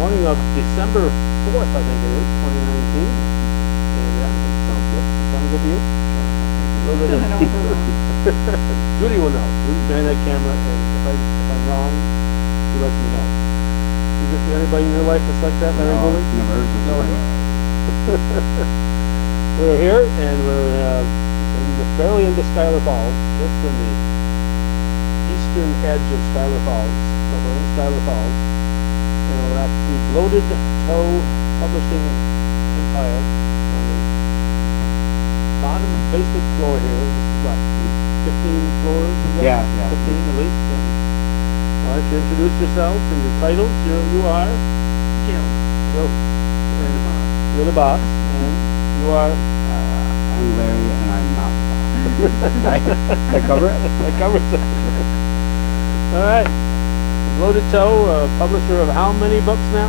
morning of December 4th, I think it is, 2019. And yeah, it sounds good. Sound good to you? A little bit I know if we're wrong. Judy will know. Judy's behind that camera, and if I'm wrong, she lets me know. You just see anybody in your life that's like that, Larry Gooley? Never heard of No. We're here, and we're barely into Schuyler Falls, just in the eastern edge of Schuyler Falls, but we're in Schuyler Falls, and we're at the Bloated Toe Publishing Empire on the bottom basement floor here. This is what, 15 floors? Is that? Yeah. 15 at least. Yeah. All right, you introduce yourselves and your titles. You are? Jill. Jill. You're the boss. You're the boss, and you are? I'm Larry, and I'm not the boss. That cover it? That covers it. All right. Bloated Toe, publisher of how many books now?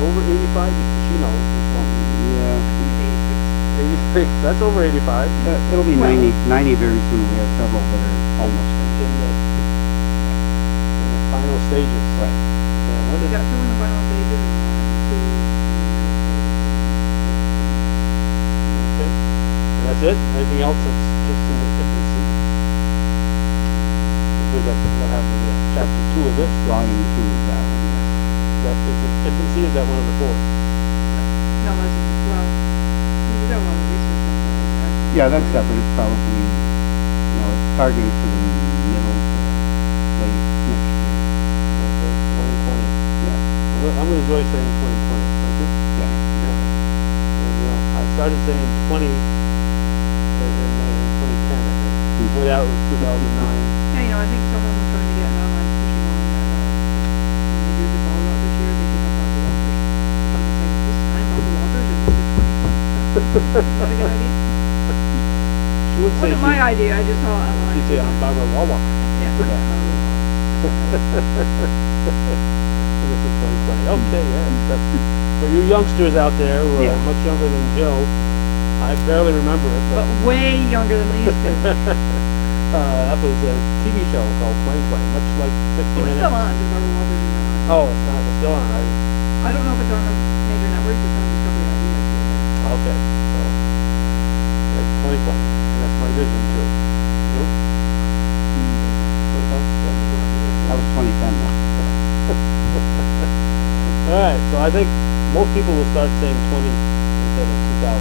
Over 85. She knows this one. Yeah. 86. That's over 85. It'll be 90 very soon. We have several that are almost finished. In the final stages. Right. Yeah, when We did, got 2 in the final stages and 2 in the okay. And that's it? Anything else that's just in the infancy? What happened to chapter 2 of this? Volume 2 is that one, yes. That is it infancy, is that one of the 4? No, that's, well, you got one of the research on that. Actually. Yeah, that's separate. It's probably, it's targeted for the middle to late next year. Okay, 2020. Yeah. I'm going to enjoy saying 2020, don't you? Yeah. And, I started saying 20 in 2010, I think. Way out was 2009. Yeah, I think someone was trying to get an online fishing on that. When they do the follow up this year, they should have Barbara Walters. She was like, this time Barbara Walters and move to 2020. Is that a good idea? She would It say wasn't my idea, I just saw it online. she'd say, I'm Barbara Wawa. Yeah. This is 2020. Okay, yes. That's, for you youngsters out there who are much younger than Jill, I barely remember it. But way younger than these two. That was a TV show called 2020, much like 60 It's Minutes. still on, just Barbara Walters is on. Oh, it's not. It's still on. I don't know if it's on the major networks, it's on Discovery ID, actually. Okay, so that's 2020, and that's my vision too. You? That was 2010 though. All right, so I think most people will start saying 20 instead of 2000. I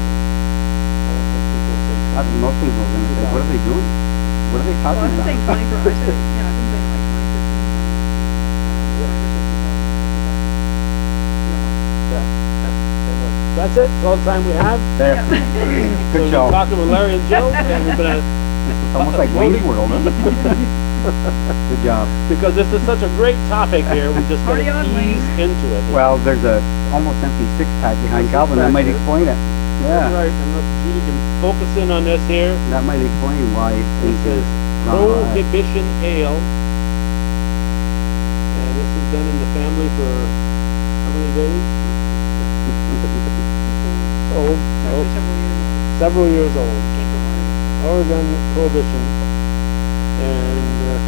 don't think people will say 20. I think most people are going to say, what are they doing? What are they Well, talking I've been about? saying 20 for, I said, yeah, I've been saying like 2015, 5 or 6 Yeah. That's it. That's all the time we have. There. Yeah. Good So show. we're talking with Larry and Jill, and we've been It's almost like Wayne's World, isn't it? Good job. because this is such a great topic here, we just got Party on, to ease Wayne. into it. Well, there's a almost empty six-pack behind Calvin. That might explain it. That's Yeah. right. And look, Judy can focus in on this here. That might explain why This things is have gone awry. Prohibition Ale. And this has been in the family for how many days? Old. Actually, several years old. Several years old. Came from Oregon Oregon. Prohibition. And that's I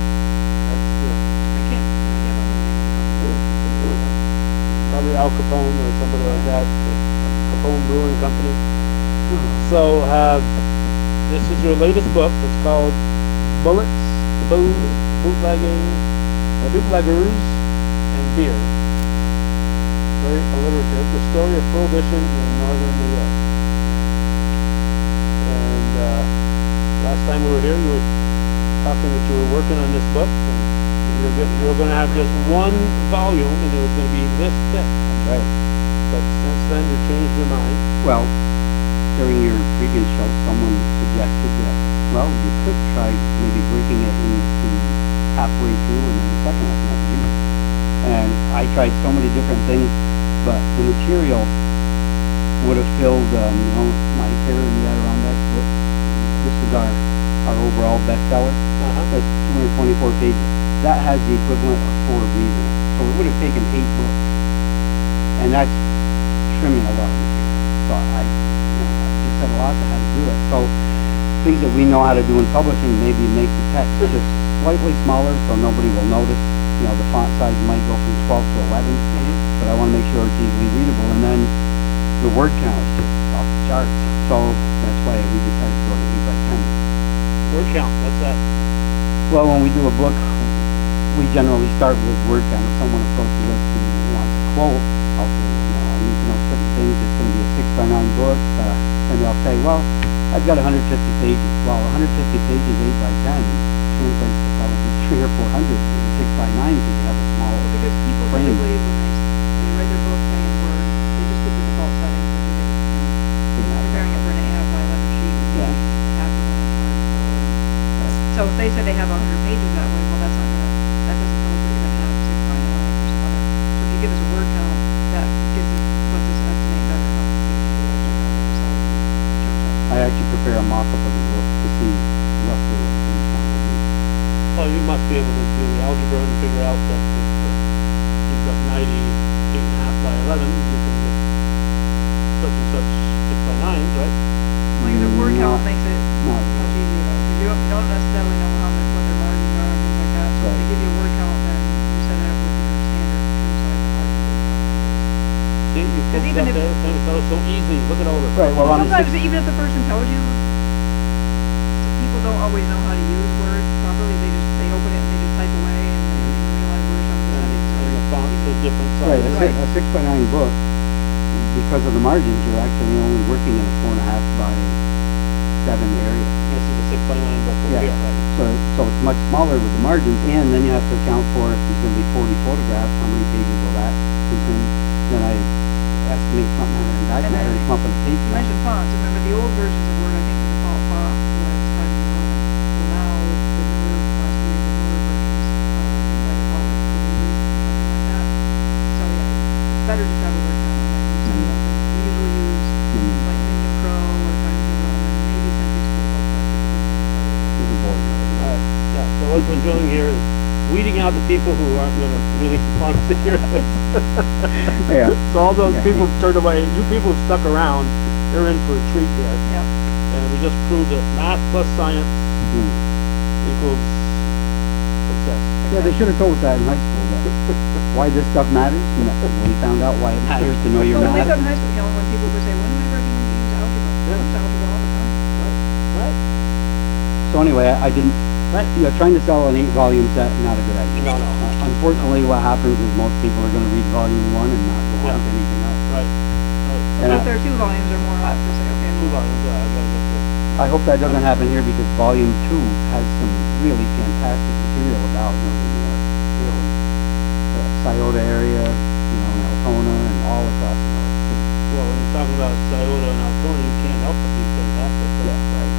can't remember the name of the company. probably Al Capone or somebody like that. The Capone Brewing Company. So this is your latest book. It's called Bootleggers and Beer. Very alliterative. The story of Prohibition in northern New York. And last time we were here, you were talking that you were working on this book, and you were going to have just one volume, and it was going to be this thick. That's right. But since then, you changed your mind. Well, during your previous show, someone suggested that, well, you could try maybe breaking it into halfway through and then the second half next year. And I tried so many different things, but the material would have filled, my Terror and the Adirondacks book. This is our overall bestseller. That's 224 pages. That has the equivalent of 4 of these in it. So it would have taken 8 books. And that's trimming a lot of material. So I just had a lot to how to do it. So things that we know how to do in publishing, maybe make the text just slightly smaller so nobody will notice, you know, the font size might go from 12 to 11, but I want to make sure it's easily readable. And then the word count is just off the charts. So that's why we decided to go to 8 by 10. Word count, what's that? Well, when we do a book, we generally start with word count. If someone approaches us and wants a quote, I'll say, you know, I need to know certain things. It's going to be a 6 by 9 book. And they'll say, well, I've got 150 pages. Well, 150 pages, 8 by 10, translates to probably 300 or 400 in 6 by 9 because you have a small Well, because people frame. typically, when they write their book, say in Word, they just get the default settings, which is, preparing it for an 8.5 by 11 sheet would be Yeah. half of an inch margin. So if they say they have 100 pages that way, well, that's not gonna, that doesn't tell us what you're gonna have 6 by 9 or some other. So if you give us a word count, that gives us, lets us estimate better how many pages you actually have on the side. I actually prepare a mock-up of the book to see roughly what the page count will be. Well, you must be able to do the algebra and figure out that if you've got 98.5 by 11, you can get such and such 6 by 9s, right? Like the word count Not- makes it not much easier, because you don't necessarily know how much, what their margins are and things like that. So if Right. they give you a word count, then you set it up with your standard trim size and margins and how many pages. See, you folks even up if- there saying it's so easy. Look at all this. Right, well, on the Sometimes, 6 even if the person tells you, people don't always know how to use Word properly. They open it and they just type away, and they don't even realize where some of the settings are. And the fonts are different Right, sizes. Right. a 6 by 9 book, because of the margins, you're actually only working in a 4.5 by 7 area. This is a 6 by 9 book over Yeah. here, right? So it's much smaller with the margins, and then you have to account for if there's going to be 40 photographs, how many pages will that consume? Then I estimate front matter and back And then matter to come up with a page You count. mentioned fonts. Remember the old versions of Word, I think the default font was Times New Roman. Well, now with the newer, last few years, the newer versions, I think by default it's Gooley or something like that. So yeah, it's better just to have a word count and then you set it up. And we usually use like Minion Pro or Times New Roman, maybe Century School Book, but typically It's a board. All right. Yeah, so what we're doing here is weeding out the people who aren't going to really want to hear this. Yeah. So all those Yeah. people turned away. You people who've stuck around, they're in for a treat here. Yeah. And we just proved that math plus science Mhm. equals success. Yeah, they should have told us that in high school, but why this stuff matters? No. We found out why it matters to know your Well, at least math. in high school, when people would say, when do I recommend you use algebra? I Yeah. use algebra all the time. Right? So anyway, I didn't, trying to sell an 8-volume set, not a good idea. No. Unfortunately, what happens is most people are going to read volume 1 and not go on to Yeah. anything else. Right. And But if there are 2 volumes or more, I'll have to say, okay, Two well, volumes, I gotta get this. I hope that doesn't happen here because volume 2 has some really fantastic material about Northern New York. Really. The Scioto area, you know, and Altona and all across the north. Well, when you're talking about Scioto and Altona, you can't help but be fantastic. Yeah, right.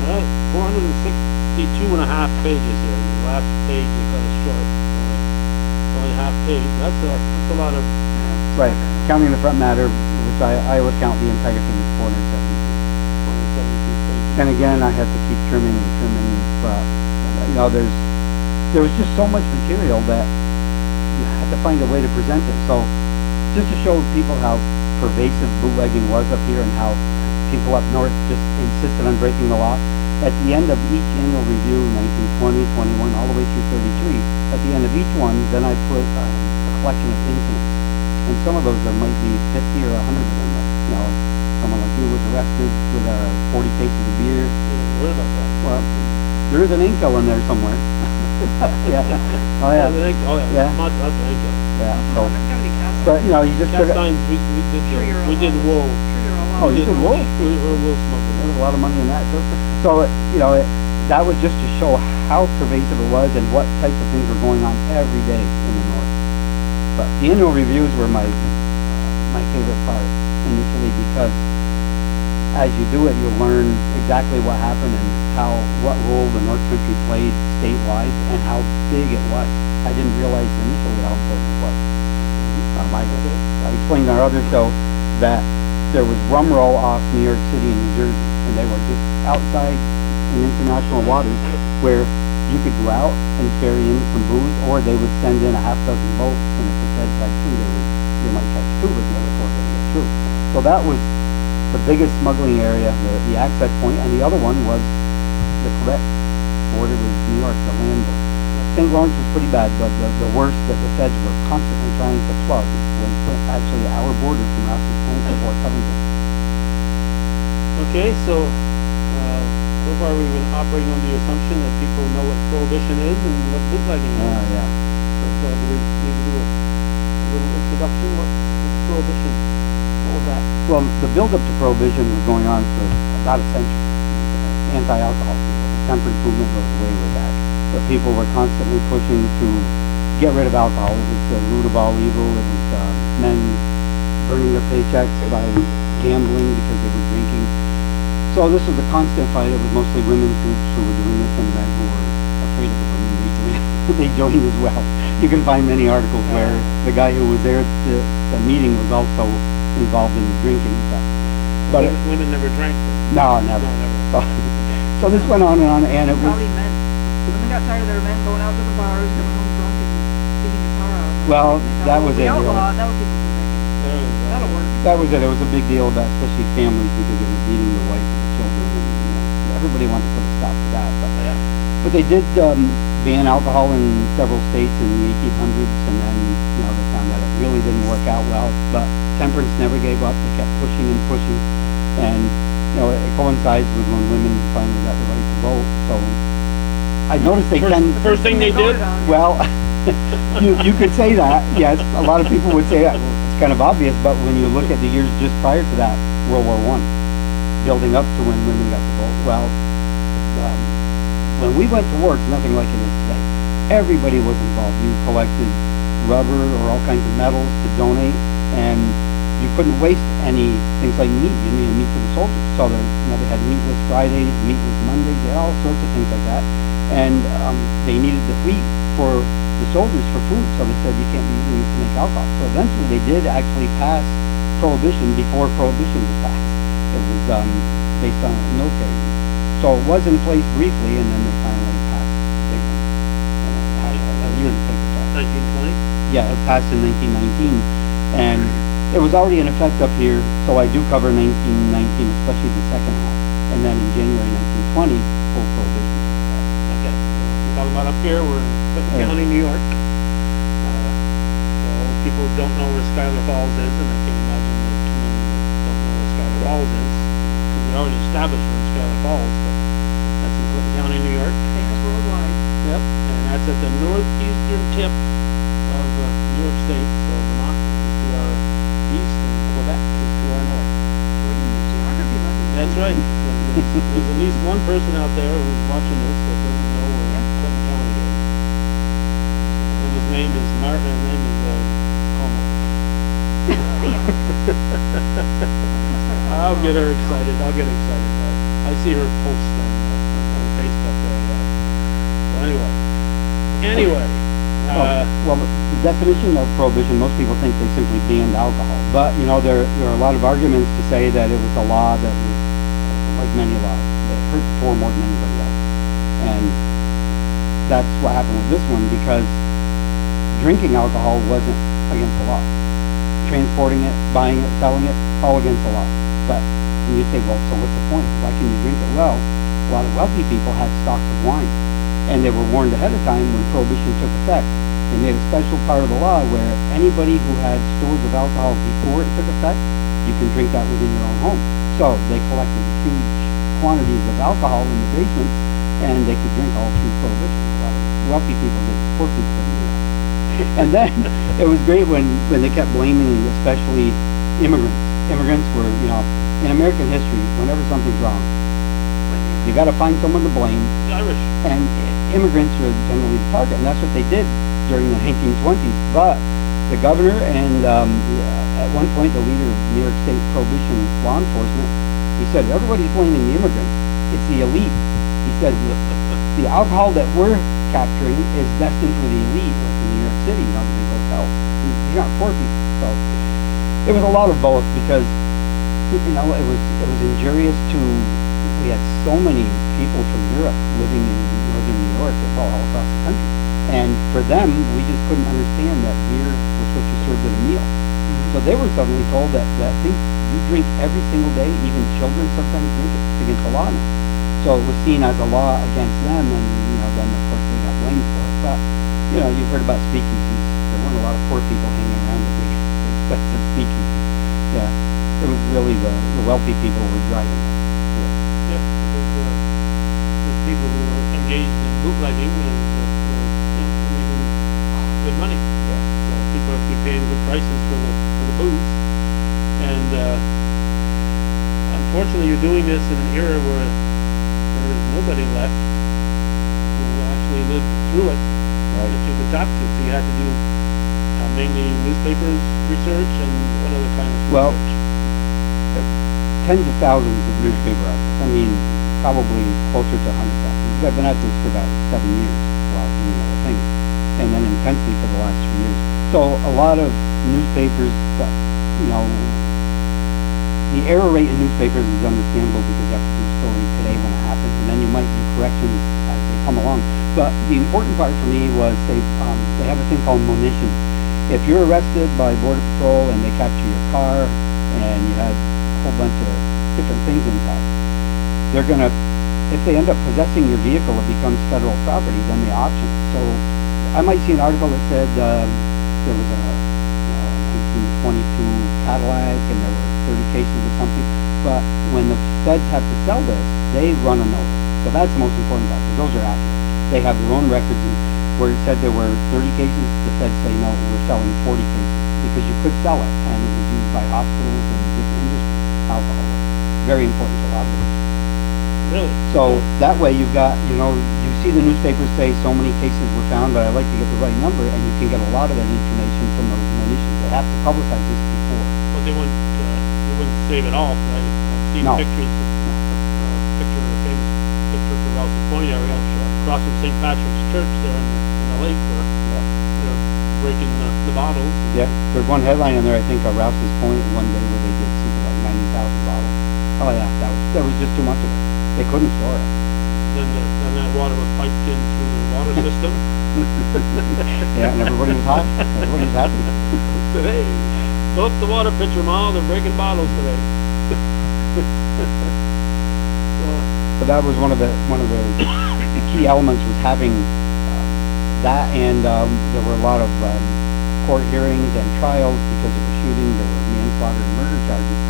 All right, 462 and a half pages here. The last page you cut it short. Only half page. That's a lot of. Right. Counting the front matter, which I always count the entire thing as 472. 472 pages. And again, I had to keep trimming and trimming, but you know, there was just so much material that you had to find a way to present it. So just to show people how pervasive bootlegging was up here and how people up north just insisted on breaking the law. At the end of each annual review, 1920, 21, all the way through 33, at the end of each one, then I put a collection of incidents. And some of those, there might be 50 or 100 of them. You know, someone like you was arrested with 40 cases of beer. You heard about that? Well, there is an intel in there somewhere. Yeah. Oh yeah. Oh yeah. Yeah. Lots of ink. Yeah. So, So, there's gotta be cast but you know, you just Cast took. signs, we Sure you're did wool. Sure you're Oh, allowed. you did wool? We were wool smuggling. There was a lot of money in that too. So you know, that was just to show how pervasive it was and what type of things were going on every day in the north. But the annual reviews were my favorite part initially because as you do it, you'll learn exactly what happened and what role the North Country played statewide and how big it was. I didn't realize initially how important it was. I explained in our other show that there was rum roll off New York City and New Jersey, and they were just outside in international waters where you could go out and carry in some booze, or they would send in a half dozen boats, and if the feds had two, they might catch two, but the other four couldn't get through. So that was the biggest smuggling area, the access point, and the other one was the Quebec border with New York, the land border. St. Lawrence was pretty bad, but the worst that the feds were constantly trying to plug was actually our border from Rouse's Point to Fort Covington. Okay, so far we've been operating on the assumption that people know what prohibition is and what bootlegging is. Yeah. So do we need to do a little introduction? What's prohibition? What was that? Well, the build-up to prohibition was going on for about a century. Anti-alcohol people, the temperance movement goes way back. But people were constantly pushing to get rid of alcohol. It was the root of all evil. It was men burning their paychecks by gambling because they were drinking. So this was a constant fight. It was mostly women's groups who were doing this and men who were afraid of the women. They joined as well. You can find many articles where the guy who was there at the meeting was also involved in the drinking. But women never drank. No, never. So this went on, and it was... Probably men. Women got tired of their men going out to the bars, coming home drunk and singing guitar out. Well, that was it. That would keep people drinking. That'll work. That was it. It was a big deal about especially families because they were beating their wife and the children. And, everybody wanted to put a stop to that. But they did ban alcohol in several states in the 1800s, and then they found that it really didn't work out well. But temperance never gave up. They kept pushing and pushing, and it coincides with when women finally got the right to vote. So I noticed the first thing they did. Well, you could say that. Yes, a lot of people would say that. Well, it's kind of obvious, but when you look at the years just prior to that, World War I, building up to when women got the vote. Well, when we went to war, it's nothing like it is today. Everybody was involved. You collected rubber or all kinds of metals to donate, and you couldn't waste any things like meat. You needed meat for the soldiers. So they had meatless Fridays, meatless Mondays, they had all sorts of things like that. And they needed the wheat for the soldiers for food, so they said you can't be using this to make alcohol. So eventually they did actually pass prohibition before prohibition was passed. It was based on military. So it was in place briefly, and then they finally passed the big one. And it had a year to take effect. 1920? Yeah, it passed in 1919, and it was already in effect up here, so I do cover 1919, especially the second half. And then in January 1920, full prohibition was passed. Okay, we're talking about up here, we're in Clinton County, New York. So people don't know where Schuyler Falls is, and I can't imagine that too many that don't know where Schuyler Falls is, because we already established we're in Schuyler Falls, but that's in Clinton County, New York. Famous worldwide. Yep, and that's at the northeastern tip of New York State, so Vermont is to our east and Quebec is to our north. Geography lesson. That's right. There's at least one person out there who's watching this that doesn't know where Clinton County is. And his name is Martin, his name is Como. I'll get her excited. I see her post on Facebook there. So anyway. Well, the definition of prohibition, most people think they simply banned alcohol. But, there are a lot of arguments to say that it was a law that was, like many laws, that hurt the poor more than anybody else. And that's what happened with this one, because drinking alcohol wasn't against the law. Transporting it, buying it, selling it, all against the law. But when you say, well, so what's the point? Why can you drink it? Well, a lot of wealthy people had stocks of wine, and they were warned ahead of time when prohibition took effect. They made a special part of the law where anybody who had stores of alcohol before it took effect, you can drink that within your own home. So they collected huge quantities of alcohol in the basements, and they could drink all through prohibition. A lot of wealthy people did. Poor people couldn't do that. And then it was great when they kept blaming, especially immigrants. Immigrants were, in American history, whenever something's wrong, you got to find someone to blame. The Irish. And immigrants are generally the target, and that's what they did during the 1920s. But the governor and at one point the leader of New York State Prohibition law enforcement, he said, everybody's blaming the immigrants. It's the elite. He said, the alcohol that we're capturing is destined for the elite, like in New York City, the big hotels. These aren't poor people. So it was a lot of both, because it was injurious to, we had so many people from Europe living in northern New York, all across the country. And for them, we just couldn't understand that beer was what you served at a meal. So they were suddenly told that thing you drink every single day, even children sometimes drink it. It's against the law now. So it was seen as a law against them, and then of course they got blamed for it. But you know, you've heard about speakeasies. There weren't a lot of poor people hanging around the big, expensive speakeasies. Yeah, it was really the wealthy people were driving it. Yeah, because the people who were engaged in bootlegging were making good money. Yeah. So people have to be paying good prices for the booze. And unfortunately, you're doing this in an era where there is nobody left who actually lived through it Right. that you could talk to. So you had to do mainly newspapers research and what other kind of Well, research? Tens of thousands of newspaper articles. I mean, probably closer to 100,000. Because I've been at this for about 7 years while doing other things, and then intensely for the last 3 years. So a lot of newspapers, but you know, the error rate in newspapers is understandable because you have to do a story today when it happens, and then you might do corrections as they come along. But the important part for me was they have a thing called monitions. If you're arrested by Border Patrol and they capture your car and you had a whole bunch of different things inside, they're gonna, if they end up possessing your vehicle, it becomes federal property, then they auction it. So I might see an article that said there was a 1922 Cadillac and there were 30 cases or something, but when the feds have to sell this, they run a notice. So that's the most important part, because those are accurate. They have their own records, and where it said there were 30 cases, the feds say no, we're selling 40 cases, because you could sell it, and it was used by hospitals and different industries, alcohol. Very important to a lot of it. Really? So that way you've got, you know, you see the newspapers say so many cases were found, but I'd like to get the right number, and you can get a lot of that information from those munitions. They have to publicize this before. But they wouldn't save it all. I've seen No. pictures, a famous picture of the Rouse's Point area, across from St. Patrick's Church there in the lake where they're breaking the bottles. Yeah, there's one headline in there, I think, Rouse's Point, one day where they did something like 90,000 bottles. Oh yeah, that was just too much of it. They couldn't store it. Then that water was piped in through the water system. Yeah, and everybody was hot. Everybody was happy. Said, hey, fill up the water pitcher, Ma. They're breaking bottles today. But that was one of the key elements was having that, and there were a lot of court hearings and trials because of the shooting. There were manslaughter and murder charges,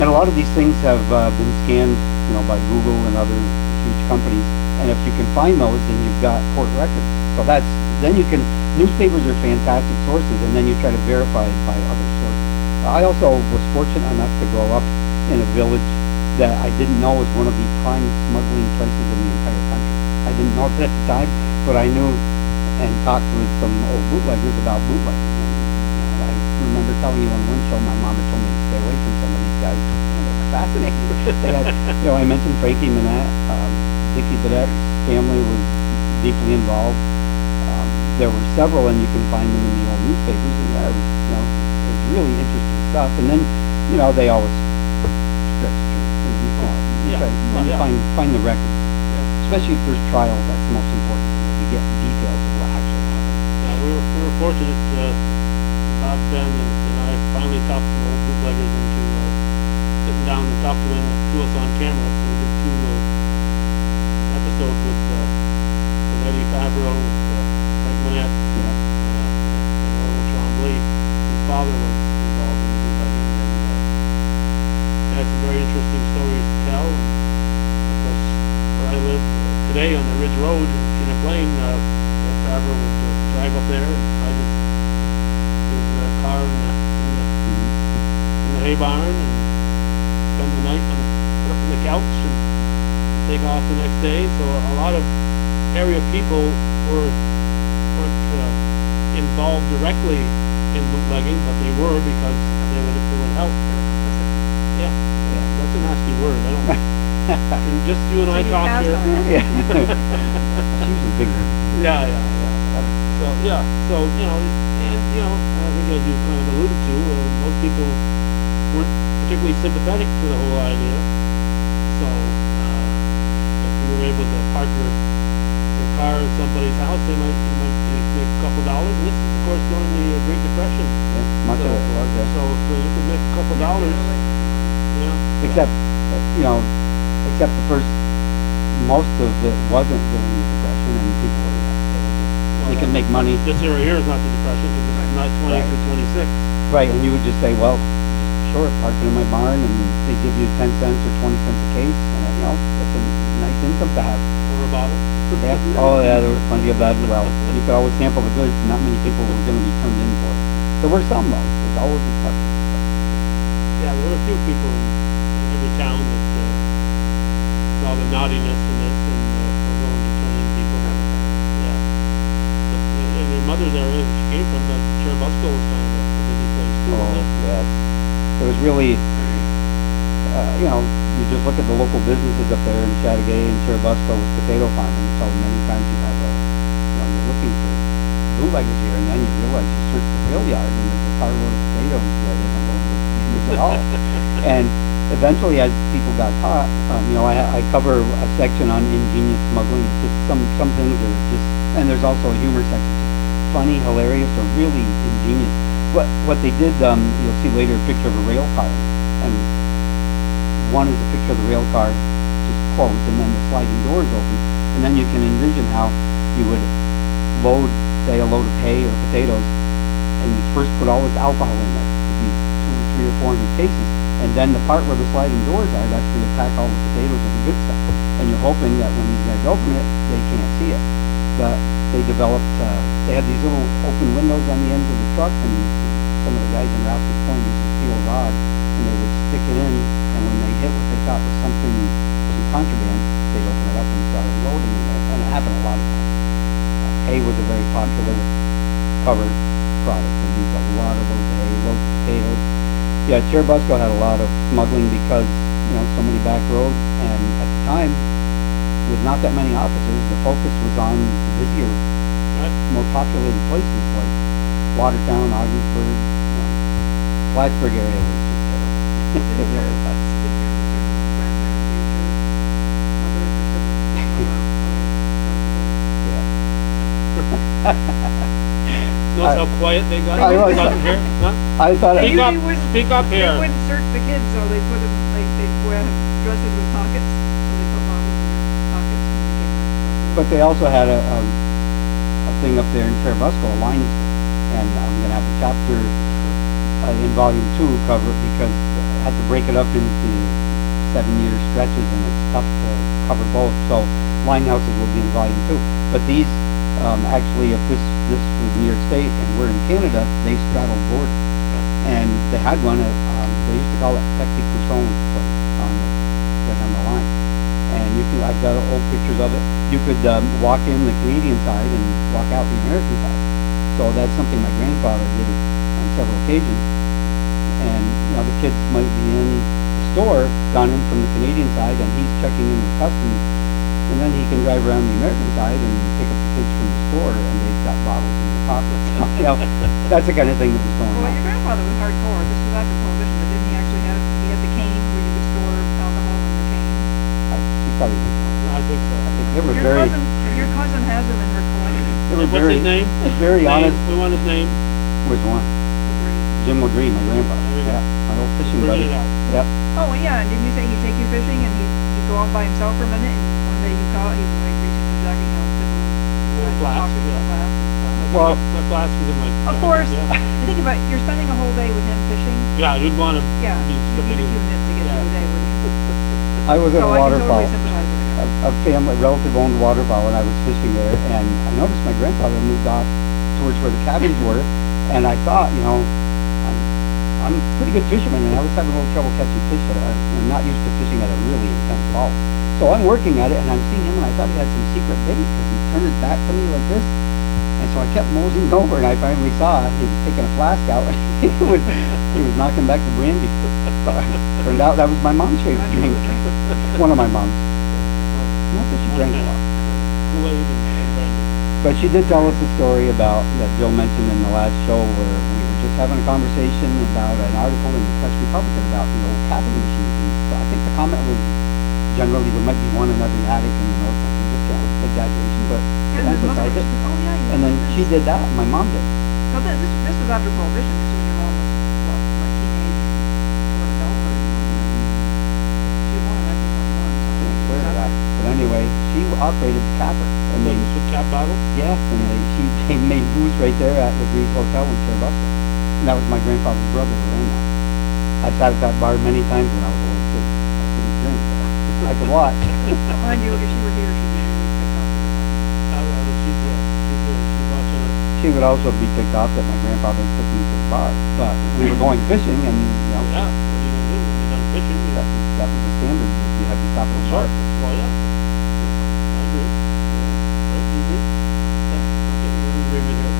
and a lot of these things have been scanned, you know, by Google and other huge companies. And if you can find those, then you've got court records. So then you can. Newspapers are fantastic sources, and then you try to verify it by other sources. I also was fortunate enough to grow up in a village that I didn't know was one of the prime smuggling places in the entire country. I didn't know it at the time, but I knew and talked with some old bootleggers about bootlegging. And, I remember telling you on one show, my mom had told me to stay away from some of these guys. And they were fascinating. They had, you know, I mentioned Frankie Manette, Dickie Badette's family was deeply involved. There were several, and you can find them in the old newspapers. And yeah, it was, you know, it was really interesting stuff. And then, you know, they always stretch through. You find the records, especially if there's trials. That's the most important. You get details of what actually happened. Yeah, we were fortunate. Bob, Ben, and I finally talked some old bootleggers into sitting down and talking to us on camera. So we did 2 episodes with Eddie Favreau, with Frank Manette, and Orville Trombley. His father was involved in bootlegging, and they had some very interesting stories to tell. And of course, where I live today on the Ridge Road in Chinook Lane, Ed Favreau would drive up there and hide his car in the hay barn and spend the night on the couch and take off the next day. So a lot of area people weren't involved directly in bootlegging, but they were because they would help. Yeah, that's a nasty word. I don't. And just you and I talk here. Yeah. It's usually bigger. Yeah. So you know, and you know, I think as you kind of alluded to, most people weren't particularly sympathetic to the whole idea. So if you were able to park your car in somebody's house, you might make a couple dollars. And this is, of course, during the Great Depression. Yeah, much of it was there. So you could make a couple dollars. Yeah. Except the first, most of it wasn't during the Depression, and people were, you can make money. This area here is not the depression, because it's not 20 Right. through 26. Right, and you would just say, well, sure, park it in my barn, and they give you 10 cents or 20 cents a case, and you know, that's a nice income to have. Or a bottle. Yeah. Oh, yeah, there was plenty of that as well. You could always sample the goods. Not many people were going to be turned in for it. There were some, though. There's always exceptions. Yeah, there were a few people in every town that saw the naughtiness in this and were willing to turn in people. Yeah. And your mother's area that she came from, the Cherubusco was kind of a busy place too. Oh, wasn't it? yes. It was really, you know, you just look at the local businesses up there in Chattagay and Cherubusco with potato farming. So many times you have you know, you're looking for bootleggers here, and then you realize you search the rail yard and there's a carload of potatoes that isn't loaded with potatoes at all. And eventually, as people got taught, you know, I cover a section on ingenious smuggling. It's just some things are just, and there's also a humor section, just funny, hilarious, or really ingenious. What they did, you'll see later a picture of a rail car, and one is a picture of the rail car just closed, and then the sliding doors open, and then you can envision how you would load, say, a load of hay or potatoes, and you first put all this alcohol in there, these 200 or 300 or 400 cases, and then the part where the sliding doors are, that's where you pack all the potatoes with the good stuff, and you're hoping that when these guys open it, they can't see it. But they developed, they had these little open windows on the ends of the truck, and some of the guys in Rouse's Point used to steal a rod, and they would stick it in, and when they hit what they thought was something, some contraband, they'd open it up and start unloading in there, and it happened a lot of times. Hay was a very popular covered product. They used a lot of those hay, loads of potatoes. Yeah, Cherubusco had a lot of smuggling because, you know, so many back roads, and at the time, with not that many officers, the focus was on busier, more populated places like Watertown, Ogdensburg, you know, Plattsburgh area was just terrible. It really was. Did your grandparents use your mother and your siblings? Oh, wow. Okay. Notice how quiet they got. I was- Doesn't hear? Huh? I thought They it, Speak up, usually wouldn't- speak up They here. wouldn't search the kids, so they put them, like, they'd wear dresses with pockets, so they put bottles in their pockets when they came back. but they also had a thing up there in Cherubusco, a line, and I'm going to have a chapter in volume 2 cover it because I had to break it up into 7-year stretches, and it's tough to cover both. So line houses will be in volume 2. But these, actually, if this was New York State and we're in Canada, they straddled borders. And they had one at, they used to call it Petit Cousson place right on the line. And you can, I've got old pictures of it. You could walk in the Canadian side and walk out the American side. So that's something my grandfather did on several occasions. And, you know, the kids might be in the store, gone in from the Canadian side, and he's checking in with customs. And then he can drive around the American side and pick up the kids from the store, and they've got bottles in their pockets. So, you know, that's the kind of thing that was going Well, on. your grandfather was hardcore. This was after Prohibition, but didn't he actually have, he had the cane where you could store alcohol in the cane? He probably did. I think so. I think they were Your very, cousin has them in her collection. they were What's very, his name? very Name. honest. We want his name. Which one? Agree. Jim Legree, my grandfather. There we go. Yeah, my old fishing Bring buddy. it out. Yep. Oh, yeah, and didn't you say he'd take you fishing and he'd go off by himself for a minute, and one day you caught, he would like reach in his jacket, you know, tip a Little little flask, pocket, yeah. little flask. Well- My flask is in my. Of course, Yeah. you think about it, you're spending a whole day with him fishing, Yeah, you'd want to yeah, be you need skipping a few it. minutes to get Yeah. through the day with him. I was at So a I can waterfall. totally sympathize with the guy. A family, relative owned waterfall, and I was fishing there, and I noticed my grandfather moved off towards where the cabins were, and I thought, you know, I'm a pretty good fisherman, and I was having a little trouble catching fish. I'm not used to fishing at a really intense level. So I'm working at it, and I'm seeing him, and I thought he had some secret bait, because he turned his back to me like this, and so I kept moseying over, and I finally saw he was taking a flask out, and he was knocking back the brandy. Turned out that was my mom's favorite drink. One of my mom's. Not that she drank a lot. Kool-Aid and brandy. But she did tell us a story about, that Jill mentioned in the last show, where we were just having a conversation about an article in the Press Republican about the old capping machines. And so I think the comment was, generally there might be one in every attic in the North. Just exaggeration, but Yeah, to and his mother emphasize was, it. oh, yeah, you And then remember she this? did that, my mom did. So this was after Prohibition, this was when your mom was, what, like teenage to an adulthood? She was born in 1921, so. I it was swear to after- that. But anyway, way, she operated the capper, and they, Service with cap bottle? yes, and they made booze right there at the Breeze Hotel in Cherubusco. And that was my grandfather's brother who ran that. I sat at that bar many times when I was a little kid. I couldn't drink, but I could watch. Mind you, if she were here, she'd be really picked up. She's here, she's watching us. She would also be ticked off that my grandfather took me to the bar, but we were going fishing, and Yeah, what are you gonna do when you're done fishing? that was the standard. You had to stop at the bar. Well, yeah. I agree. Right, you agree? Yeah, okay, you're in agreement here.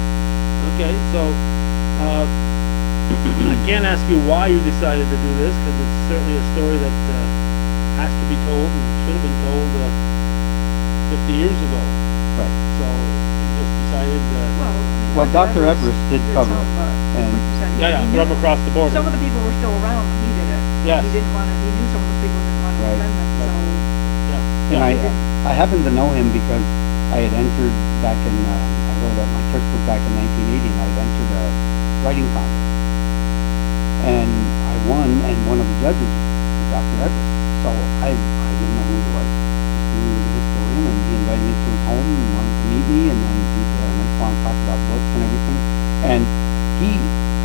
Okay, so, I can't ask you why you decided to do this, because it's certainly a story that, has to be told, and should have been told, 50 years ago. Right. So, you just decided, Well, Dr. Everest did cover it, and like you said, yeah, he knew from across the border. some of the people were still around when he did it. Yes. He didn't want to, he knew some of those people didn't want to Right. offend them, so. Yeah. and Yeah. I happened to know him because I had entered back in, I wrote at my church book back in 1980, and I had entered a writing contest. And I won, and one of the judges was Dr. Everest. So I didn't know who he was. Just knew he was a historian, and he invited me to his home and wanted to meet me, and then he said, I just want to talk about books and everything. And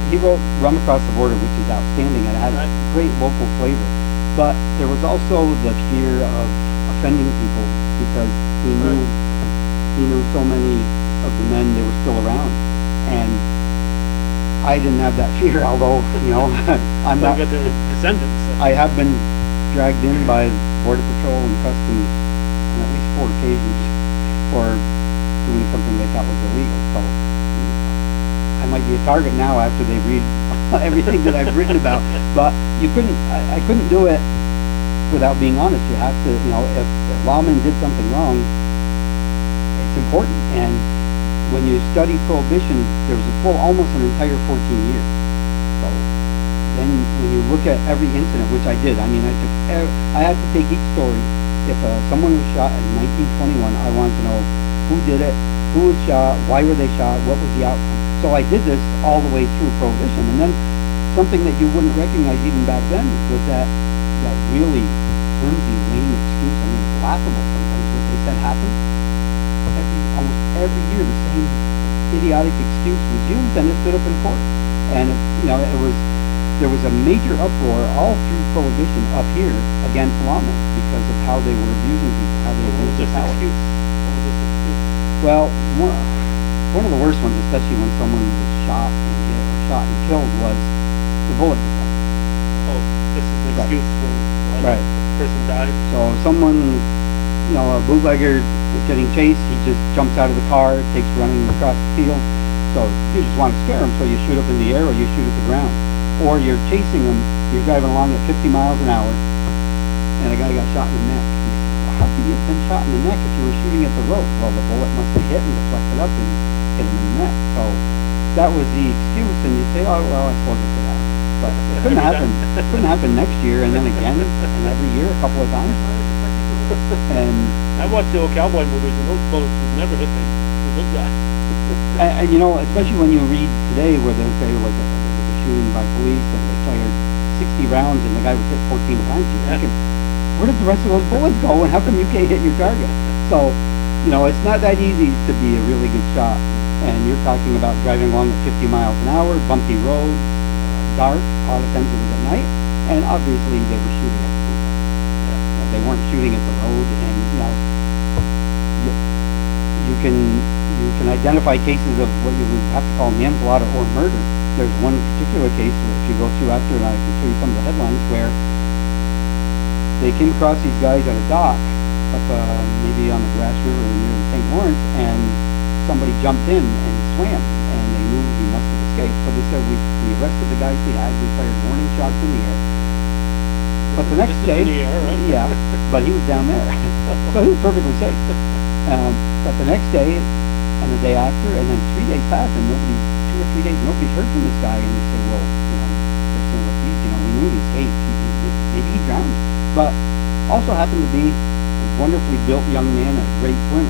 he wrote Rum Across the Border, which is outstanding, and it had Right. great local flavor. But there was also the fear of offending people because he knew so many of the men that were still around. And I didn't have that fear, although, I'm Well, not, you got their descendants. I have been dragged in by Border Patrol and Customs on at least 4 occasions for doing something they thought was illegal. So I might be a target now after they read everything that I've written about. But I couldn't do it without being honest. You have to, if lawmen did something wrong, it's important. And when you study Prohibition, there was almost an entire 14 years. So then when you look at every incident, which I did, I had to take each story. If someone was shot in 1921, I wanted to know who did it, who was shot, why were they shot, what was the outcome. So I did this all the way through Prohibition. And then something that you wouldn't recognize even back then was that really flimsy, lame excuse. It's laughable sometimes what they said happened. Almost every year the same idiotic excuse was used, and it stood up in court. And there was a major uproar all through Prohibition up here against lawmen because of how they were abusing people, how they What was abused this their power. excuse? What was this excuse? Well, one of the worst ones, especially when someone was shot and killed, was the bullet defense. Oh, this is the Right. excuse for why Right. the person died? So if someone, a bootlegger is getting chased, he just jumps out of the car, takes running across the field. So you just want to scare him, so you shoot up in the air or you shoot at the ground. Or you're chasing him, you're driving along at 50 miles an hour, and a guy got shot in the neck. And you say, well, how could you have been shot in the neck if you were shooting at the road? Well, the bullet must have hit and deflected up and hit him in the neck. So that was the excuse, and you say, oh, well, I suppose it could happen. But it couldn't happen. It couldn't happen next year, and then again, and every year, a couple of times. And I watched the old cowboy movies, and those bullets would never hit the good guy. especially when you read today where they'll say like there was a shooting by police and they fired 60 rounds and the guy was hit 14 times. You're thinking, where did the rest of those bullets go, and how come you can't hit your target? So, it's not that easy to be a really good shot. And you're talking about driving along at 50 miles an hour, bumpy roads, dark. A lot of times it was at night, and obviously they were shooting at the bootleg. They weren't shooting at the road, and you can identify cases of what you would have to call manslaughter or murder. There's one particular case, if you go through after, and I can show you some of the headlines, where they came across these guys at a dock up maybe on the Grass River near the St. Lawrence, and somebody jumped in and swam, and they knew he must have escaped. So they said, we arrested the guys we had, we fired warning shots in the air. But the next day, in the air, right? yeah, but he was down there, so he was perfectly safe. But the next day, and the day after, and then 3 days pass, and 2 or 3 days, nobody's heard from this guy, and they say, well, they're saying, well, geez, we knew he escaped, maybe he drowned. But also happened to be a wonderfully built young man, a great swimmer.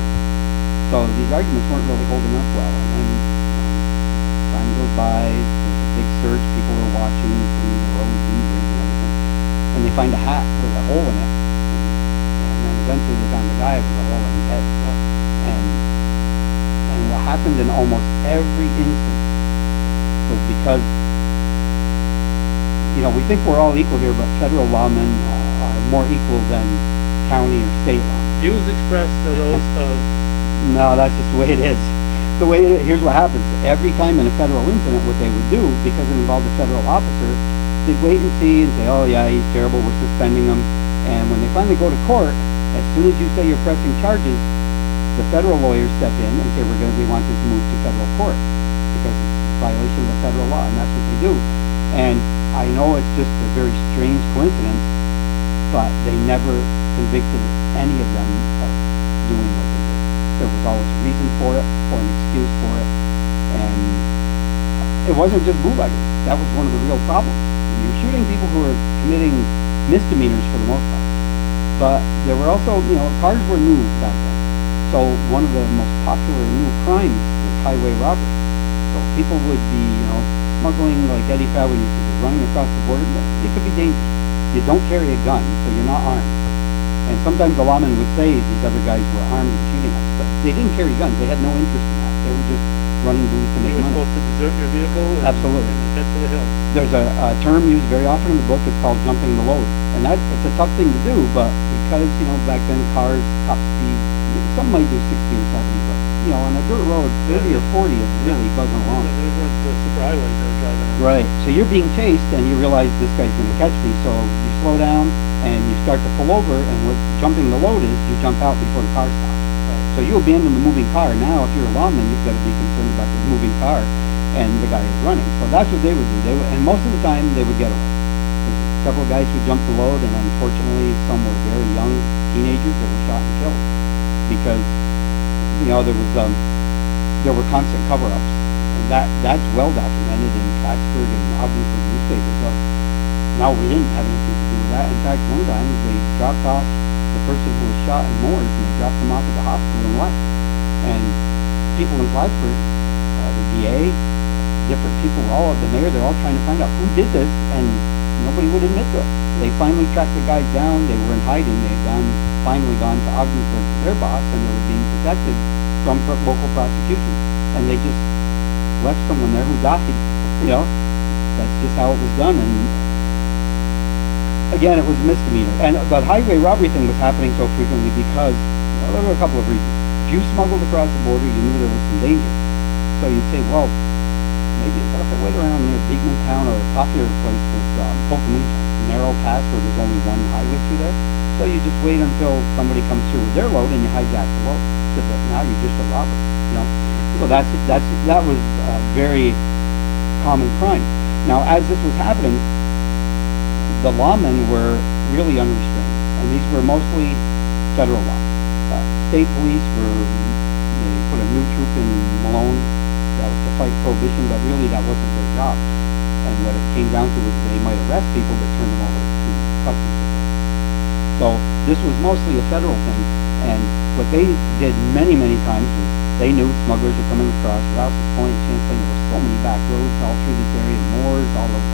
So these arguments weren't really holding up well. And then time goes by, there's a big search, people are watching, cleaning the roads and the bridge and everything, and they find a hat with a hole in it. And then the eventually they found the guy was all already dead. And what happened in almost every instance was because, you know, we think we're all equal here, but federal lawmen are more equal than county or state lawmen. Views expressed are those of... No, that's just the way it is. Here's what happens. Every time in a federal incident, what they would do, because it involved a federal officer, they'd wait and see and say, oh yeah, he's terrible, we're suspending him. And when they finally go to court, as soon as you say you're pressing charges, the federal lawyers step in and say, we want this moved to federal court because it's a violation of the federal law, and that's what they do. And I know it's just a very strange coincidence, but they never convicted any of them of doing what they did. There was always a reason for it or an excuse for it. And it wasn't just bootleggers. That was one of the real problems. You're shooting people who are committing misdemeanors for the most part. But there were also, you know, cars were new back then. So one of the most popular new crimes was highway robbery. So people would be, you know, smuggling, like Eddie Fowler used to do, running across the border. It could be dangerous. You don't carry a gun, so you're not armed. And sometimes the lawmen would say these other guys were armed and shooting us, but they didn't carry guns. They had no interest in that. They were just running booths to make You were money. supposed to desert your vehicle and, Absolutely. and head for the hills. There's a term used very often in the book. It's called jumping the load, and it's a tough thing to do. But because, you know, back then cars top speed, some might do 60 or 70, but you know, on a dirt road, 30 or 40 is really buzzing along. Those weren't the super highways they were driving on. Right. So you're being chased, and you realize this guy's going to catch me. So you slow down and you start to pull over. And what jumping the load is, you jump out before the car stops. Right. So you abandon the moving car. Now, if you're a lawman, you've got to be concerned about the moving car, and the guy is running. So that's what they would do. And most of the time, they would get away. There's several guys who jumped the load, and unfortunately, some were very young teenagers that were shot and killed because, you know, there were constant cover-ups, and that's well documented in Plattsburgh and Ogdensburg newspapers. So now we didn't have anything to do with that. In fact, one time they dropped off the person who was shot in Moores, and they dropped him off at the hospital and left. And people in Plattsburgh, the DA, different people, the mayor, they're all trying to find out who did this, and nobody would admit to it. They finally tracked the guys down. They were in hiding. They had finally gone to Ogdensburg to their boss, and they were being protected from local prosecution. And they just left someone there who died. You know, that's just how it was done. And again, it was a misdemeanor. And the highway robbery thing was happening so frequently because, well, there were a couple of reasons. If you smuggled across the border, you knew there was some danger. So you'd say, well, maybe what if I wait around near Beekman Town, or a popular place was Pocahontas, narrow pass where there's only one highway through there. So you just wait until somebody comes through with their load and you hijack the load. So that now you're just a robber, you know. So that was a very common crime. Now, as this was happening, the lawmen were really unrestrained, and these were mostly federal law. State police they put a new troop in Malone that was to fight prohibition, but really that wasn't their job. And what it came down to was they might arrest people but turn them over to customs authorities. So this was mostly a federal thing, and what they did many, many times was they knew smugglers were coming across Rouse's Point, Chanceling. There were so many back roads all through this area, Moores,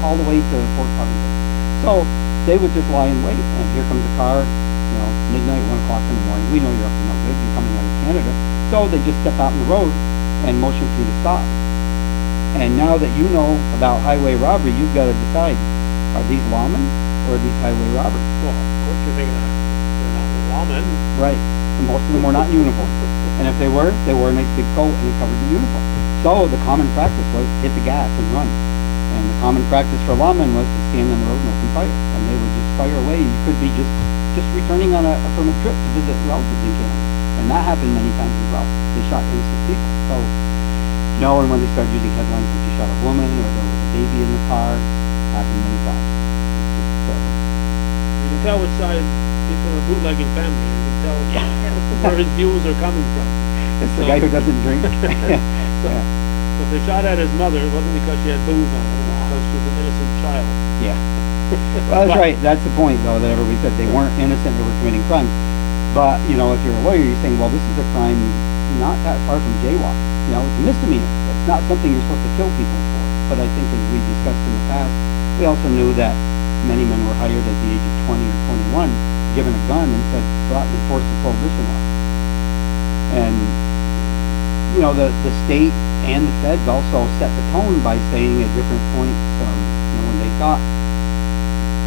all the way to Fort Covington. So they would just lie in wait, and here comes a car, you know, it's midnight, 1 o'clock in the morning. We know you're up to no good. You're coming out of Canada. So they just step out in the road and motion for you to stop. And now that you know about highway robbery, you've got to decide, are these lawmen or are these highway robbers? Well, of course you're thinking they're not the lawmen. Right. And most of them were not in uniform. And if they wore a nice big coat and it covered the uniform. So the common practice was hit the gas and run. And the common practice for lawmen was to stand on the road and open fire. And they would just fire away. You could be just returning from a trip to visit relatives in Canada. And that happened many times as well. They shot innocent people. So, you know, and when they started using headlines like you shot a woman or there was a baby in the car, happened many times. You can tell which side he's from a bootlegging family. You can tell where his views are coming from. It's the guy who doesn't drink. So if they shot at his mother, it wasn't because she had booze on her, it was because she was an innocent child. Yeah. Well, that's right. That's the point, though, that everybody said. They weren't innocent. They were committing crimes. But, you know, if you're a lawyer, you're saying, well, this is a crime not that far from jaywalking. You know, it's a misdemeanor. It's not something you're supposed to kill people for. But I think, as we discussed in the past, we also knew that many men were hired at the age of 20 or 21 given a gun and said, go out and enforce the prohibition law. And, you know, the state and the feds also set the tone by saying at different points, you know, when they thought,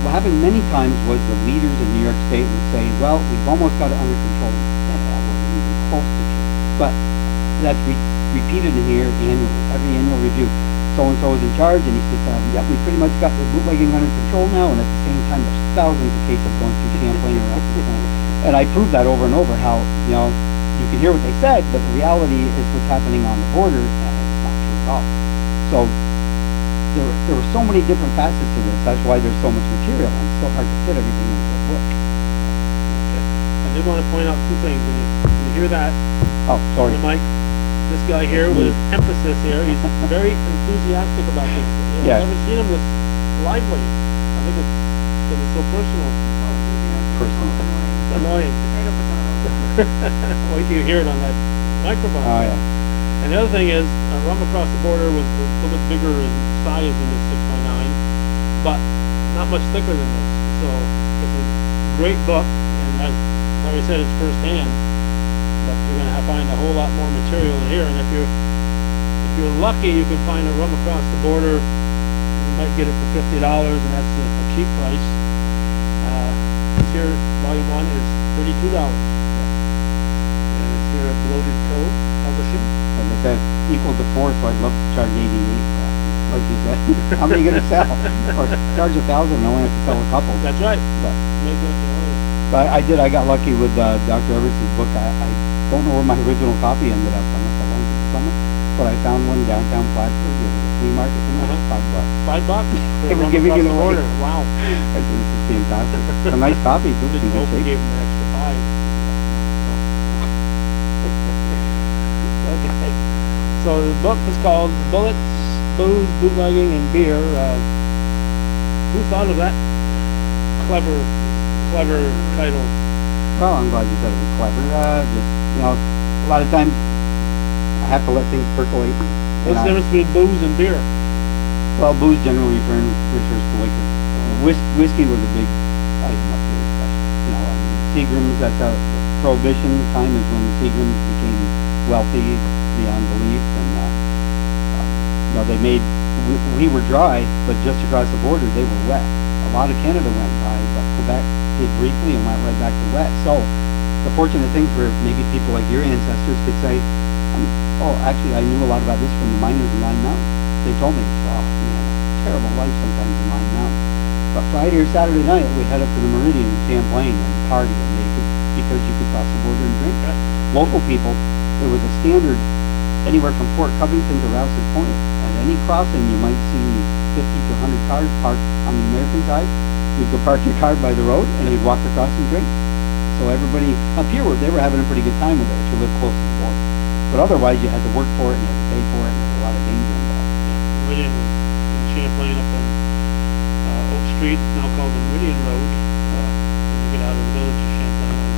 what happened many times was the leaders in New York State would say, well, we've almost got it under control, and that wasn't even close to true. But that's repeated in here annually, every annual review. So-and-so is in charge, and he says, yep, we pretty much got the bootlegging under control now, and at the same time, there's thousands of cases going through Champlain and Rochester. And I proved that over and over, how, you know, you can hear what they said, but the reality is what's happening on the border, and it's not true at all. So there were so many different facets to this. That's why there's so much material, and it's so hard to fit everything into a book. Okay. I did want to point out two things. When you hear that, Oh, sorry. Mike, this guy here with emphasis here, he's very enthusiastic about this. Yeah. I've never seen him this lively. I think it's because it's so personal. Oh, yeah. Personal. It's annoying. Potato. Wait till you hear it on that microphone. Oh, yeah. And the other thing is, Rum Across the Border was a little bit bigger in size than the 6x9, but not much thicker than this. So it's a great book, and like I said, it's firsthand. But you're going to find a whole lot more material in here. And if you're lucky, you can find a Rum Across the Border. You might get it for $50, and that's a cheap price. This here, Volume 1 is $32. And it's here at Bloated Toe Publishing. Like I said, equal to 4, so I'd love to charge 88 for that. Like you said, how many are you going to sell? Or charge 1,000 and only have to sell a couple. That's right. But, Make it, but I got lucky with Dr. Everett's book. I don't know where my original copy ended up. I must have loaned it to someone. But I found one downtown Plattsburgh. It was a flea market thing. $5. $5? They were giving it away. Wow. I said, this is fantastic. It's a nice copy, too. It's in Didn't good hope we shape. gave him an extra 5. Okay. So the book is called Bullets, Booze, Bootlegging, and Beer. Who thought of that clever title? Well, I'm glad you said it was clever. Just, you know, a lot of times I have to let things percolate. What's the difference between booze and beer? Well, booze generally refers to liquor. Whiskey was a big item up here, especially. You know, I mean, Seagrams, that's a prohibition time is when Seagrams became wealthy beyond belief, and you know, they made we were dry, but just across the border they were wet. A lot of Canada went dry, but Quebec did briefly and went right back to wet. So the fortunate thing for maybe people like your ancestors could say, oh, actually I knew a lot about this from the miners in Line Mountain. They told me, oh man, terrible life sometimes in Line Mountain. But Friday or Saturday night we head up to the Meridian in Champlain and party, and because you could cross the border and drink. Right. Local people, it was a standard anywhere from Fort Covington to Rouse's Point. At any crossing, you might see 50 to 100 cars parked on the American side. You'd go park your car by the road, and you'd walk across and drink. So everybody up here, they were having a pretty good time with it if you lived close to the border. But otherwise, you had to work for it, and you had to pay for it, and there was a lot of danger involved. Meridian was in Champlain up on Oak Street, now called the Meridian Road. When you get out of the village of Champlain on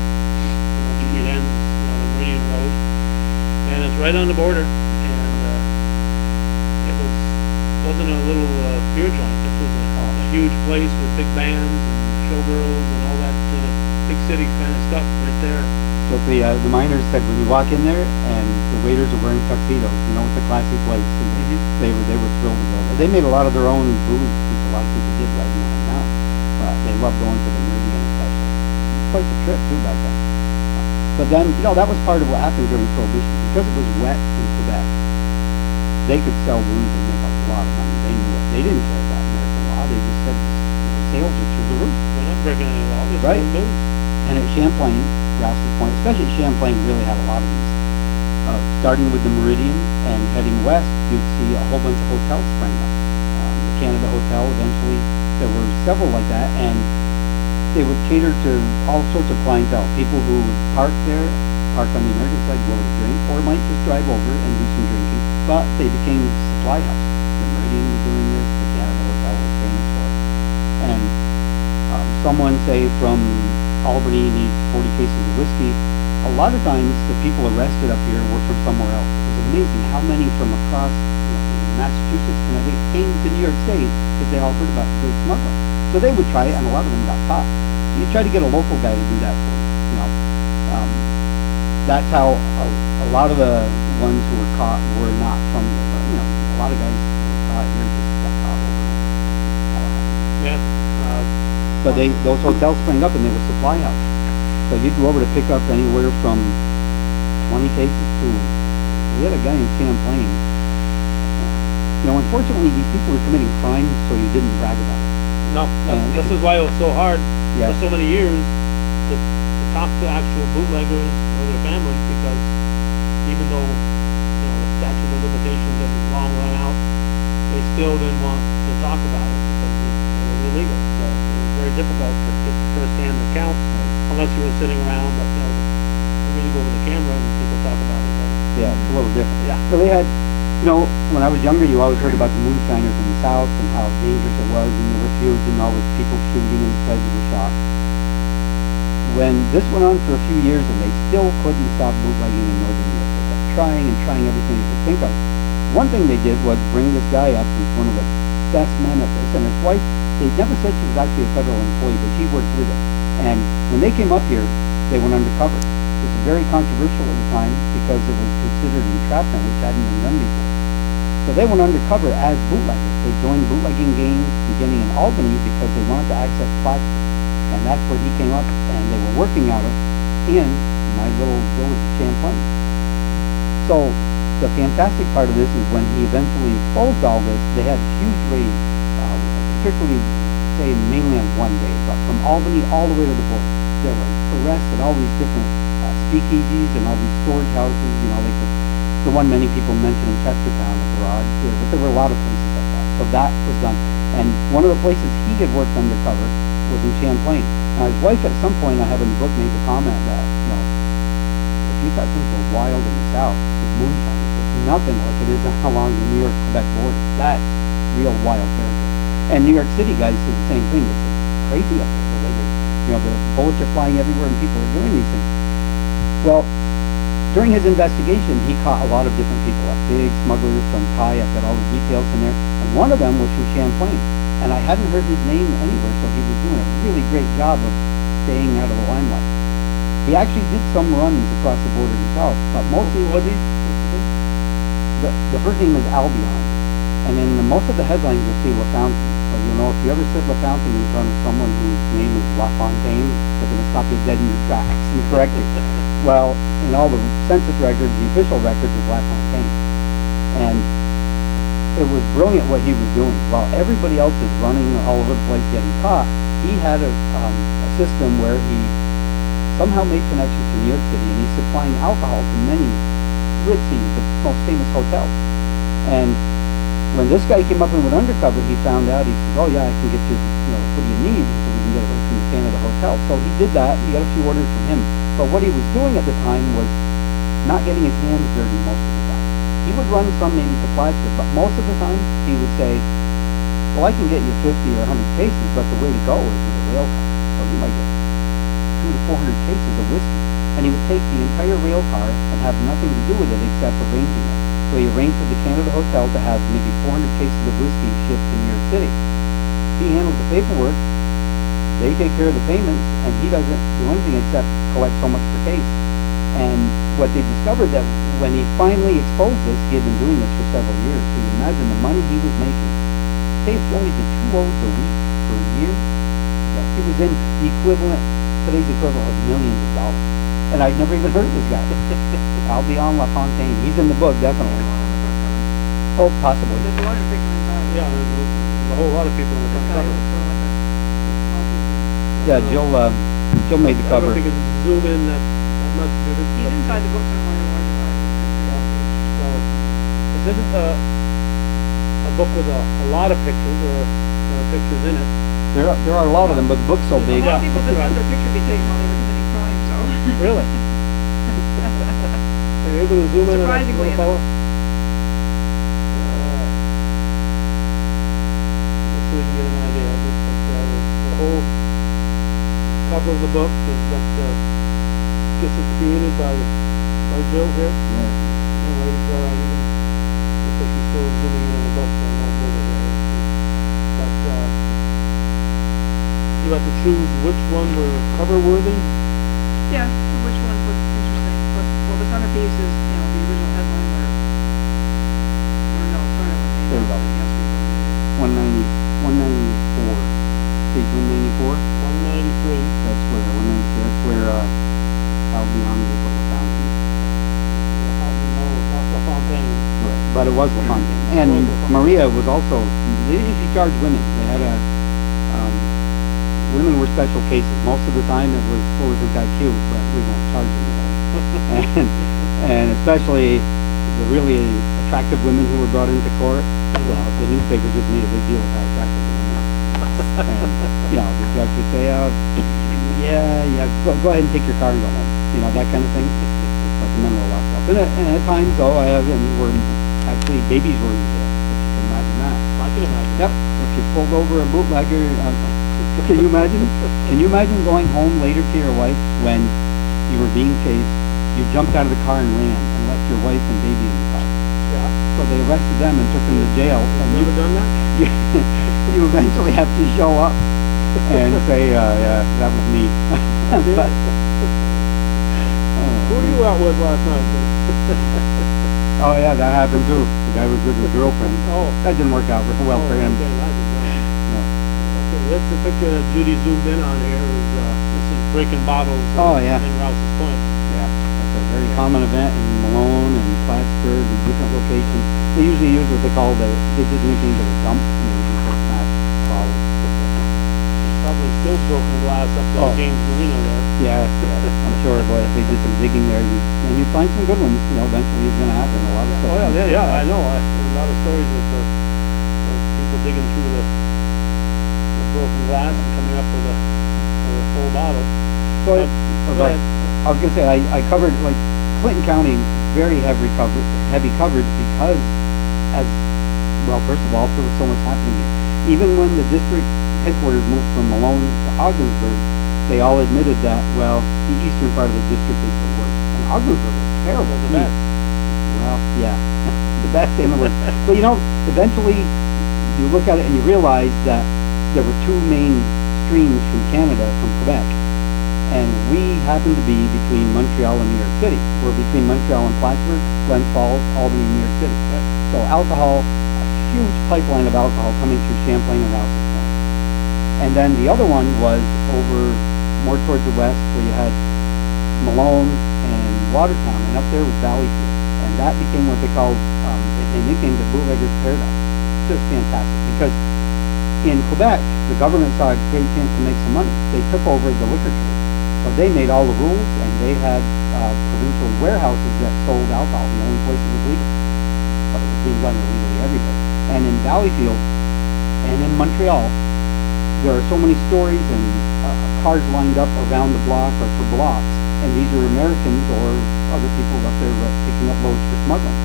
Oak Street ends on the Meridian Road. And it's right on the border. And it wasn't a little beer joint. This was a huge place with big bands and showgirls and all that big city kind of stuff right there. So the miners said when you walk in there and the waiters are wearing tuxedos, you know, it's a classy place. And they were thrilled to go there. They made a lot of their own booze, which a lot of people did right now. But they loved going to the Meridian especially. Quite the trip too back then. But then, you know, that was part of what happened during Prohibition. Because it was wet in Quebec, they could sell booze and make a lot of money. They knew it. They didn't care about American law. They just said sales are through the roof. They're not breaking any law. They're Right. selling booze. And at Champlain, Rouse's Point, especially Champlain, really had a lot of these. Starting with the Meridian and heading west, you'd see a whole bunch of hotels spring up. The Canada Hotel, eventually, there were several like that, and they would cater to all sorts of clientele. People who would park there, park on the American side, go over to drink, or might just drive over and do some drinking. But they became supply houses. The Meridian was doing this, the Canada Hotel was famous for it. And someone, say, from Albany needs 40 cases of whiskey. A lot of times the people arrested up here were from somewhere else. It was amazing how many from across Massachusetts, Connecticut came to New York State because they all heard about the great smuggling. So they would try it, and a lot of them got caught. you try to get a local guy to do that for you, you know. That's how a lot of the ones who were caught were not from, you know, a lot of guys who were caught here just got caught over. Yeah. But those hotels sprang up and they were supply houses. So you'd go over to pick up anywhere from 20 cases to, we had a guy in Champlain. You know, unfortunately, these people were committing crimes, so you didn't brag about it. No, this is why it was so hard Yeah. for so many years to talk to actual bootleggers or their families, because even though, you know, the statute of limitations had long run out, they still didn't want to talk about it because it was illegal. So it was very difficult to get first-hand accounts unless you were sitting around, but, you know, for me to go over the camera and people talk about it. But, Yeah, it's a little different. Yeah. So they had, you know, when I was younger, you always heard about the moonshiners in the South and how dangerous it was and the refuge and all those people shooting and places were shot. When this went on for a few years and they still couldn't stop bootlegging in Northern Europe, they kept trying and trying everything they could think of. One thing they did was bring this guy up, who's one of the best men at this, and his wife, they never said she was actually a federal employee, but she worked with him. And when they came up here, they went undercover. It was very controversial at the time because it was considered entrapment, which hadn't been done before. So they went undercover as bootleggers. They joined bootlegging gangs beginning in Albany because they wanted to access Plattsburgh. And that's where he came up, and they were working out of in my little village of Champlain. So the fantastic part of this is when he eventually exposed all this, they had huge raids, particularly, say, mainly on one day, but from Albany all the way to the border. There were arrests at all these different speakeasies and all these storage houses. You know, the one many people mention in Chestertown, a garage there, but there were a lot of places like that. So that was done. And one of the places he had worked undercover was in Champlain. Now his wife at some point, I have in the book, made the comment that, you know, if you thought things were wild in the South with moonshine, it's nothing like it is along the New York-Quebec border. That's real wild territory. And New York City guys do the same thing. It's crazy up there. The way you know, the bullets are flying everywhere and people are doing these things. Well, during his investigation, he caught a lot of different people, big smugglers from Thai. I've got all the details in there. And one of them was from Champlain. And I hadn't heard his name anywhere, so he was doing a really great job of staying out of the limelight. He actually did some runs across the border himself, but mostly the first name is Albion. And in most of the headlines you'll see LaFountain. But you know, if you ever said LaFountain in front of someone whose name is LaFontaine, they're going to stop you dead in your tracks and correct you. Well, in all the census records, the official records is LaFontaine. And it was brilliant what he was doing. While everybody else is running all over the place getting caught, he had a system where he somehow made connections to New York City, and he's supplying alcohol to many ritzy, the most famous hotels. And when this guy came up and went undercover, he found out, he said, oh yeah, I can get you, you know, what do you need? So we can get it right from the Canada Hotel. So he did that, he got a few orders from him. But what he was doing at the time was not getting his hands dirty most of the time. He would run some maybe to Plattsburgh, but most of the time he would say, well, I can get you 50 or 100 cases, but the way to go is with a rail car. So you might get 200 to 400 cases of whiskey. And he would take the entire rail car and have nothing to do with it except arranging it. So he arranged with the Canada Hotel to have maybe 400 cases of whiskey shipped to New York City. He handles the paperwork, they take care of the payments, and he doesn't do anything except collect so much per case. And what they discovered, that when he finally exposed this, he had been doing this for several years. So you imagine the money he was making. Say if you only did 2 loads a week for a year, yeah, he was in the equivalent, today's equivalent of millions of dollars. And I'd never even heard of this guy. Albion LaFontaine. He's in the book, definitely. The one on the front cover? Oh, possibly. There's a larger picture inside. Yeah, there's a whole lot of people in the This front guy cover. looks sort of like a small Yeah, Jill made the I don't cover. think it's zoom in that much. Did it? He's inside the book somewhere in a larger So, this isn't a book with a lot of pictures or pictures in it. There are a lot of them, but the book's so A big. lot of people just let their picture be taken while they were committing crimes, so. Really? Are you able to zoom in on that Surprisingly little enough. fella? Just so we can get an idea. The whole cover of the book is that this is created by Jill here. Yeah. And ladies, looks like she's still zooming in on the book, so I won't move it here. But you got to choose which one were cover worthy. Yeah, so which ones look interesting? Well, the centerpiece is, the original headline or no, sorry, There you go. yes, we voted. 194, page 194. 193. That's where 193. That's where Albion was what fountain. No, not La Fontaine. Right. But it was La Fontaine. And Maria was also. She charged women. They had a. Women were special cases. Most of the time it wasn't that cute, but we won't charge them that. and especially the really attractive women who were brought into court. Well, the newspaper just made a big deal of how attractive the women are. And the judge would say, go ahead and take your car and go home. That kind of thing. But the men were locked up. And at times, actually babies were in jail. If you can imagine that. I can imagine. Yep. If you pulled over a bootlegger, can you imagine? Can you imagine going home later to your wife when you were being chased? You jumped out of the car and ran and left your wife and baby in the car. Yeah. So they arrested them and took them to jail. And You ever done that? you eventually have to show up and say, yeah, that was me. But, Who were you out with last night? oh yeah, that happened too. The guy was with his girlfriend. Oh. That didn't work out well for him. Okay, I didn't know. No. Okay, that's the picture that Judy zoomed in on here. This is breaking bottles in Rouse's Point. Yeah, that's a very common event in Malone and Plattsburgh and different locations. They usually use what they call they just nicknamed it a dump, and they usually put smashed bottles. Probably still broken glass up there at James Marina there. Yeah, I'm sure. Boy, if they did some digging there, you'd find some good ones. Eventually it's going to happen. A lot of stuff. Oh yeah, I know. There's a lot of stories with people digging through the broken glass and coming up with a full bottle. So I was going to say I covered Clinton County very heavy coverage because first of all, there was so much happening here. Even when the district headquarters moved from Malone to Ogdensburg, they all admitted that, the eastern part of the district is the worst. And Ogdensburg was terrible. The best. Well, yeah, the best and the worst. But eventually you look at it and you realize that there were two main streams from Canada, from Quebec. And we happen to be between Montreal and New York City. We're between Montreal and Plattsburgh, Glens Falls, Albany, and New York City. Right. So alcohol, a huge pipeline of alcohol coming through Champlain and Rouse's Point. And then the other one was over more towards the west, where you had Malone and Watertown, and up there was Valleyfield. And that became what they called, they nicknamed it Bootleggers Paradise. Just fantastic, because in Quebec, the government saw a great chance to make some money. They took over the liquor trade. So they made all the rules, and they had provincial warehouses that sold alcohol, the only place it was legal. But it was being done illegally everywhere. And in Valleyfield and in Montreal, there are so many stories and cars lined up around the block or for blocks, and these are Americans or other people up there picking up loads for smuggling.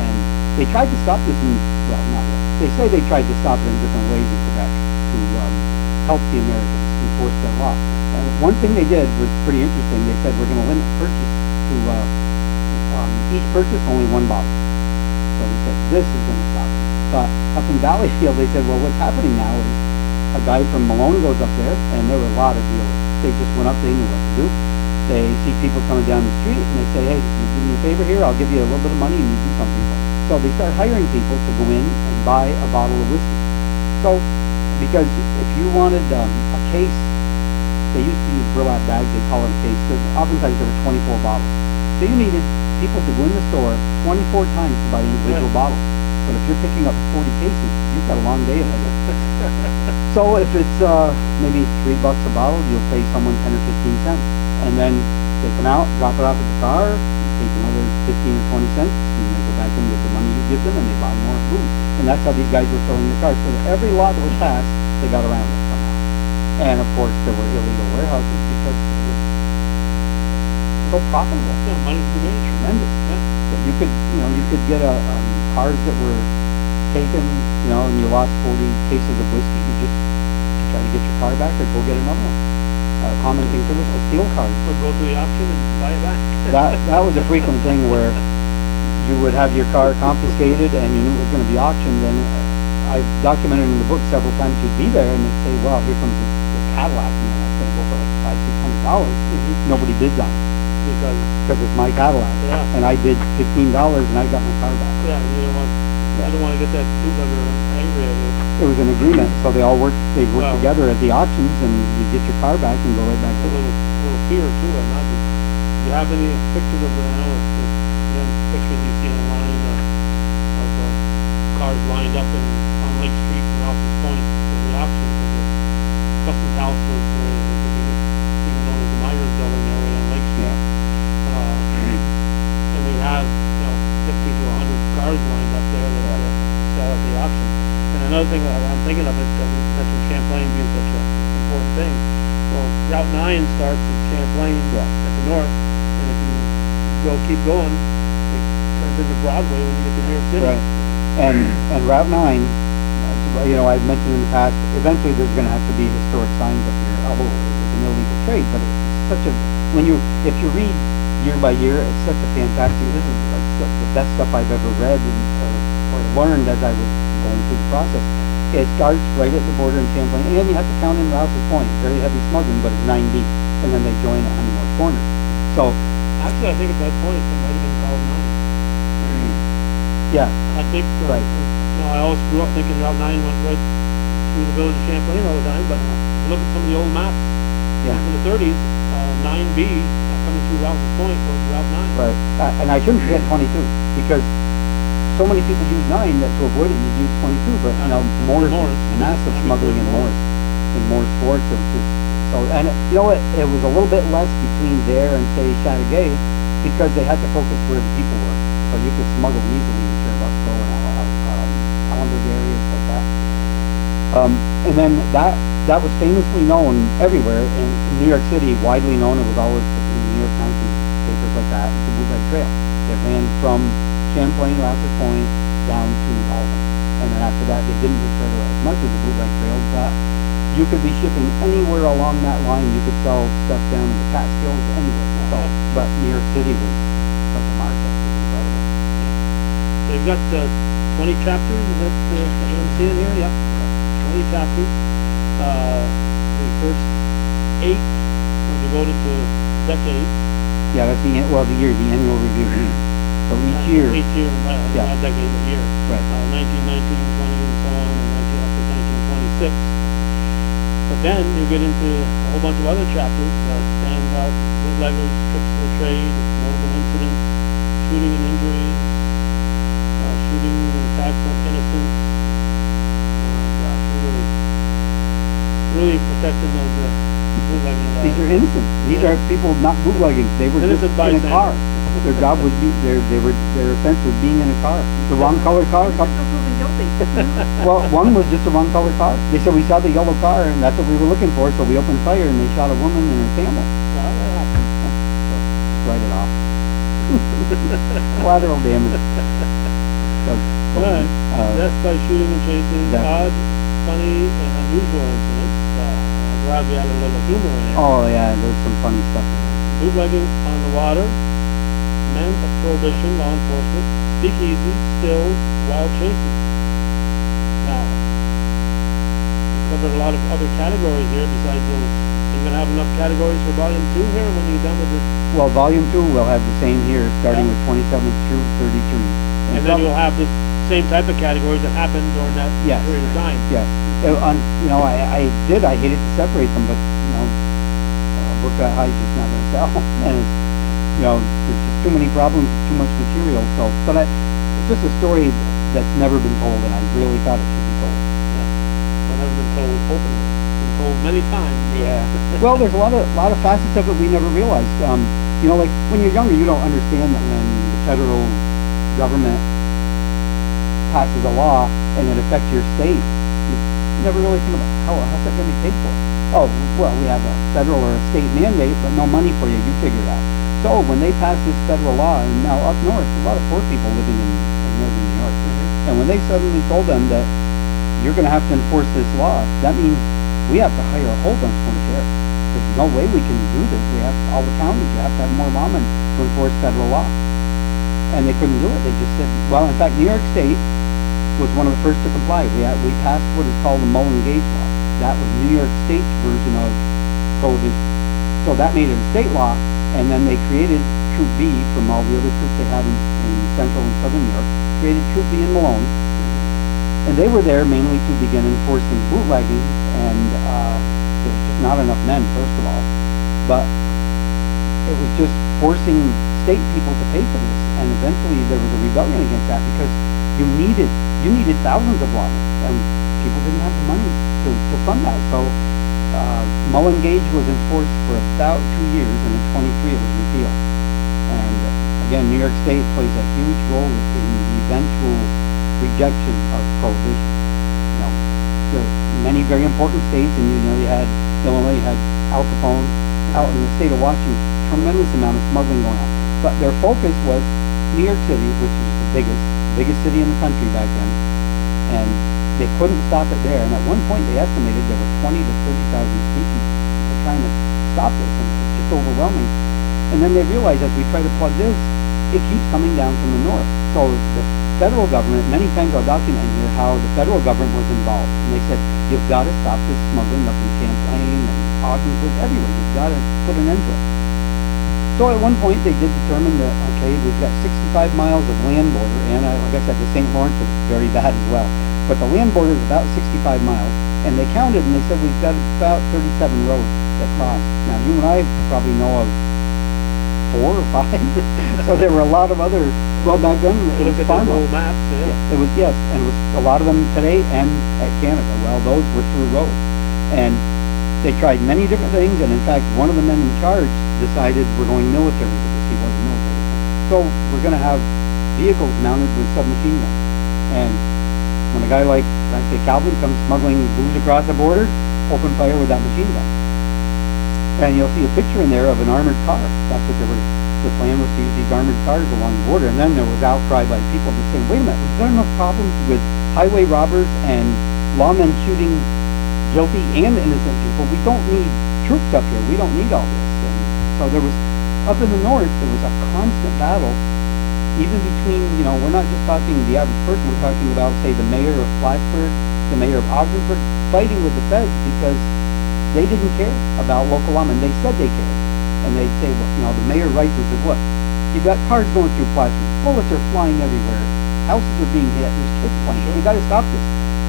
And they tried to stop this not yet. They say they tried to stop it in different ways in Quebec to help the Americans enforce their law. And one thing they did was pretty interesting. They said, we're going to limit purchase to each purchase only one bottle. So they said, this is going to stop it. But up in Valleyfield, they said, what's happening now is a guy from Malone goes up there, and there were a lot of dealers. They just went up, they knew what to do. They see people coming down the street, and they say, hey, you do me a favor here, I'll give you a little bit of money, and you do something for me. So they start hiring people to go in and buy a bottle of whiskey. So, because if you wanted a case, they used to use burlap bags, they call it a case. So oftentimes there were 24 bottles. So you needed people to go in the store 24 times to buy individual bottles. But if you're picking up 40 cases, you've got a long day ahead of you. So if it's maybe $3 a bottle, you'll pay someone 10 or 15 cents. And then they come out, drop it off at the car, take another 15 or 20 cents, and they go back in with the money you give them, and they buy more booze. And that's how these guys were filling their cars. So that every lot that was passed, they got around it somehow. And of course, there were illegal warehouses because it was so profitable. Yeah, money to be made. Tremendous. Yeah. You could get cars that were taken, and you lost 40 cases of whiskey. You just try to get your car back or go get another one. A common thing too was to steal cars. Or go to the auction and buy it back. That was a frequent thing where you would have your car confiscated and you knew it was going to be auctioned. And I've documented in the book several times you'd be there and they'd say, "Wow, here comes this Cadillac, and that's gonna go for like $500-600. Nobody bids on it, Because, because it's my Cadillac. Yeah. And I bid $15 and I got my car back. yeah, you don't wanna get that bootlegger angry at you. It was an agreement, so they'd work Wow. together at the auctions, and you get your car back and go right back A to it. little fear too, I imagine. Do you have any pictures of, I know you have pictures you see online of cars lined up on Lake Street and Rouse's Point for the auction, because the customs house was where it was even known as the Myers Building area on Lake Street. And they have, 50 to 100 cars lined up there that sell at the auction. And another thing that I'm thinking of is that you mentioned Champlain being such an important thing. Well, Route 9 starts at Champlain Yeah. at the north, and if you keep going, it turns into Broadway when you get to New York City. Right. And Route 9, I've mentioned in the past, eventually there's gonna have to be historic signs up here, although it's an illegal trade, but it's such a, if you read year by year, it's such a fantastic, this is like the best stuff I've ever read or learned as I was going through the process. It starts right at the border in Champlain, and you have to count in Rouse's Point, very heavy smuggling, but it's 9 deep, and then they join at Honeymoon Corners. So, Actually, I think at that point it might have been called 9. yeah, I think, Right. I always grew up thinking Route 9 went right through the village of Champlain all the time, but if you look at some of the old maps yeah. from the 30s, 9B coming through Rouse's Point was Route 9. Right, and I shouldn't forget 22, because so many people use 9 that to avoid it, you use 22, but Morris, massive smuggling in Morris Forks, it was just, so, and it was a little bit less between there and say Chateauguay, because they had to focus where the people were, so you could smuggle easily in Churubusco and Hallenberg areas like that. And then that was famously known everywhere, in New York City, widely known, it was always in the New York Times and papers like that, the Bootleg Trail. It ran from Champlain, Rouse's Point, down to Albany. And then after that, they didn't refer to it as much as the Bootleg Trail, but you could be shipping anywhere along that line. You could sell stuff down in the Catskills, anywhere. So, but New York City was such a market. It was incredible. So you've got 20 chapters, is that what I'm seeing here? Yep, 20 chapters. The first 8 are devoted to decades. Yeah, that's the annual review. So each year. Each year, Yeah. not decade, but year. Right. 1919, 20, and so on, and up to 1926. But then you get into a whole bunch of other chapters that stand out: bootleggers, tricks of the trade, notable incidents, shooting and injuries, shooting and attacks on innocents. Gosh, really protecting those bootlegging guys. These are innocent. These are people not bootlegging. They were just Innocent in a car. bystanders. Their job was their offense was being in a car. The wrong color car. Still proven guilty. Well, one was just a wrong color car. They said we saw the yellow car and that's what we were looking for, so we opened fire and they shot a woman and her family. Well, that happens. So just write it off. Collateral damage. So, Alright, death by shooting and chasing, Death. odd, funny, and unusual incidents. I'm glad we had a little humor in it. Oh yeah, there's some funny stuff in there. Bootlegging on the water, men of prohibition, law enforcement, speakeasy, stills, wild chases. Now, we covered a lot of other categories here besides those. You're going to have enough categories for volume 2 here when you're done with this? Well, volume 2 will have the same here, starting with 27 through 33. And then you'll have the same type of categories that happened during that Yes. period of time. Yes. I hated to separate them, but, a book that high is just not going to sell. And it's, there's just too many problems, too much material. So, but it's just a story that's never been told, and I really thought it should be told. Yeah. So never been told openly. Been told many times. Yeah. Well, there's a lot of facets of it we never realized. Like when you're younger, you don't understand that when the federal government passes a law and it affects your state, you never really think about how's that going to be paid for. Oh, well, we have a federal or a state mandate, but no money for you. You figure it out. So when they passed this federal law, and now up north, a lot of poor people living in northern New York, and when they suddenly told them that you're going to have to enforce this law, that means we have to hire a whole bunch more sheriffs. There's no way we can do this. We have all the counties. You have to have more lawmen to enforce federal law. And they couldn't do it. They just said, well, in fact, New York State was one of the first to comply. We passed what is called the Mullen Gauge Law. that was New York State's version of prohibition. So that made it a state law, and then they created Troop B from all the other troops they had in central and southern New York, created Troop B in Malone, and they were there mainly to begin enforcing bootlegging, and there was just not enough men, first of all, but it was just forcing state people to pay for this, and eventually there was a rebellion against that because you needed thousands of lawmen, and people didn't have the money to fund that. So Mullen Gauge was enforced for about 2 years, and in 23 it was repealed. And again, New York State plays a huge role in the eventual rejection of prohibition. You know, there are many very important states, and you had Illinois, you had Al Capone. Out in the state of Washington, tremendous amount of smuggling going on. But their focus was New York City, which is the biggest city in the country back then, and they couldn't stop it there. And at one point, they estimated there were 20 to 30,000 species trying to stop this, and it's just overwhelming. And then they realized as we try to plug this, it keeps coming down from the north. So the federal government, many times I'll document in here how the federal government was involved, and they said, you've got to stop this smuggling up in Champlain and Ogdensburg, everywhere. You've got to put an end to it. So at one point they did determine that, okay, we've got 65 miles of land border, and like I said, the St. Lawrence was very bad as well. But the land border is about 65 miles, and they counted and they said we've got about 37 roads that cross. Now you and I probably know of 4 or 5, so there were a lot of other, well back then it was farm roads. Maps, yeah. It was, yes, and it was a lot of them today and at Canada. Well, those were through roads. And they tried many different things, and in fact, one of the men in charge decided we're going military with this. He wasn't military. So we're going to have vehicles mounted with submachine guns. And when a guy like, I say Calvin, comes smuggling booze across the border, open fire with that machine gun. And you'll see a picture in there of an armored car. That's what the plan was, to use these armored cars along the border. And then there was outcry by people just saying, wait a minute, we've got enough problems with highway robbers and lawmen shooting guilty and innocent people. We don't need troops up here. We don't need all this. And so there was, up in the north, there was a constant battle, even between, we're not just talking the average person, we're talking about, say, the mayor of Plattsburgh, the mayor of Ogdensburg, fighting with the feds because they didn't care about local lawmen. They said they cared. And they'd say, well, the mayor writes and says, look, you've got cars going through Plattsburgh, bullets are flying everywhere, houses are being hit, there's kids playing, you got to stop this.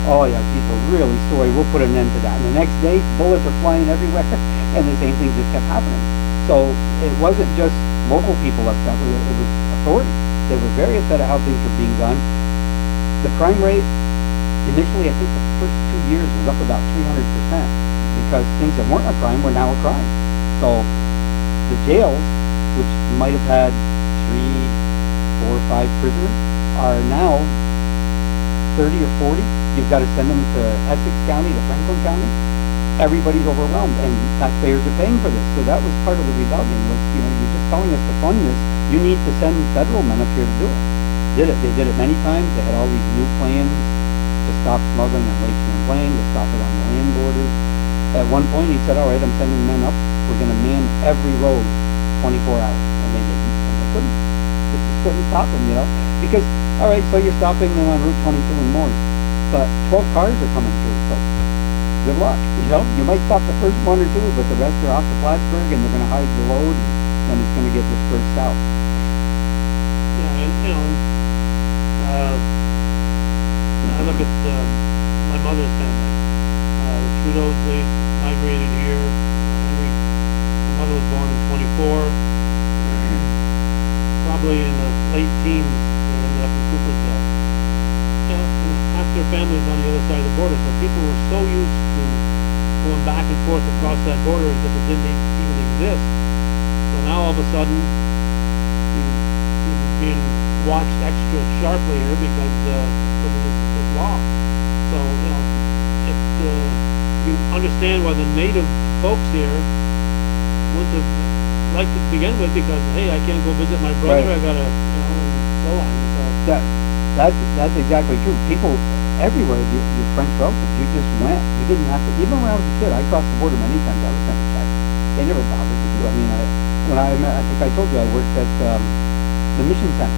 Oh yeah, geez, we're really sorry, we'll put an end to that. And the next day, bullets are flying everywhere, and the same thing just kept happening. So it wasn't just local people upset with it, it was authorities. They were very upset at how things were being done. The crime rate, initially, I think the first 2 years was up about 300%, because things that weren't a crime were now a crime. So the jails, which might have had 3, 4, 5 prisoners, are now 30 or 40. You've got to send them to Essex County, to Franklin County. Everybody's overwhelmed, and taxpayers are paying for this. So that was part of the rebellion, was, you're just telling us to fund this. You need to send federal men up here to do it. They did it many times. They had all these new plans to stop smuggling on Lake Champlain, to stop it on the land borders. At one point, he said, all right, I'm sending men up. We're going to man every road 24 hours. And they didn't. And they couldn't. They just couldn't stop them, Because, all right, so you're stopping them on Route 22 in the morning. But 12 cars are coming through, so good luck. You might stop the first 1 or 2, but the rest are off to Plattsburgh, and they're going to hide the load, and then it's going to get dispersed south. Yeah, and I look at my mother's family. The Trudeaus, they migrated here. My mother was born in 24. Probably in the late teens, they ended up in Coopersville. And half their families on the other side of the border, so people were so used to going back and forth across that border as if it didn't even exist. So now all of a sudden, you're being watched extra sharply here because of this law. So, you understand why the native folks here wouldn't have liked it to begin with, because, hey, I can't go visit my brother, right. I gotta, and so on. So That's exactly true. People everywhere, your French relatives, you just went. You didn't have to, even when I was a kid, I crossed the border many times. I was sent to check. They never bothered to do. I mean, I think I told you I worked at the mission center,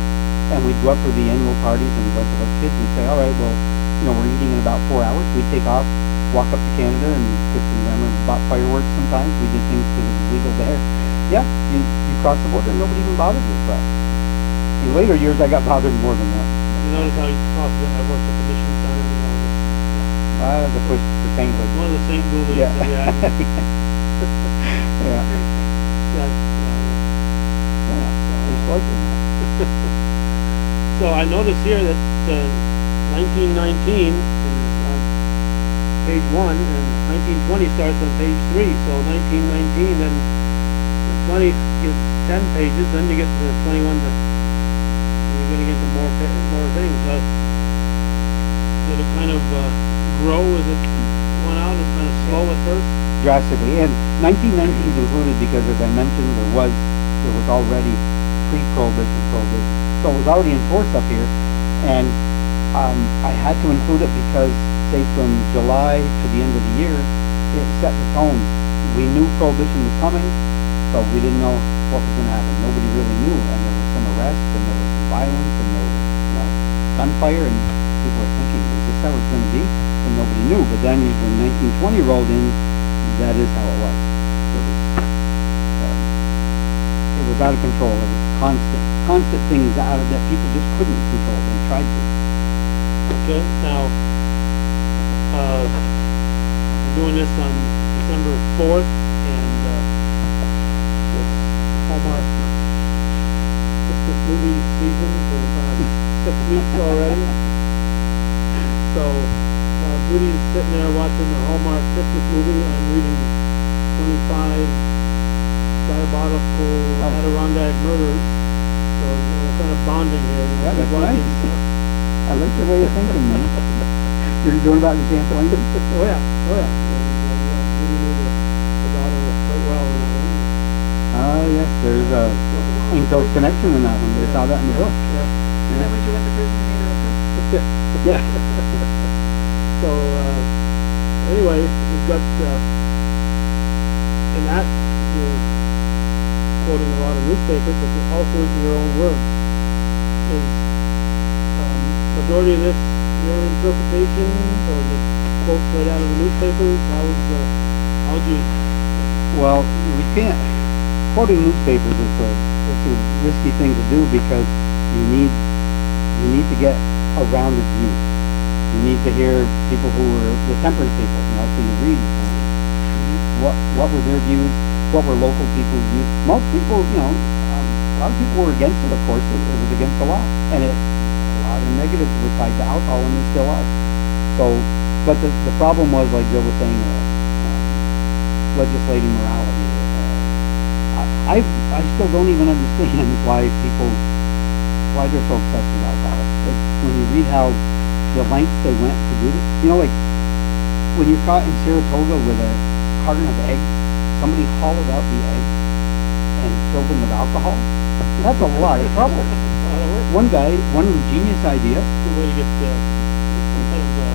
and we'd go up for the annual parties, and a bunch of us kids would say, all right, well, we're eating in about 4 hours. We'd take off walk up to Canada and get some grammar, bought fireworks sometimes. We did things because it was legal there. Yeah, you cross the border and nobody even bothered you. But in later years, I got bothered more than once. You notice how you cross it, I worked at the mission center, you know, The push for St. Louis. one of the St. Gooley, Yeah. yeah. Yeah. Yeah, Yeah. Just like that. So I notice here that 1919 is on page 1 and 1920 starts on page 3. So 1919, then the 20 gives 10 pages, then you get to the 21, you're going to get to more things. Did it kind of grow as it went out? It's kind of slow at first? Drastically. And 1919 is included because, as I mentioned, there was already pre-prohibition prohibition. So it was already in force up here, and I had to include it because, say, from July to the end of the year, it set the tone. We knew prohibition was coming, but we didn't know what was going to happen. Nobody really knew, and there was some arrests, and there was some violence, and there was, gunfire, and people were thinking, is this how it's going to be? And nobody knew. But then when 1920 rolled in, that is how it was. It was out of control. It was constant things out of that people just couldn't control. They tried to. Okay, now, we're doing this on December 4th, and it's Hallmark Christmas movie season for the past 6 weeks already. So, while Judy's sitting there watching the Hallmark Christmas movie, I'm reading 25 diabolical Adirondack murders. So we're kind of bonding here. Yeah, She's that's watching, nice. I like your way of thinking, man. You're doing about the Champlain? Oh yeah, oh yeah. Judy knew the daughter quite well in that one. Oh, yes, there's a close connection in that one. They saw that in the book. Yeah. And then when she went to prison, they made her a cook. Yeah. So, anyway, we've got, in that, you're quoting a lot of newspapers, but also in your own words. Is, majority of this your interpretation, or the quotes right out of the newspapers? How'd you? Well, we can't. Quoting newspapers is it's a risky thing to do because you need to get a rounded view. You need to hear people who were the temperance people, so you read what were their views, what were local people's views. Most people, a lot of people were against it, of course. It was against the law, and a lot of negatives were tied to alcohol, and they still are. So, but the problem was, like Jill was saying, legislating morality. I still don't even understand why they're so obsessed with alcohol. When you read how the lengths they went to do this, like when you're caught in Saratoga with a carton of eggs, somebody hollowed out the eggs and filled them with alcohol. That's a lot of trouble. One ingenious idea. Good way to get some kind of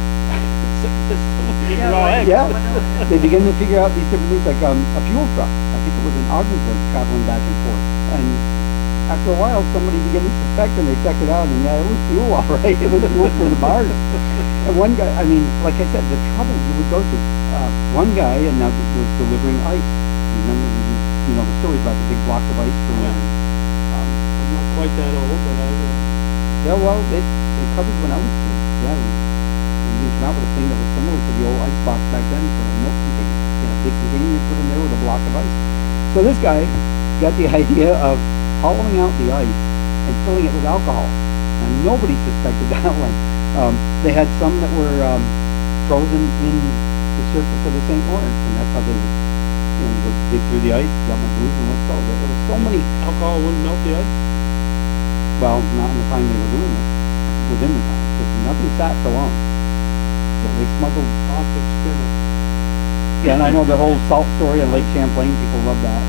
sickness to Yeah, raw right. eggs. Yeah, they began to figure out these different things, like a fuel truck. I think it was in Ogdensburg traveling back and forth. And after a while, somebody began to suspect, and they checked it out, and yeah, it was fuel, all right. It was fuel for the bars. And one guy, like I said, the trouble you would go through. One guy, and now was delivering ice. Remember, the stories about the big blocks of ice from Yeah. I'm not quite that old, but Yeah, well, it covered when I was a kid. Yeah, we came out with a thing that was similar to the old ice box back then for a milk container. Big container, you put in there with a block of ice. So this guy got the idea of hollowing out the ice and filling it with alcohol. And nobody suspected that one. They had some that were frozen in the surface of the St. Lawrence, and that's how they would, you go dig through the ice, got my booze, and what's all. There was so many. alcohol wouldn't melt the ice. Well, not in the time they were doing it. Within the time, because nothing sat so long. So they smuggled. Off experiment. Yeah, and I know the whole salt story on Lake Champlain. People love that.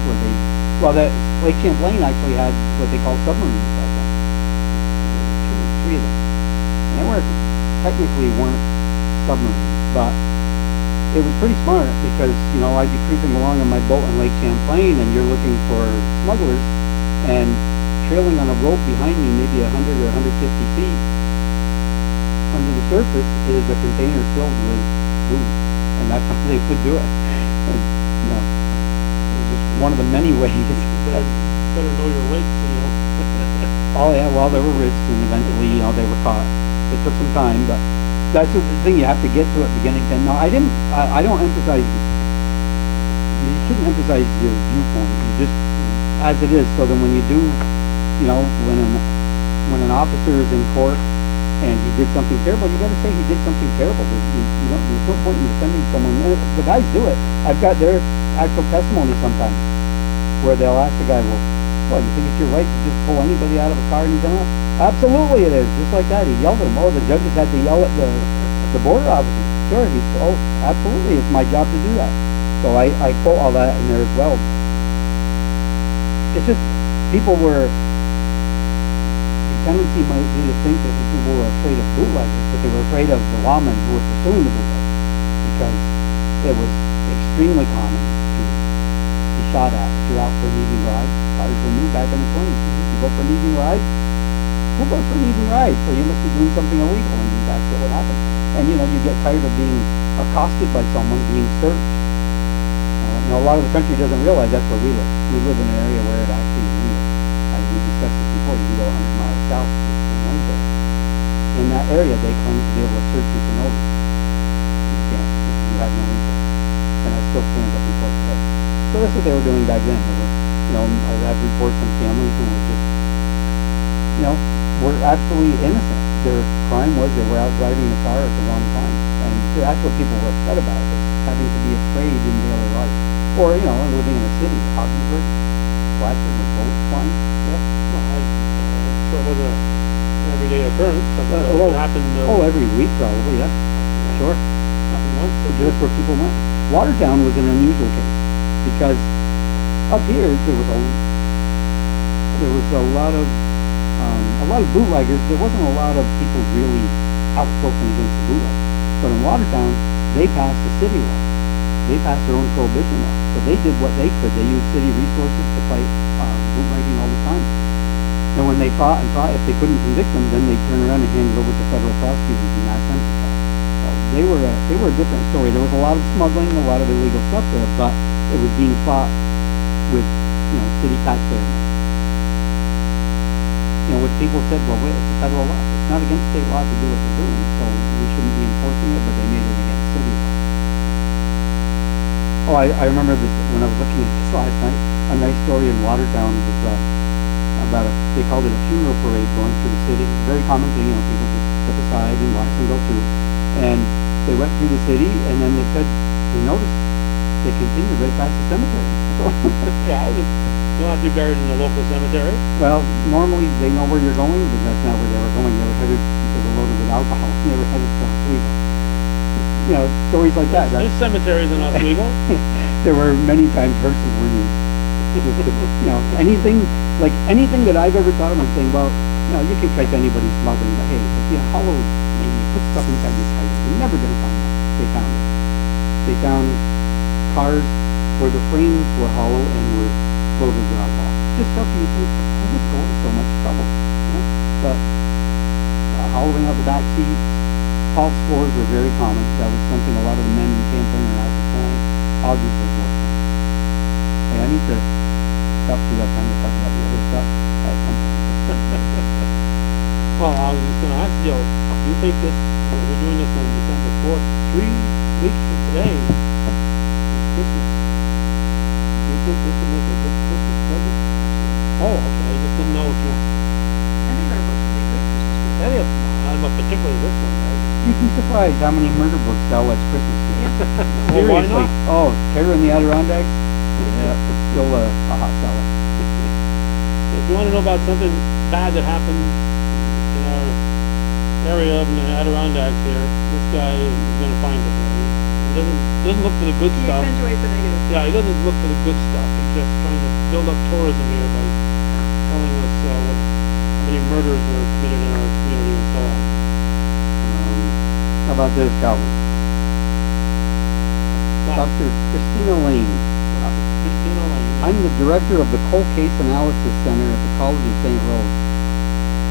That Lake Champlain actually had what they call submarines back then. Two or three of them. And they weren't submarines, but it was pretty smart because I'd be cruising along on my boat on Lake Champlain, and you're looking for smugglers, and trailing on a rope behind me, maybe 100 or 150 feet under the surface, is a container filled with booze. and that's how they would do it. And, you know, it was just one of the many ways. Better know your weights, you know. Oh yeah, well, there were risks, and eventually, you know, they were caught. It took some time, but that's the thing, you have to get to it beginning to end. No, I don't emphasize, you shouldn't emphasize your viewpoint, you just, as it is, so then when you do, you know, when an officer is in court and he did something terrible, you gotta say he did something terrible. There's no point in defending someone. The guys do it. I've got their actual testimony sometimes, where they'll ask the guy, well, you think it's your right to just pull anybody out of a car and he's gonna? Absolutely it is, just like that. He yelled at him. Oh, the judges had to yell at the border officer. Sure, absolutely, it's my job to do that. So I quote all that in there as well. It's just, the tendency might be to think that people were afraid of bootleggers, but they were afraid of the lawmen who were pursuing the bootleggers, because it was extremely common to be shot at if you're out for an evening ride. Cars were new back in the 20s. You go for an evening ride? Who goes for an evening ride? So you must be doing something illegal, and that's what would happen. And you know, you get tired of being accosted by someone, being searched. You know, a lot of the country doesn't realize that's where we live. We live in an area where it actually is legal. As we discussed this before, you can go 100 miles south to Wednesday. In that area, they claim to be able to search you for no reason. You can't, if you have no interest. And that still stands up in court today. So that's what they were doing back then. They were, you know, I've had reports from families who were just, you know, were absolutely innocent. Their crime was they were out driving the car at the wrong time. And that's what people were upset about, is having to be afraid in daily life. Or, you know, living in a city, Ogdensburg, Blatchford with bullets flying. Yeah, well, I'm sure it wasn't an everyday occurrence. It happened. Every week probably, yeah. Sure. Happened once. Just where people went. Watertown was an unusual case, because up here there was a lot of bootleggers. There wasn't a lot of people really outspoken against the bootleggers. But in Watertown, they passed the city law. They passed their own prohibition law. So they did what they could. They used city resources to fight bootlegging all the time. And when they fought, if they couldn't convict them, then they turned around and handed over to federal prosecutors and asked them to try. So they were a different story. There was a lot of smuggling, a lot of illegal stuff there, but it was being fought with, you know, city taxpayer money. You know, which people said, well, wait, it's a federal law. It's not against state law to do what they're doing, so we shouldn't be enforcing it, but they made it against city law. Oh, I remember this when I was looking at this last night. A nice story in Watertown was about they called it a funeral parade going through the city. Very common thing, you know, people just step aside and watch them go through. And they went through the city, and then they said, they noticed they continued right past the cemetery. So, wow, you don't have to be buried in a local cemetery. Well, normally they know where you're going, but that's not where they were going. They were loaded with alcohol. They were headed to Oswego. You know, stories like that. There's cemeteries in Oswego. There were many times hearses were used. You know, anything that I've ever thought of, I'm saying, well, you know, you can trace anybody's smuggling, but hey, if you hollow, maybe you put stuff inside your tires, you're never going to find that. They found it. They found cars where the frames were hollow and were loaded with alcohol. Just stuff you think, who would go to so much trouble? You know? But hollowing out the back seats, false floors were very common. That was something a lot of the men in Champlain and out tonight. Ogdensburg was. Hey, I need to stop so you have time to talk about the other stuff at some point. Well, I was just going to ask you, do you think this, we're doing this on December 4th, 3 weeks from today, is Christmas. Do you think this would make a good Christmas present? Oh, okay, I just didn't know if you... Any of our books would be great Christmas presents. Any of them, but particularly this one, right? You'd be surprised how many murder books sell as Christmas gifts. Well, why Seriously. not? Oh, Terror in the Adirondacks? Yeah, it's still a hot seller. If you want to know about something bad that happened in our area of the Adirondacks here, this guy is going to find it there. He doesn't look for the good He stuff. accentuates the negative. Yeah, he doesn't look for the good stuff. He's just trying to build up tourism here by telling us how many murders were committed in our community and so on. How about this, Calvin? Wow. Dr. Christina Lane. Christina Lane. I'm the director of the Cold Case Analysis Center at the College of St. Rose.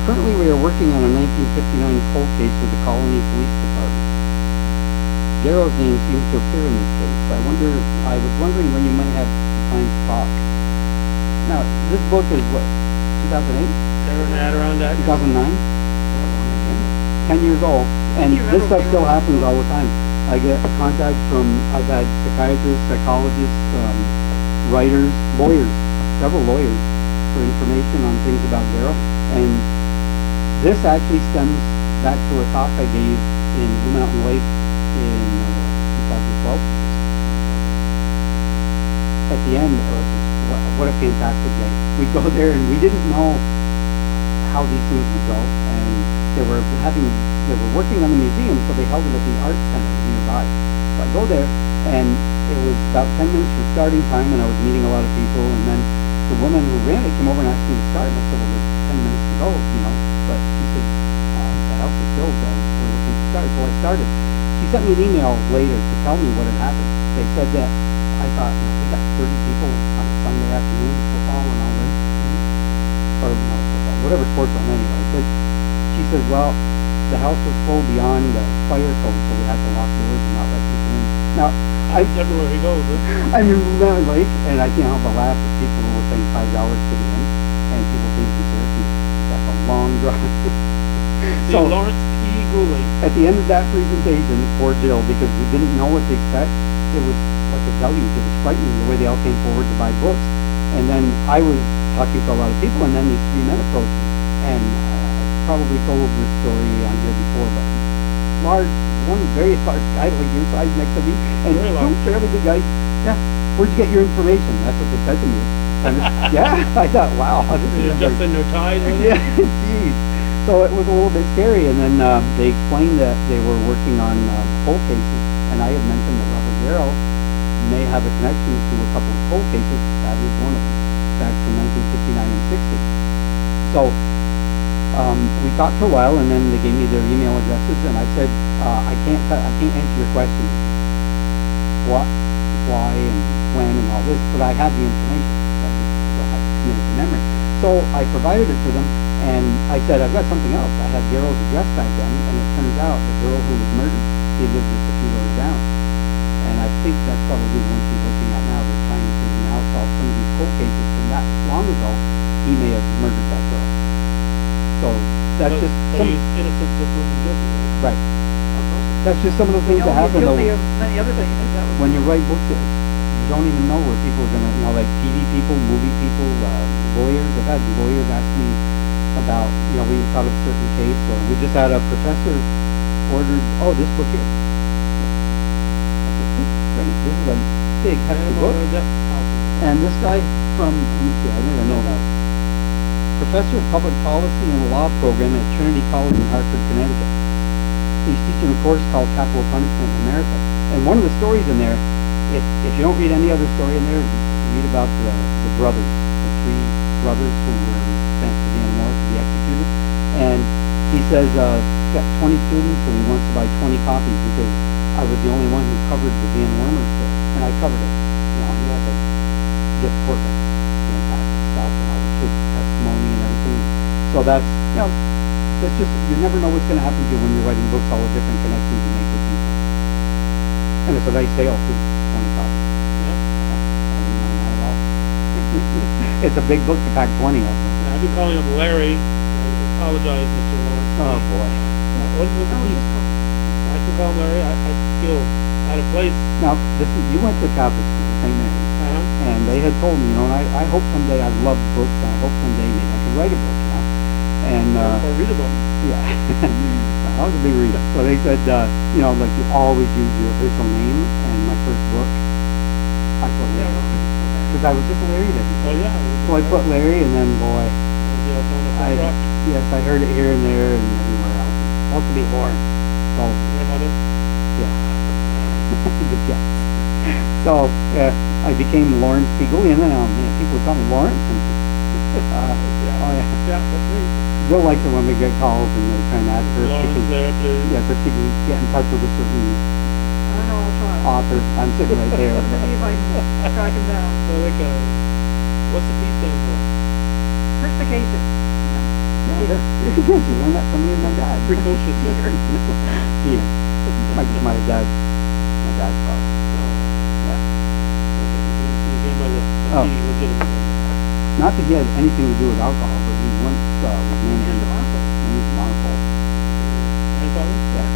Currently, we are working on a 1959 cold case with the Colony Police Department. Darrow's name seems to appear in this case. I was wondering when you might have time to talk. Now, this book is what, 2008? Around that. 2009? 10 years old. And You this remember stuff when still it was happens all the time. I get contacts from, I've had psychiatrists, psychologists, writers, lawyers, several lawyers for information on things about Darrow. And this actually stems back to a talk I gave in Blue Mountain Lake in 2012. At the end, what a fantastic day. We go there and we didn't know how these things would go. And they were working on the museum, so they held it at the art center nearby. So I go there, and it was about 10 minutes from starting time, and I was meeting a lot of people, and then the woman who ran it came over and asked me to start, and I said, well, there's 10 minutes to go, but she said, the house is filled, we're looking to start, so I started. She sent me an email later to tell me what had happened. They said that, I thought, we got 30 people on Sunday afternoon, football and all this, or no, football, whatever sports on anyway, but she said, well, the house was full beyond the fire code, so we had to lock doors and not let people in. Now, That's everywhere he goes. I'm in Blue Mountain Lake, and I can't help but laugh at people who were paying $5 to get in, and people came from Syracuse. That's a long drive. So Lawrence P. Gooley. At the end of that presentation, poor Jill, because we didn't know what to expect, it was like a deluge. It was frightening the way they all came forward to buy books. And then I was talking to a lot of people, and then these three men approached me, and probably told this story on here before, but one very large guy like your size next to me, and two fairly big guys. Yeah, where'd you get your information? That's what they said to me. And yeah, I thought, wow, this is just in no ties. Yeah, geez. So it was a little bit scary, and then they explained that they were working on cold cases, and I had mentioned that Robert Darrow may have a connection to a couple of cold cases. That was one of them, back from 1959 and 60. So we talked for a while, and then they gave me their email addresses, and I said, I can't answer your questions, what, why, and when, and all this, but I have the information. I just don't have to commit it to memory. So I provided it to them, and I said, I've got something else. I had Darrow's address back then, and it turns out the girl who was murdered, she lived just a few doors down. And I think that's probably the one she's looking at now. They're trying to now solve some of these cold cases from that long ago. He may have murdered that girl. So that's just so some, he's innocent until proven guilty. right. That's just some of the things that happen though. Guilty of many other things. That was When you write books, you don't even know where people are gonna, like TV people, movie people, lawyers. I've had lawyers ask me about, we thought of a certain case, or we just had a professor ordered, this book here. I said, great, this is a big, hefty book. And this guy from, let me see, I think I know that. Professor of Public Policy and Law Program at Trinity College in Hartford, Connecticut. He's teaching a course called Capital Punishment in America. And one of the stories in there, if you don't read any other story in there, read about the brothers, the three brothers who were sent to the War to be executed. And he says, he's got 20 students and he wants to buy 20 copies because I was the only one who covered the Van Wormer story. And I covered it. He had to get Portland. Fantastic stuff and all the kids' testimony and everything. So that's, it's just, you never know what's going to happen to you when you're writing books, all the different connections you make with people. And it's a nice sale too, 20 copies. Yeah. I didn't mind that at all. It's a big book to pack 20 of them. I've been calling up Larry. I apologize, Mr. Lawrence. Oh boy. What's the piece? I can call him Larry. I feel out of place. Now, you went to Catholic school, St. Mary's. And they had told me, and I hope someday, I love books, and I hope someday maybe I could write a book, And, or read a book. Yeah. I was a big reader. So they said, like you always use your official name, and my first book, I put Larry. Because I was just Larry then. Oh yeah. So I put Larry, and then boy, yes, I heard it here and there and everywhere else. Supposed to be Lawrence. So, your mother? yeah. The Jets. So, I became Lawrence P. Gooley, and then people would call me Lawrence. And, Yeah, that's me. Jill likes it when we get calls and they're trying to ask her if she Lawrence can, there, please. yeah, so she can get in touch with a certain I know, I'll try. author. I'm sitting right there. Let's see if I can track him down. So what's the P stand for? Perspicacious. Yeah, you learned that from me and my dad. Precocious. Peter. My dad's dad's father. Oh, Yeah. okay, he came by the Oh. key legitimately. Not that he had anything to do with alcohol, but he once was And managing the monopole. monopole. Grandfather? Yeah.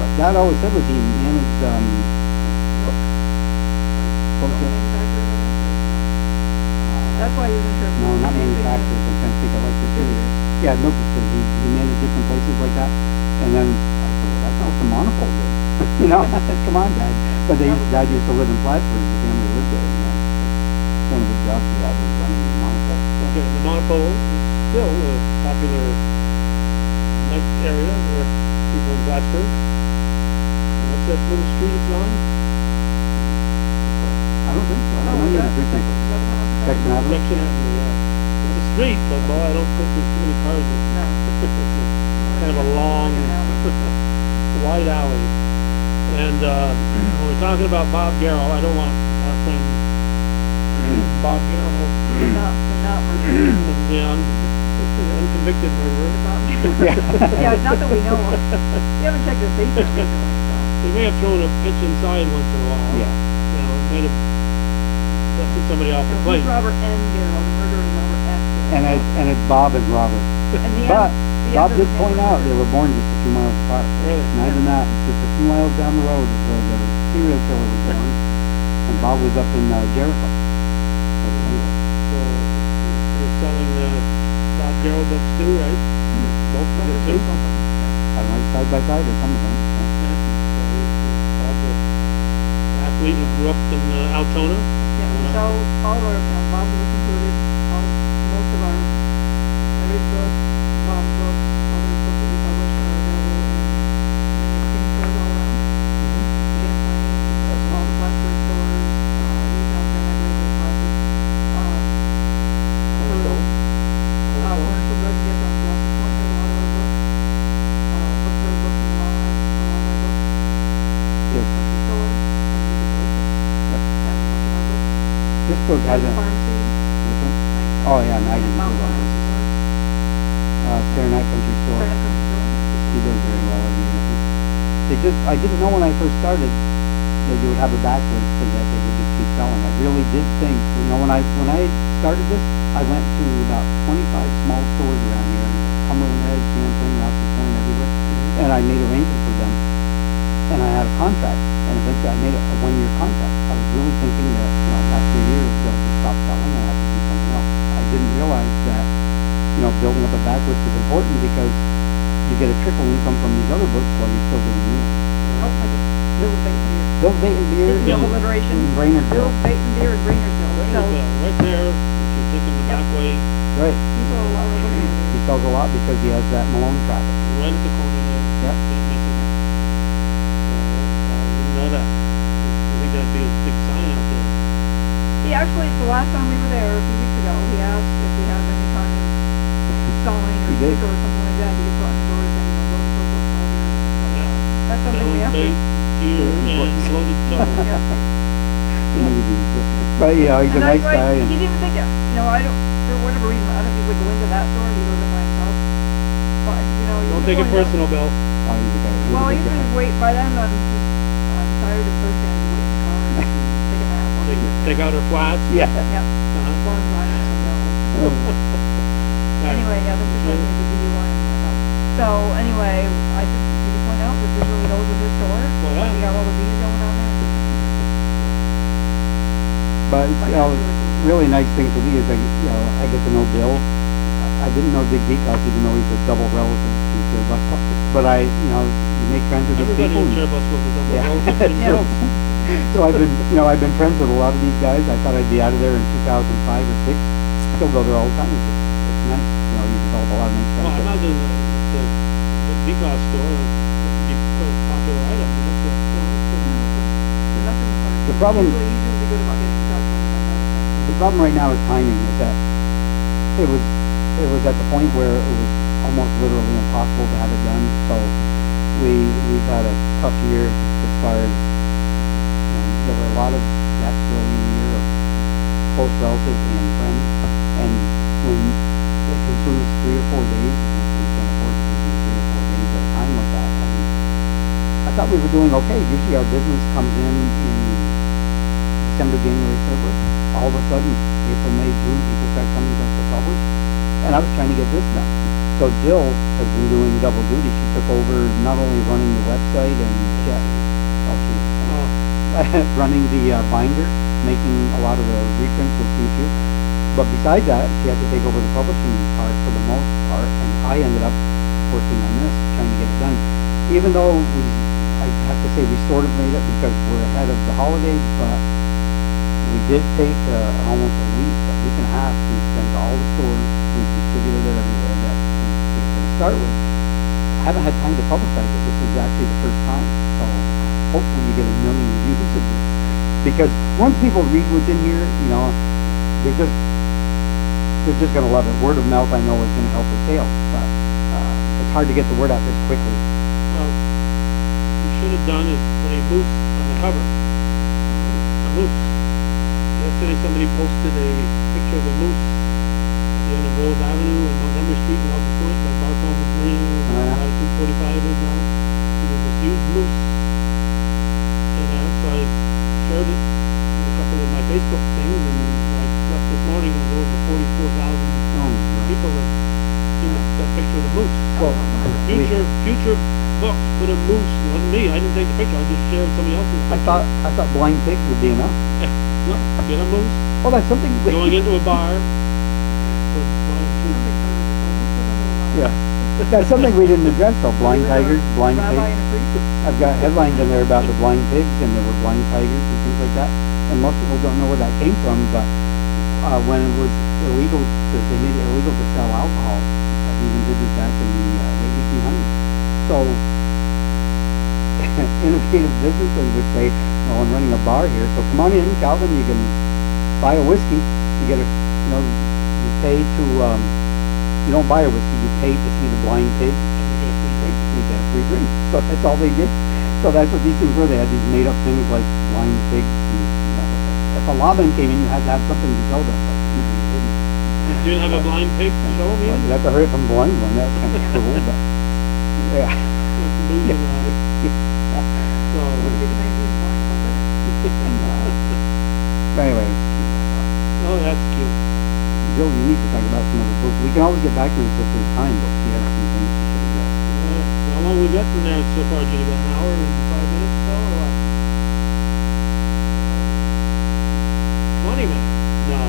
What Dad always said was he managed Milk. Milk, Milk yeah. manufacturers, I guess. That's why he was interested. No, in not the same thing as manufacturers. I'm trying to think of like distributors. distributors. Yeah, milk distributors. He managed different places like that. And then I said, well, that's not what the monopole did. You know, come on, Dad. But Dad used to live in Plattsburgh. The family lived there. And that's one of the jobs he had was running the monopole. Okay, the monopole is still a popular night area where people in Plattsburgh. And what's that little street it's on? I don't think so. I Oh, don't is know that, the street. is that the one on the Section right? Avenue? Section Avenue, yeah. It's a street, but boy, I don't think there's too many cars in it. No. It's kind of a long, Like an alley. wide alley. And when we're talking about Bob Garrell, I don't want our friend Bob Garrell, Not murder. the unconvicted murderer. Yeah, not that we know of. We haven't checked his basement recently, so. He may have thrown a pitch inside once in a while. Yeah. You know, might have dusted somebody off the No, plate. he's Robert N. Garrell, the murderer is Robert S. Garrell. And it's Bob and Robert. And the But end, Bob did point out they were born just a few miles apart. Really? Not even that, just a few miles down the road is where the serial killer was born. And Bob was up in Jericho. But anyway, So you're selling Bob Garrell books too, right? Both of them too? I don't know, side by side or some of them. Yeah. So Bob's an athlete who grew up in Altona. Yeah, we sell all of our, Bob was included, most of our, every book, Bob's books, other books that we publish are available in many teen stores all around. Champlain, all the Plattsburgh stores, Newtown, Fairnight, Waverly, Placid, Cornerstone. Cornerstone doesn't get on Blossom Point, has a lot of our books. Bookstore books in the mall has a lot of our books. Yes. Country stores, Yep. has a bunch of our books. This book There's hasn't. a pharmacy. Which one? Nice. Oh yeah, I And didn't Mount do that. Pharmacy stores. Fairnight Country Store. Fairnight Country Store. He does very well every year. I didn't know when I first started that you would have a backlist and that they would just keep selling. I really did think, when I started this, I went to about 25 small stores around here, Cumberland Edge, Champlain, Rouse's Point, everywhere, and I made arrangements with them, and I had a contract, and eventually I made a one-year contract. I was really thinking that, after a year, they'll just stop selling and I have to do something else. I didn't realize that, building up a backlist is important because you get a trickle income from these other books while you're still doing new ones. Oh, I just, Bill's Bait and Beer. Bill's Bait and Beer. It's double alliteration. Brainersville. Bill's Bait and Beer in Brainersville. So, Right there, if you're taking the back way, Right. he sold a lot of books over He there. sells a lot because he has that Malone traffic. right at the corner there. Yep. Can't miss it. So, I didn't know that. I think that'd be a big sign out there. He actually, the last time we were there a few weeks ago, he asked if we have any kind of sign or He did. sticker or something like that. He could put on the door saying, go to the book all here. That's something we have to. Bait, gear, and Bloated Toe. Yeah. But he's a And nice like, guy. he And didn't even think it. I don't, for whatever reason, I don't think he would go into that store. He goes in by himself. But, you Don't just take it going personal, Bill. oh, he's a guy. He's Well, a he's good been guy. wait. By then, I'm tired of thirsty. I have to wait in the car and take a nap. while he gets Take there. out her flats. Yeah. Yep. Uh-huh. Long drive. So. Right. Anyway, yeah, this is like the DUI and stuff. So anyway, I just need to point out that this really goes with his store. Well, yeah. We got all the bees going on there. But Like, you know, that's really cool. really nice thing for me is I get to know Bill. I didn't know Dick Beakoff, even though he's a double relative to Chair Bus. But you make friends with these Everybody people. in Chair Bus was a double Yeah. relative Yeah. themselves. So I've been friends with a lot of these guys. I thought I'd be out of there in 2005 or 6. Still go there all the time. It's nice. You develop a lot of nice Well, I friendships. imagine the Beakoff store would be quite a popular item. That's There's nothing funny. The problem- He's usually good about getting in touch when he comes out. The problem right now is timing. Is that it was at the point where it was almost literally impossible to have it done. So we've had a tough year as far as there were a lot of deaths early in the year of close relatives and friends, and when it consumes 3 or 4 days, we can't afford to consume 3 or 4 days at a time like that. I I thought we were doing okay. Usually our business comes in December, January, February. All of a sudden, April, May, June, people start coming to us to publish. And I was trying to get this done. So Jill has been doing double duty. She took over not only running the website and running the binder, making a lot of the reprints. You'll see a few. But besides that, she had to take over the publishing part for the most part, and I ended up working on this, trying to get it done. Even though I have to say we sort of made it because we're ahead of the holidays, but we did take almost a week and a half to send to all the stores. We've distributed it everywhere that we're going to start with. I haven't had time to publicize it. This is actually the first time, so hopefully you get 1 million reviews of this. Because once people read what's in here, they're just going to love it. Word of mouth, I know, is going to help with sales, but it's hard to get the word out this quickly. Well, you should have done is put a moose on the cover. A moose. Yesterday somebody posted a picture of a moose at the end of Rose Avenue and Montgomery Street in Walker Point, by Barcombe Green, about 245 is now. It was this huge moose. And so I shared it in a couple of my Facebook things, and I left this morning, it was over 44,000 people that seen that picture of the moose. Well, Future books put a moose. It wasn't me. I didn't take the picture. I just shared somebody else's picture. I thought blind pigs would be enough. No, get a moose. Well, that's something. Going into a bar. Yeah, that's something we didn't address though. Blind tigers, blind Rabbi pigs. and a priest? I've got headlines in there about the blind pigs, and there were blind tigers and things like that. And most people don't know where that came from, but when it was illegal, they made it illegal to sell alcohol. I even did this back in the late 1800s. So innovative businessmen would say, "Well, I'm running a bar here, so come on in, Calvin. You can buy a whiskey. You get you pay to." You don't buy a whiskey, you pay to see the blind pig, and you get a free drink. So that's all they did. So that's what these things were. They had these made up things like blind pigs. And, if a lawman came in, you had to have something to show them. But usually you didn't. You didn't have a blind pig to show them Well, either? you have to hurry up and blind one. That's kind of cool, but yeah. Losing So, Would it be the name of the blind puppet? But anyway, oh, that's cute. Jill, you need to talk about some other books. We can always get back to this if there's time, but she has some things she should address. So how long we got from there so far, Judy? About an hour and 5 minutes or so, or what? 20 minutes? No,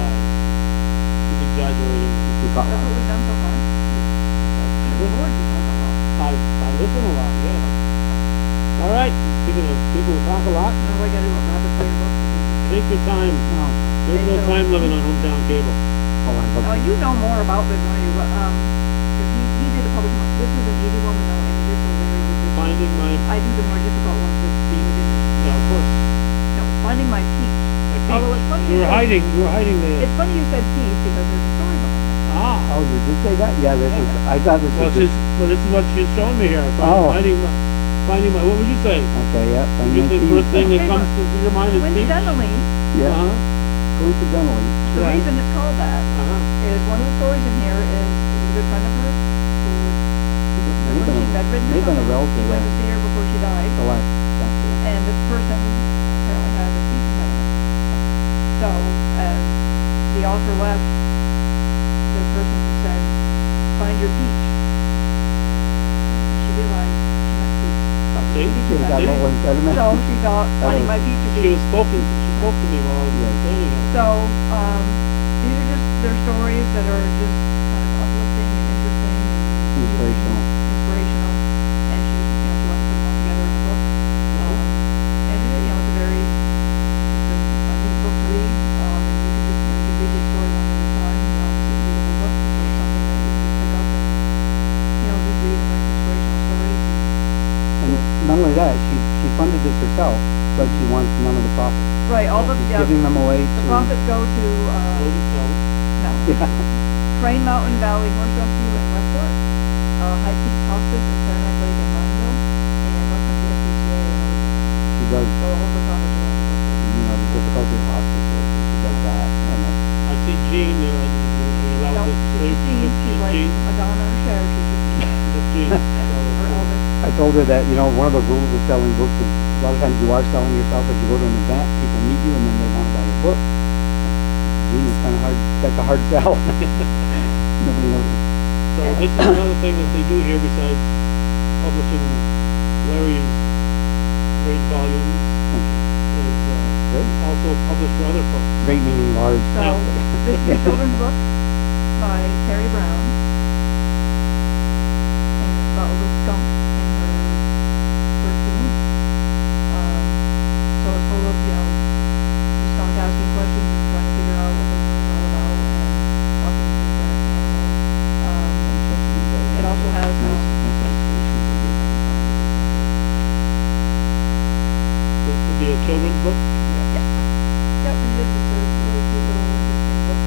he's exaggerating. We caught That's what we've done so far. Good Lord, we talk a lot. I listen a lot, yeah. All right, speaking of people who talk a lot, Now we gotta do a rapid fire book. take your time. No. There's no time limit on hometown cable. Oh, I love Now, it. you know more about this, don't you? But, 'cause he did a public, this is an easy one with no images, so Larry did this. Finding my, I do the more difficult ones with images. yeah, of course. No, finding my peach. My Although it's funny you were said- hiding the, It's funny you said peach because there's a story behind it. ah. Oh, did you say that? Yeah, this was, I thought this Well, was this is what she's showing me here. Oh. Finding my, what would you say? okay, yeah. You the first thing that Okay, comes but to your mind is peach? Coincidentally, Yeah, Uh-huh, coincidentally. the Yeah. reason it's called that uh-huh. is one of the stories in here is it was a good friend of hers who was, when she bedridden or They've been a something, relative, she went to yeah. see her before she died, The last, that's and this person apparently had a speech impediment. So, as the author left, the person said, "Find your peach." She realized she meant peach. See? She got a little impediment. So she thought, finding my peach would She be. was she spoke to me while I was Yeah. standing there. So, these are just, they're stories that are just kind of uplifting and interesting and Inspirational. inspirational. And she just, she wants to put them all together in a book. And it's a very, it's a neat book to read. And you can just, you can read each story one at a time. You don't have to read the whole book. So it's something that you can just pick up and, just read a nice inspirational stories. And not only that, she funded this herself, but she wants none of the profits. Right, all the, She's yeah, giving them away the to. profits go to, Loaded Toe. no. Yeah. Crane Mountain Valley Horse Rescue in Westport, High Peaks Hospice in Saranac Lake in Mountainville, and North Country SPCA in Elizabeth. She does, So all the profits are going to the difficulty of hospice work, and she does that, and that's, I see Jean there. Are you allowed No, to say she's just Jean. She's like Jean? Madonna or Cher. She's just Jean. Just Jean. Or So, Elvis. I told her that, one of the rules of selling books is a lot of times you are selling yourself as you go to an event, people meet you and then they want to buy your book. Gene, it's kind of hard, that's a hard sell. Nobody knows it. So this is another thing that they do here besides publishing Larry's great volumes, is Great. also published for other folks. Great meaning large. So, this is a children's book by Terry Brown. And it's about a little skunk in her search for the moon. So it's full of, the skunk asking questions and trying to figure out what the moon is all about and talking to different animals. It also has, This would be a children's book. yes. Yep, and it is, it's a really cute little interesting book.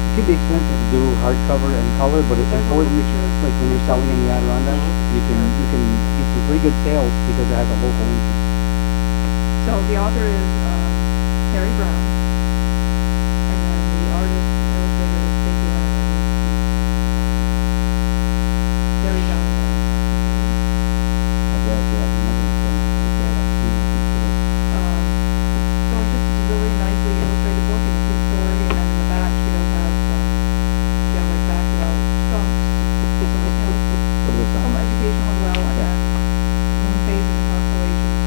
It could be expensive to do hardcover and color, but it's There's a important, little picture. like when you're selling in the Adirondacks, you can get some pretty good sales because it has a local interest. So the author is Terry Brown, and then the artist, illustrator is Stacy Leonard. Terry Brown. I guess, yeah. So it's just a really nicely illustrated book and a cute story, and then in the back she does have she has like facts about skunks, What are they some selling? educational as well, and Yeah. then moon phases and constellations.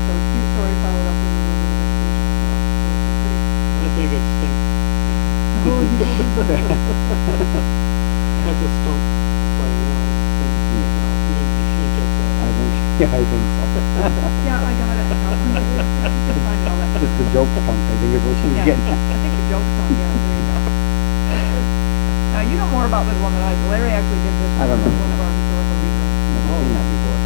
So it's a cute story followed up with a little bit of education as well. So I think it stinks. it's pretty. Has a skunk playing now. I think so. Yeah, I got it. You can find it all that. Just the joke skunk, I think is what she was Yeah, getting at. I think the joke skunk. Yeah, there you go. Now you know more about this one than I do. Larry actually did this I don't for know. one of our historical reprints. Never seen that before.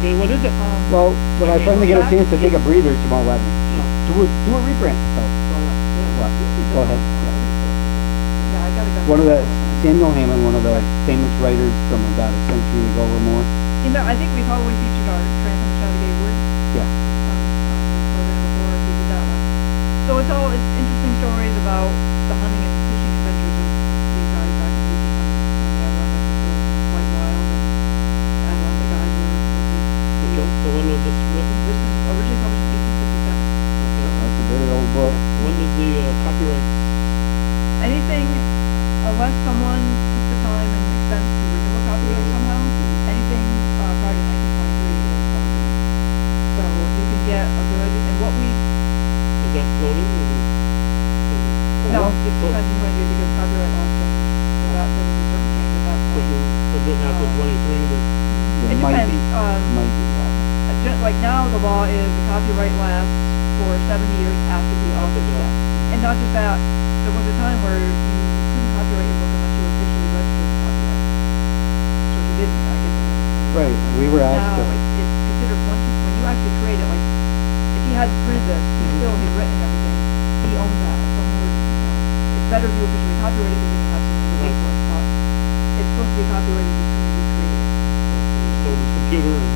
Okay, what is it? Well, when I finally get a chance to take a breather, she won't let me. Do a reprint. So, what? Go ahead. Yeah. Yeah, I gotta go. One of the, Samuel Hammond, one of the famous writers from about a century ago or more. I think we probably featured our Tramp in the Chattagay Woods Yeah. on the program before. He did that one. So it's interesting stories about the hunting and fishing adventures of these guys back in the 1800s when the Adirondacks were still quite wild and Adirondack guys were mostly Okay, so when was this written? This is originally published in 1867. That's a very old book. When does the copyrights? Anything, unless someone took the time and expense to renew a copyright somehow, anything prior to 1923 is public domain. So you can get a good, and what we, Is that floating? no, it depends on when you do because copyright laws change. So that there was a certain change at that Was point. written after 23 that It It might depends. be. Might be, yeah. Like now, the law is the copyright lasts for 70 years after the author's death. And not just that, there was a time where you couldn't copyright your book unless you were officially registered to copyright. So if you didn't, I guess it was. Right, we were asked Now, to, it's considered, when you actually create it, like, if he hadn't printed this, he still had written everything, he owns that. So in other words, it's better if you officially copyright it because then you have something to pay for it, but it's supposed to be copyrighted as soon as you create it. he stole his computer and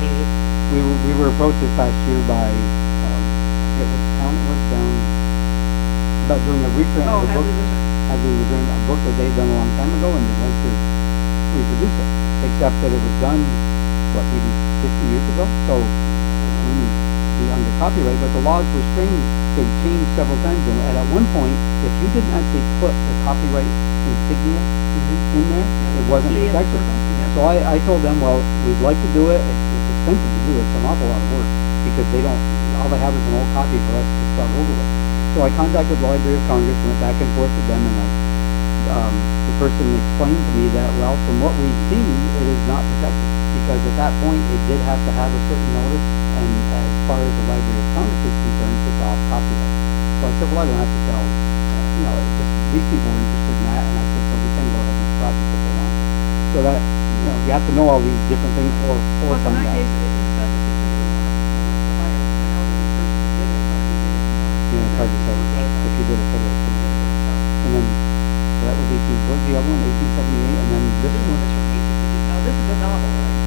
printed it. we were approached this past year by, I forget what town it was, down, about doing a reprint Oh, of a book. Hadley Lizard. Hadley Lizard, a book that they'd done a long time ago, and they'd like to reproduce it, except that it was done, what, maybe 50 years ago? So, it wouldn't be under copyright, but the laws were strange. They changed several times, and at one point, if you didn't actually put the copyright insignia in there, it wasn't See in the protected. circle? Yep. So I told them, well, we'd like to do it. It's expensive to do. It's an awful lot of work because they don't, all they have is an old copy for us to start over with. So I contacted the Library of Congress, went back and forth with them, and the person explained to me that, well, from what we've seen, it is not protected because at that point it did have to have a certain notice, and as far as the Library of Congress is concerned, it's off copyright. So I said, well, I don't have to tell, it's just these people were interested in that, and I said, so we can go ahead with the project if they want. So that, you have to know all these different things or Plus, in find that out. case, it seems like it was more for hire. I know that this person who did it, but he did it more. Yeah, it's hard to say if you did it for the, He did it for himself. and then, so that was 18, what was the other one, 1878, and then this This one? one is from 1850. Now, this is a novel, right?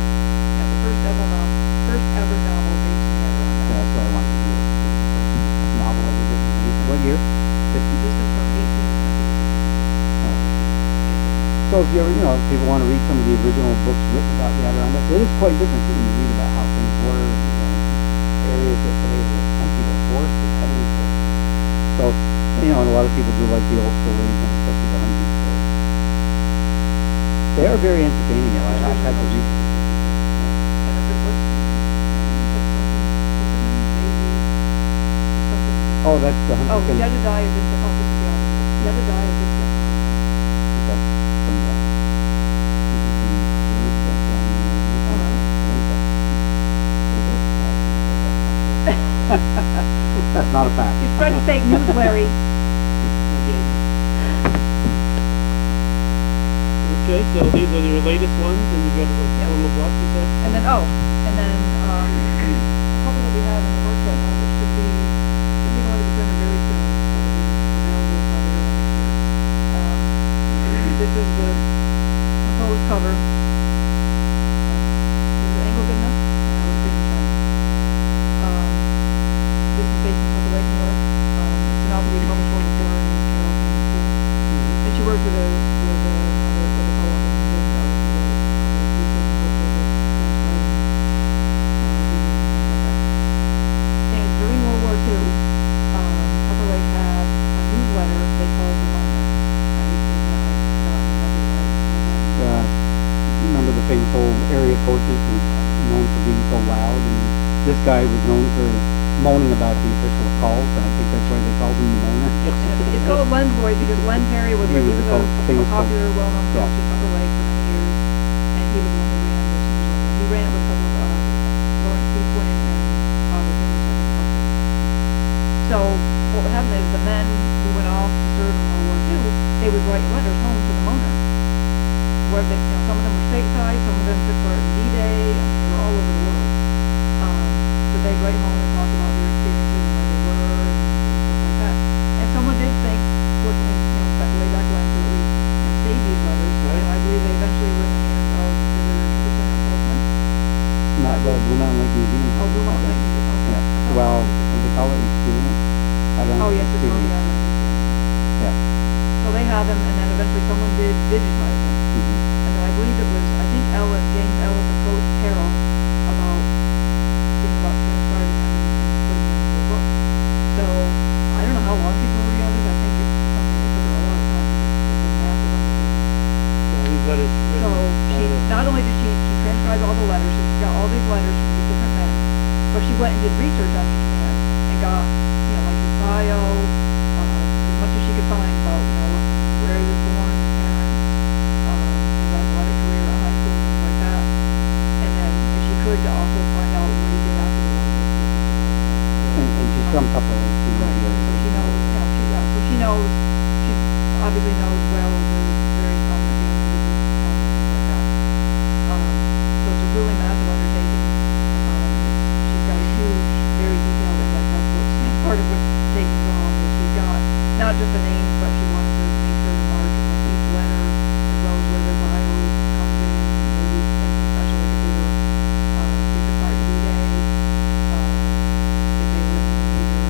Yeah, the first ever novel based in the Yeah, Adirondacks. that's what I wanted to do, was the first novel ever written. What year? 50? This is from 1860. Oh. So if you're, people want to read some of the original books written about the Adirondacks, it is quite different too when you read about how things were, areas that today were empty or forested, heavily forested. So, and a lot of people do like the old stories and especially the hunting stories. They are very entertaining though. I've had to read them. And if it was, something, Oh, that's the oh, Huntington. Jedediah Vincent, oh, this is the other one. Jedediah Vincent. That's from the That's not a fact. You're spreading fake news, Larry. Okay, so these are your latest ones, and you've got a total of what, you said? And then, a couple that we have in the works right now, which should be going to the printer very soon, so it'll be available probably early next year. This is the proposed cover. Is the angle good enough? No, it's good and shiny. This is based in Upper Lake, New York. It's an author we published for before, and it's Carol King. And she works with a co-author in New York, and during World War II, Upper Lake had a newsletter they called the Moment. Remember the famous old area coaches who were known for being so loud, and this guy was known for moaning about the official calls, and I think that's why they called him the Moaner. It's called Len's Boy because Len Perry was a popular, well-known coach in Upper Lake for many years, and he was the one who ran this newsletter. He ran it with a couple of Lawrence B. Quinn and Father Harris, I think. So what would happen is the men who went off to serve in World War II, they would write letters home to the Moaner. Where they, some of them were stateside, some of them took part in D-Day. I mean, they were all over the world. So they'd write home and talk about their experiences and where they were and stuff like that. And someone did think, fortunately, way back when, to at least save these letters. Right. I believe they eventually were in the hands of the editor Sam Saltzman. Not the Blue Mountain Lake Museum. Oh, Blue Mountain Lake Museum. Okay. Yeah. Well, what do they call it? Experience? I don't know. Oh, yes, it's called the Experience. Experience. Yeah. So they have them, and then eventually someone did digitize them. Mm-hmm. I believe it was, James Ellis approached Carol about transcribing them and putting them into a book. So, I don't know how long she's been working on this. I think it's something that took her a lot of time because it's a massive undertaking. All these letters written So, by the- not only did she transcribe all the letters, so she's got all these letters from these different men, but she went and did research on each man and got, like his bio, as much as she could find about, where he was born, his parents, his athletic career at high school, things like that. And then if she could to also find out what he did after the war. And she's from Upper Lake. Right. So she knows, so she knows, she obviously knows well the various prominent family members and things like that. So it's a really massive undertaking. She's got a huge, very detailed index. That's what's part of what's taking so long is she's got not just the names, but she wanted to make sure to mark each letter as well as where their bio comes in, maybe anything special, like if they were they took part in D-Day, if they were in a major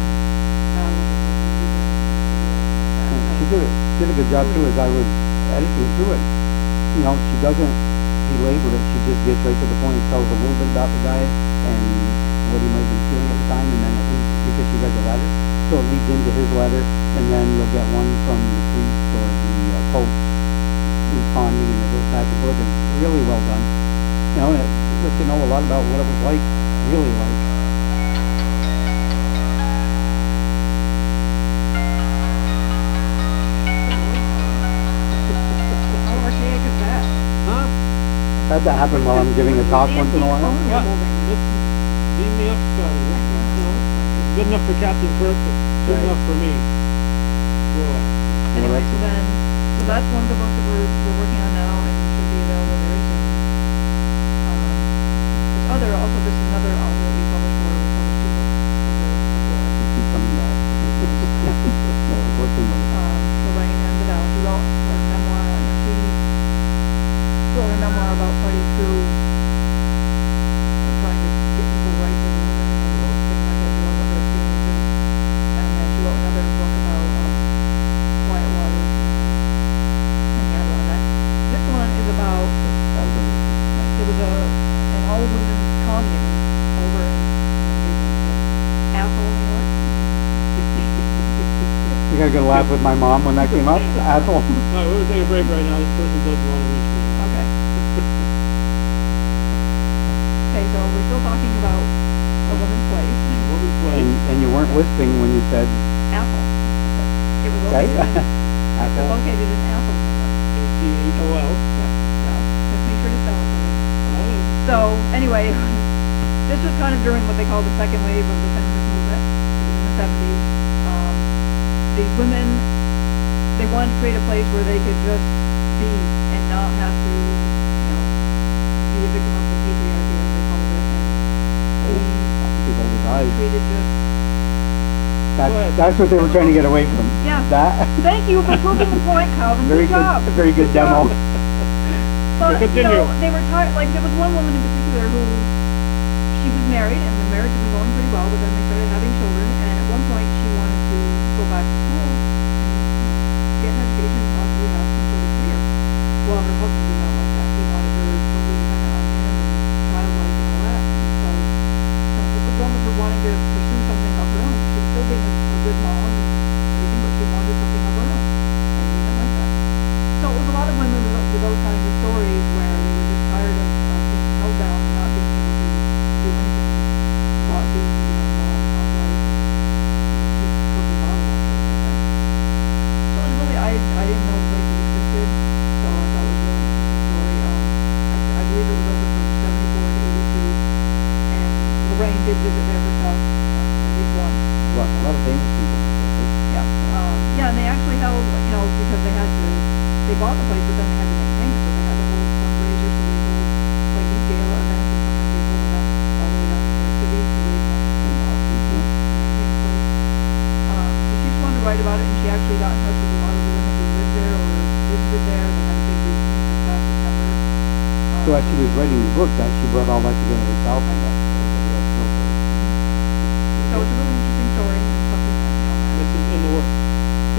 battle, if they were wounded in And like she that. did a good job too as I was editing through it. She doesn't belabor it. She just gets right to the point. Tells a little bit about the guy and what he might have been feeling at the time, and then it leads, because she read the letter, so it leads into his letter, and then you'll get one from the priest or the coach responding, and it goes back and forth. It's really well done. And it lets you know a lot about what it was like, really like. How archaic is that? Huh? Had that happen while I'm giving a talk once in a while. Phone you're Yeah. holding. This beam me up, Scotty. It's good enough for Captain Kirk, but good Right. enough for me. Really. Anyway, so that's one of the books that we're working on now and should be available very soon. This is another author that we published for. We published 2 books for her before. You keep coming back. Yeah, working with it. Lorraine and Vidal. She wrote her memoir. She wrote her memoir about fighting through trying to get equal rights as a woman and things like that. She wrote about her experiences. And then she wrote another book about Quiet Water and the Adirondack. This an all-women's commune over in Athol, New York. You got a good laugh with my mom when that came up, asshole. All right, we're gonna take a break right now. This person doesn't want to reach me. Okay. Okay, so we're still talking about a woman's place. Woman's place. And you weren't listening when you said, Athol. It was okay? located, it was Asshole. located in Athol, New York. ATHOL. Yep, well, just make sure to spell it for me. So, anyway, this was kind of during what they call the second wave of the feminist movement. It was in the 70s. These women, they wanted to create a place where they could just be and not have to, be a victim of the patriarchy, as they called it, and Big old eyes. be treated just... That's what they were trying to get away from. Yeah. That. Thank you for proving the point, Calvin. Very Good job. good, very good demo. But, Continue. they were tired, like, there was one woman in particular who, she was married, and the marriage had been going pretty well, but then they started having children, and at one point she wanted to go back to school and get an education and possibly have some sort of career. Well, her husband did not like that. He wanted her totally dependent on him and childlike and all that. And so, what was wrong with her wanting to pursue something of her own? She was still being a good mom and everything, but she wanted something of her own, and he didn't like that. So it was a lot of women with those kinds of stories where they were just tired of being held down and not being able to do anything but be, mom and housewife and keep cooking bottle that sort of thing. So it was really, I didn't know the place had existed, so I thought it was really interesting story. I believe it was open from 74 to 82, and Lorraine did visit there herself, at least once. A lot of famous people. Yeah, yeah, and they actually held, because they bought the place, but then they had to maintain it, so they had to hold fundraisers, so they hold, like, these gala events, and sometimes they hold events all the way down in New York City to raise money to maintain the place. So she just wanted to write about it, and she actually got in touch with a lot of the women who lived there or visited there. They had a big reunion this past September. So as she was writing the book, that she brought all that together herself, I guess. So it's a really interesting story, and something that, This is in the works.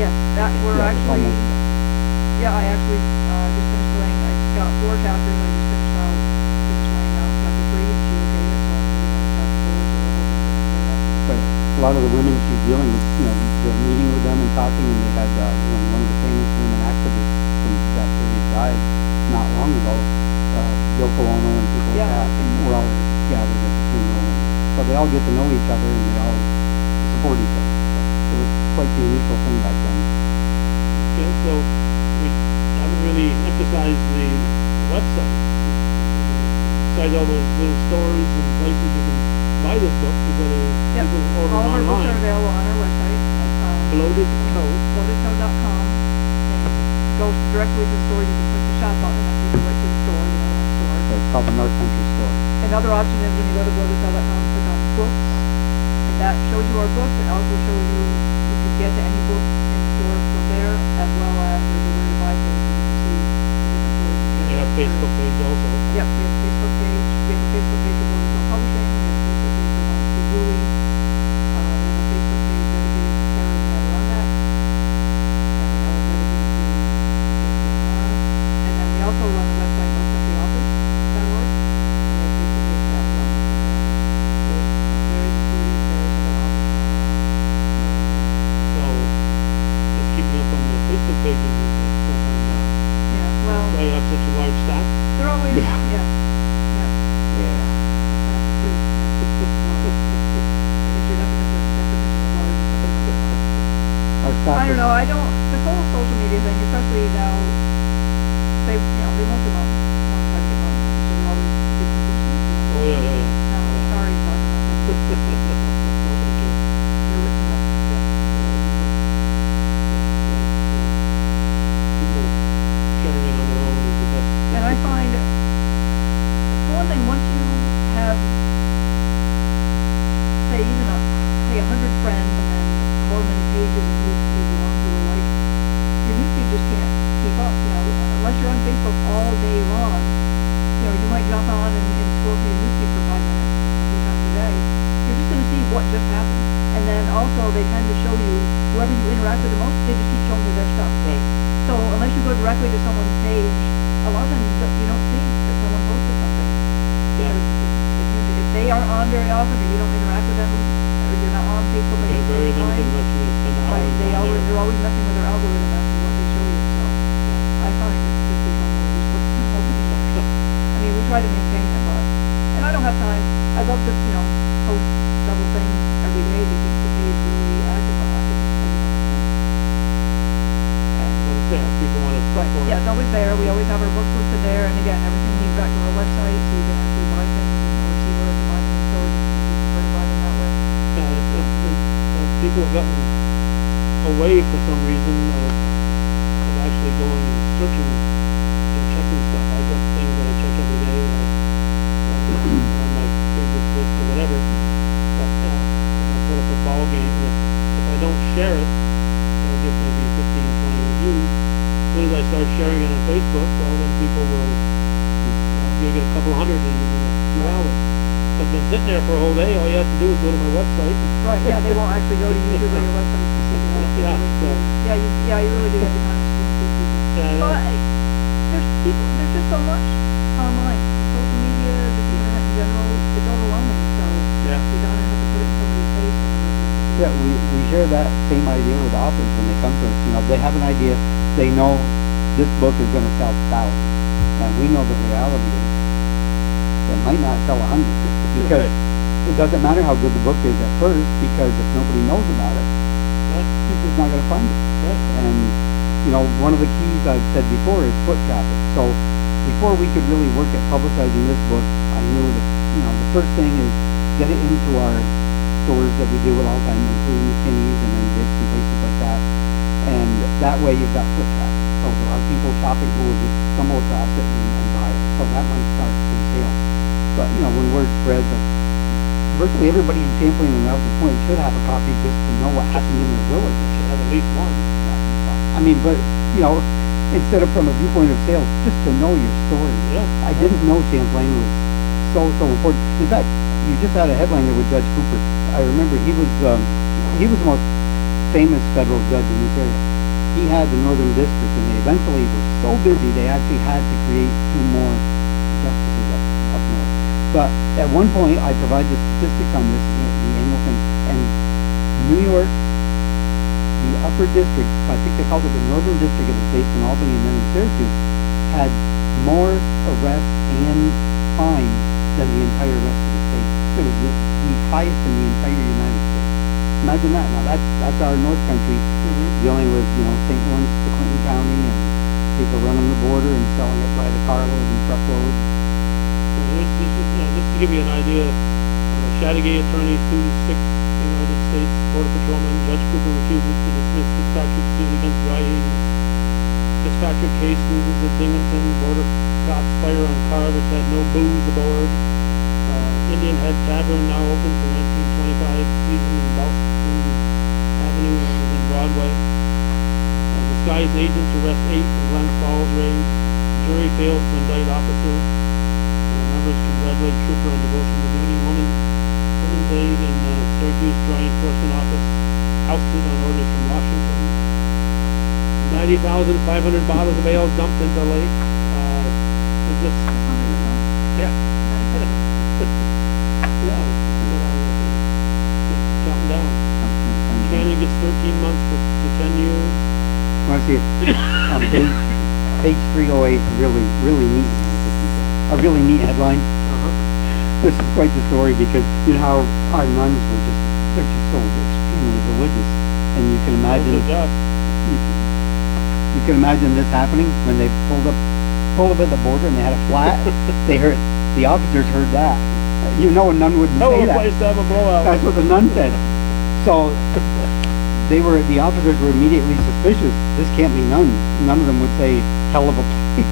yes, that we're Yeah, it's actually, almost done. yeah, I actually just finished laying, I got 4 chapters, I just finished laying out chapter 3, and she okayed it, so I'm moving on to chapter 4, so we're hoping we're going to get that. But a lot of the women she's dealing with, they're meeting with them and talking, and they had one of the famous women activists from that period died not long ago. Yoko Ono and people like Yeah, that were all gathered at the funeral. So they all get to know each other and they all support each other. So it was quite the unusual thing back then. Okay, so we haven't really emphasized the website. Besides all those little stores and places you can buy this book, you go to Yep, people order all of our books online. are available on our website, Bloated Toe. bloatedtoe.com, and go directly to the store. You can click the shop button, that takes you right to the store, the online store. So it's called the North Country Store. Another option is when you go to bloatedtoe.com, click on books, and that shows you our books. It also shows you if you get to any book in the store from there, as well as there's a where to buy page, so you can see the different stores. And you have a Facebook page also. Yep, we have a Facebook page. We have a Facebook page for Bloated Toe Publishing. We have a Facebook page for Monty Gooley. We have a Facebook page dedicated to Kara and Adirondack. And we have a dedicated to Mara. And then we also run the website northcountryauthors.org. And we have a Facebook page for that as well. There is included, there is other authors. So just keeping up on the Facebook pages is a full-time job. Yeah, well, That's why you have such a large staff. they're always, Yeah. yeah. Yeah. That's true. I guess your definition of large is something like that. Our staff I don't is- know, this whole social media thing, especially now, they most of them want to try to get money, so they're always giving boosters. Oh, yeah. Now, sorry, talking about that. No, thank you. You're rich enough. People sharing it on their own is the best. And I find, for one thing, once you have, say, even 100 friends, and then however many pages and groups you belong to, or like, your newsfeed just can't keep up, unless you're on Facebook all day long, you might jump on and scroll through your newsfeed for 5 minutes, a few times a day. You're just gonna see what just happened. And then also, they tend to show you, whoever you interact with the most, they just keep showing you their stuff. Right. So unless you go directly to someone's page, a lot of times you don't see that someone posted something. aren't on very often, or you don't interact with them, or you're not on Facebook at They're the very same limited time. unless you spend Right, hours on there. they're always messing with their algorithm as to what they show you, so I find it's just become more useless over the years. I mean, we try to maintain it, but, and I don't have time. I'd love to, post several things every day to keep the page really active, but I just don't have time. But it's there, if people want to Right, support. yeah, it's always there. We always have our books listed there, and again, everything leads back to our website, so you can actually buy things or see where to buy them in stores if you prefer to buy them that way. Yeah, people have gotten away for some reason of actually going and searching and checking stuff. I've got things that I check every day that I on my favorites list or whatever. But I put up a ball game, and if I don't share it, I'll get maybe 15, 20 reviews. As soon as I start sharing it on Facebook, well, then people will you'll get a couple hundred in a few hours. If I've been sitting there for a whole day, all you have to do is go to my website. Right, yeah, they won't actually go to YouTube or your website to see that. Yeah, so. You really do have to kind of spoon feed people. Yeah, But there's just so much online. Social media, just the internet in general, it's overwhelming, so Yeah. we kind of have to put it in somebody's face. Yeah, we share that same idea with authors when they come to us. They have an idea, they know this book is going to sell thousands, and we know the reality is it might not sell 100 because it doesn't matter how good the book is at first, because if nobody knows about it, Right. people's not going to find it. Right. And one of the keys I've said before is foot traffic. So before we could really work at publicizing this book, I knew that the first thing is get it into our stores that we deal with all the time, including McKinney's and then Dick's and places like that. And that way you've got foot traffic. So there are people shopping who will just stumble across it and buy it. So that might start some sales. But when word spreads, virtually everybody in Champlain and Rouse's Point should have a copy just to know what happened in their village. They should have at least one. I mean, but instead of from a viewpoint of sales, just to know your story. Yeah. I didn't know Champlain was so important. In fact, you just had a headline there with Judge Cooper. I remember he was the most famous federal judge in this area. He had the Northern District, and they eventually were so busy they actually had to create 2 more justices up north. But at one point, I provide the statistics on this, the annual thing, and New York, the upper district, I think they called it the Northern District, it was based in Albany and then in Syracuse, had more arrests and fines than the entire rest of the state. It was the highest in the entire United States. Imagine that. Now that's our North Country dealing with St. Lawrence to Clinton County and people running the border and selling it by the carload and truckload. Just to give you an idea, Chateauguay attorney sues 6 United States Border Patrolmen. Judge Cooper refuses to dismiss Fitzpatrick's suit against dry agents. Fitzpatrick case loses at Binghamton. Border cops fire on car which had no booze aboard. Indian Head Tavern now open for 1925 season in Boston Avenue in Broadway. Disguised agents arrest 8 in Glen Falls raid. Jury fails to indict officer. Members congratulate trooper on devotion to duty. Women's aid in Syracuse Dry Enforcement Office ousted on orders from Washington. 90,500 bottles of ale dumped into the lake. It's just yeah. Yeah, it's counting down. Cannon gets 13 months to 10 years. Want to see it on page 308, really neat. A really neat headline. This is quite the story because how our nuns were they're just so extremely religious, and you can imagine you can imagine this happening when they pulled up at the border and they had a flat. The officers heard that. A nun wouldn't say that. Place to have a blowout. That's what the nun said. So the officers were immediately suspicious. This can't be nuns. None of them would say hell of a place.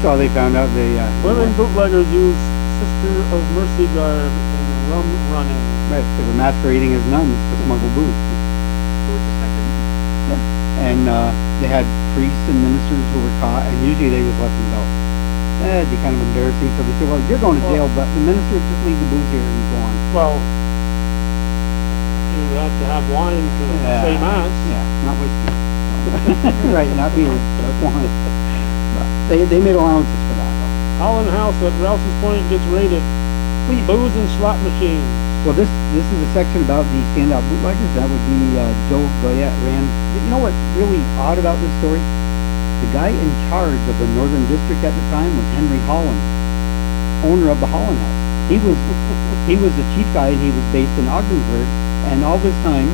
So they found out women bootleggers use Sister of Mercy garb and rum running. Right, they were masquerading as nuns to smuggle booze. Who was suspected? Yeah. And they had priests and ministers who were caught, and usually they just let them go. It'd be kind of embarrassing, so they said, well, you're going to jail, but the minister just leave the booze here and go on. Well, you have to have wine to say mass. Yeah, not whiskey. Right, not beer, just wine. But they made allowances for that, though. Holland House at Rouse's Point gets raided. Well, Booze and slot machines. So this is a section about the standout bootleggers. That would be Joe Goyette ran. You know what's really odd about this story? The guy in charge of the Northern District at the time was Henry Holland, owner of the Holland House. He was the chief guy, and he was based in Ogdensburg. And all this time,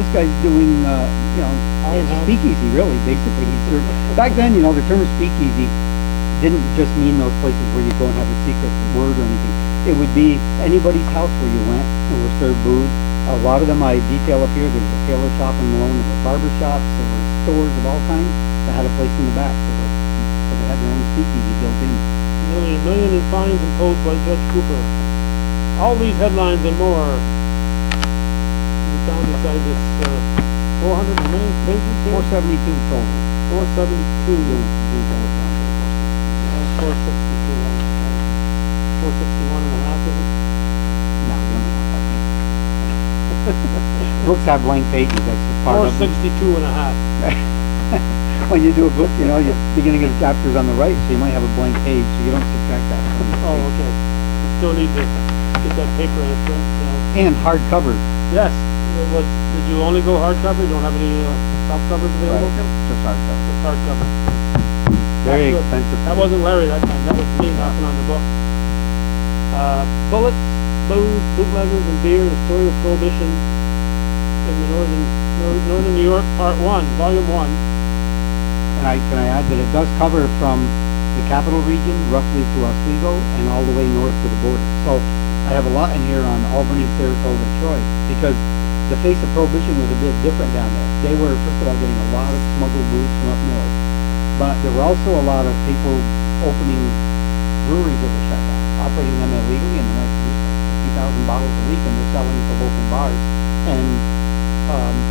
this guy's doing Holland House. speakeasy, really. Basically, he served. Back then, the term speakeasy didn't just mean those places where you go and have a secret word or anything. It would be anybody's house where you went and were served booze. A lot of them I detail up here. There was a tailor shop in Malone. There were barber shops. There were stores of all kinds that had a place in the back. So they had their own speakeasy built in. Nearly $1 million in fines imposed by Judge Cooper. All these headlines and more can be found inside this 400 and many pages here? 472 total. 472. You'll tell us down here. 462. 461 and a half, is it? No, you don't have that. Books have blank pages. That's just part of them. 462 and a half. When you do a book, your beginning of the chapter is on the right, so you might have a blank page, so you don't subtract that from the Oh, page. okay. We still need to get that paper in print, And hardcover. Yes. Did you only go hardcover? You don't have any soft covers available? Just hardcover. Just hardcover. Very That's good. expensive. That wasn't Larry that time. That was me knocking on the book. Bullets, Booze, Bootleggers and Beer, the story of Prohibition in the northern New York, Part 1, Volume 1. And can I add that it does cover from the capital region, roughly to Oswego, and all the way north to the border. So I have a lot in here on Albany, Saratoga, Troy, because the face of Prohibition was a bit different down there. They were, first of all, getting a lot of smuggled booze from up north, but there were also a lot of people opening breweries that were shut down, operating them illegally, and they might produce like 50,000 bottles a week, and they're selling to local bars. And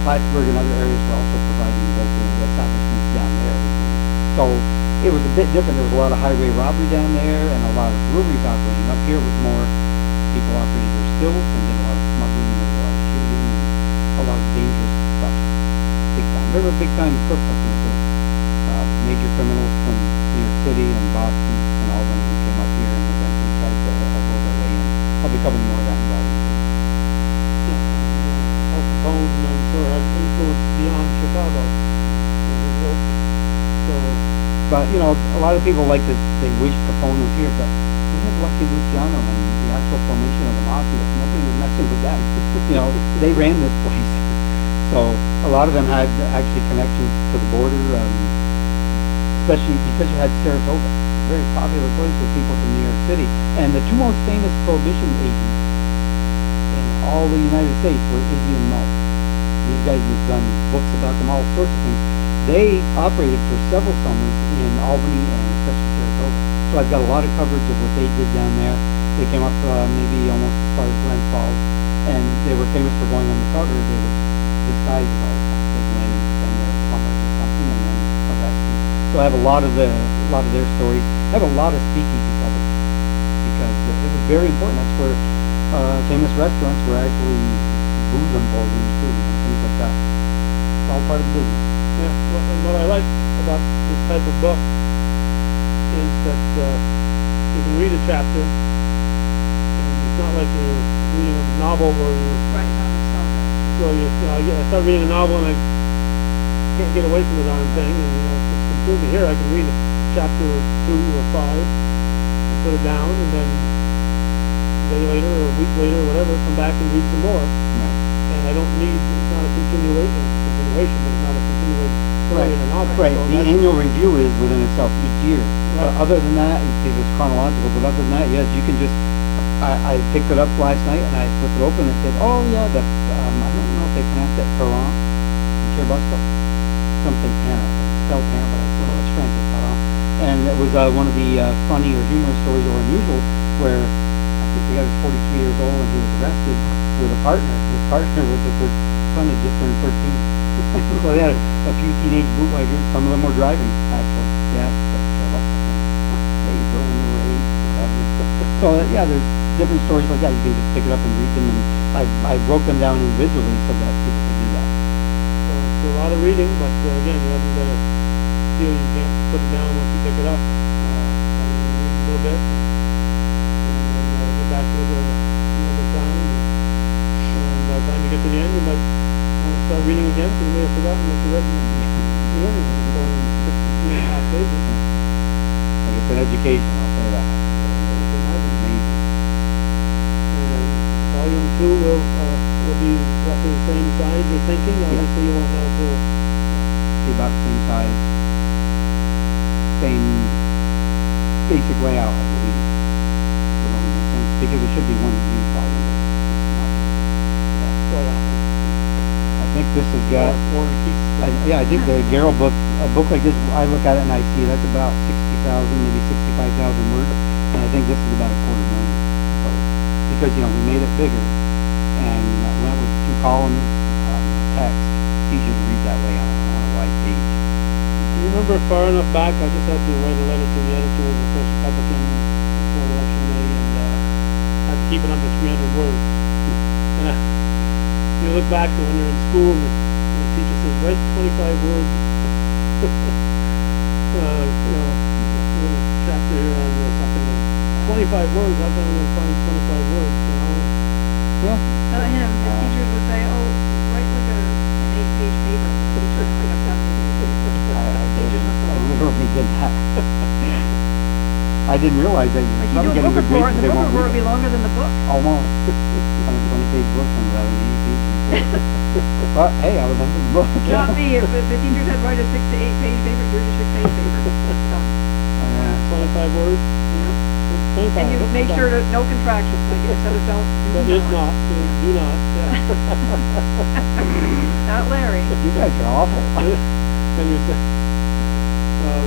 Plattsburgh and other areas were also providing local establishments down there. So it was a bit different. There was a lot of highway robbery down there, and a lot of breweries operating. Up here was more people operating their stills and did a lot of smuggling, and a lot of shooting, and a lot of dangerous stuff. Big time. They were big time crooks up here. So, major criminals from New York City and Boston and Albany who came up here and eventually tried to elbow their way in. I'll be covering more of that in volume 2. Al Capone, I'm sure, had influence beyond Chicago. So, But, a lot of people like to, they wish Capone was here, but we had Lucky Luciano and the actual formation of the Mafia. Nobody was messing with them. They ran this place. So a lot of them had actually connections to the border, especially because you had Saratoga, a very popular place with people from New York City. And the two most famous prohibition agents in all the United States were Izzy and Mo. These guys have done books about them, all sorts of things. They operated for several summers in Albany and especially Saratoga. So I've got a lot of coverage of what they did down there. They came up maybe almost as far as Glens Falls, and they were famous for going undercover. They would disguise all the time. They'd go in and pretend they're plumbers or something, and then arrest you. So I have a lot of their stories. I have a lot of speakeasy coverage because it was very important. That's where famous restaurants were actually booze emporiums too, things like that. It's all part of the business. yeah, what I like about this type of book is that you can read a chapter, and it's not like you're reading a novel where you're Right, not a subject. so I start reading a novel and I can't get away from the darn thing, and it's just completely here. I can read a chapter or 2 or 5 and put it down, and then a day later or a week later or whatever, come back and read some more. And I don't need, it's not a continuation, but it's not a continuation story in a novel. Right. So The that's- annual review is within itself each year. Right. Other than that, because it's chronological, but other than that, yes, you can just, I picked it up last night and I flipped it open and it said, oh yeah, I don't know if they pronounce it Perron, Churubusco, something Parent, spelled Parent, but I still know it's French, it's Perron. And it was one of the funny or humorous stories or unusual where I think the guy was 43 years old and he was arrested with a partner. His partner was their son had just turned 13. So they had a few teenage bootleggers. Some of them were driving, actually. Yeah. There you go, when they were 8, 7. So yeah, there's different stories like that. You can just pick it up and read them, and I broke them down individually so that people could do that. So it's a lot of reading, but again, you haven't got to feel you can't put it down once you pick it up. You read a little bit and then get back to it reading again, because you may have forgotten what you read in the beginning, it's only 62.5 pages. Like it's an education, I'll say that. Amazing. And volume 2 will be roughly the same size you're thinking, obviously you won't have the, Be about the same size, same basic layout, I believe. Would only make sense, because it should be one huge volume. It's not. well, yeah. I think this has got, War and Peace. yeah, I think the Garrow book, a book like this, I look at it and I see that's about 60,000, maybe 65,000 words, and I think this is about 250,000. So, because, you know, we made it bigger, and went with 2 columns, text, it's easier to read that way on a wide page. Do you remember far enough back, I just had to write a letter to the editor of the first Republican before election day, and I had to keep it under 300 words. And you look back to when you're in school, and the teacher says, write 25 words. You know, a little chapter here on something. 25 words, I thought we were finding 25 words, you know. Yeah. Not him, his teachers would say, oh, write like an 8-page paper. The teacher would like a 7-page I literally did that. I didn't realize that. Like you some do a getting book good report, grades, and they the book won't report read would be it. longer than the book. Almost. 120-page book and without an 80-page report. But hey, I was under the book. Not me, if the teacher said write a 6 to 8 page paper, here's your 6-page paper. Done. 25 words. Yeah. 25. And you make sure that no contractions, like instead of don't, That do is not, do not, yeah. Not Larry. You guys are awful. And you say,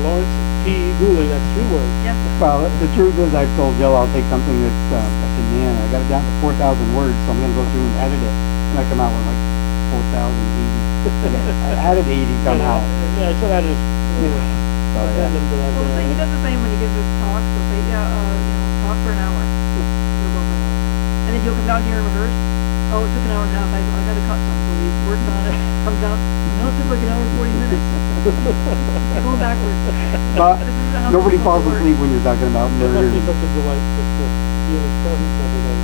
Lawrence P. Gooley, that's 3 words. Yeah. Well, the truth is, I've told Jill I'll take something that's, I said, man, I got it down to 4,000 words, so I'm going to go through and edit it. And I come out with like 4,080. I added 80 somehow. Yeah, I should add this. So, yeah. Well, so he does the same when he gives us talks. He'll say, yeah, talk for an hour. He'll go for an hour. And then he'll come down here and rehearse. Oh, it took an hour and a half. I got to cut some. So he's working on it. Comes down. No, it took like an hour and 40 minutes. You're going backwards. But This is how nobody it's falls supposed to asleep work. when you're talking about It murder. must be such a delight just to feel his presence every day.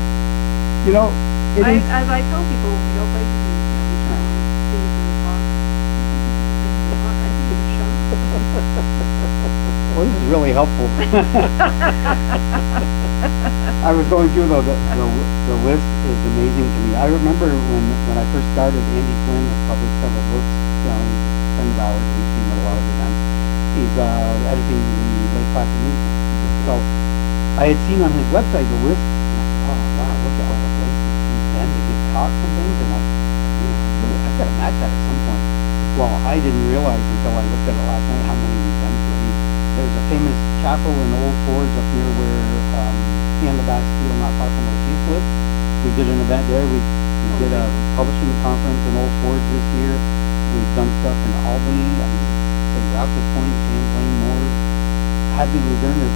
You know, it is. As I tell people, we go places, we try to see for the talk. I think you should shut up. Well, this is really helpful. I was going through though, the list is amazing to me. I remember when I first started, Andy Flynn has published several books. You know, he's a friend of ours. We've seen him at a lot of events. He's editing the Lake Placid News. So I had seen on his website the list, and I said, oh wow, look at all the places he's been to give talks and things, and I've got to match that at some point. Well, I didn't realize until I looked at it last night how many we've been to. There's a famous chapel in Old Forge up near where in the Bastille, not far from where Chief lived. We did an event there. We did a publishing conference in Old Forge this year. We've done stuff in Albany, St. Rouse's Point, Champlain, Moores, Hadley Luzernus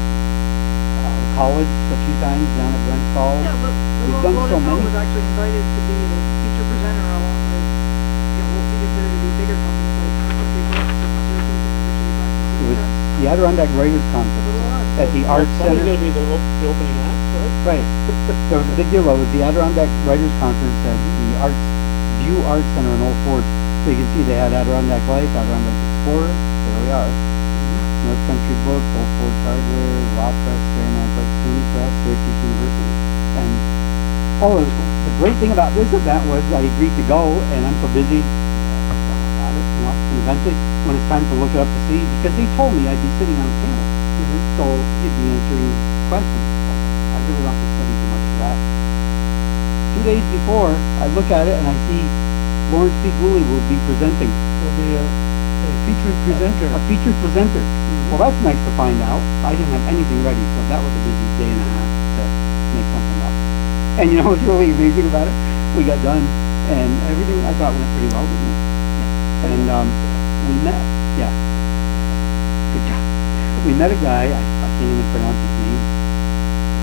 College a few times down at Glens Falls. Yeah, but We've done so Bloated Toe many. was actually invited to be the feature presenter along with, what we consider to be bigger companies like Country Books and Syracuse University Press. It was the Adirondack Writers Conference at the Arts Somebody's Center. going to be the opening act, right? Right. There was a big deal though. It was the Adirondack Writers Conference at the View Arts Center in Old Forge. So you can see they had Adirondack Life, Adirondack Explorer. There we are. North Country Books, Old Forge Hardware, Law Press, Fairmont Lake SUNY Press, Syracuse University. And the great thing about this event was I agreed to go, and I'm so busy. And eventually, when it's time to look it up to see, because they told me I'd be sitting on a panel, so you'd be answering questions. I really don't have to study too much for that. 2 days before, I look at it and I see Lawrence P. Gooley will be presenting. Will be a featured presenter. A featured presenter. Well, that's nice to find out. I didn't have anything ready, so that was a busy day and a half to make something up. And you know what's really amazing about it? We got done, and everything I thought went pretty well, didn't it? And we met. Yeah. Good job. We met a guy. I can't even pronounce his name.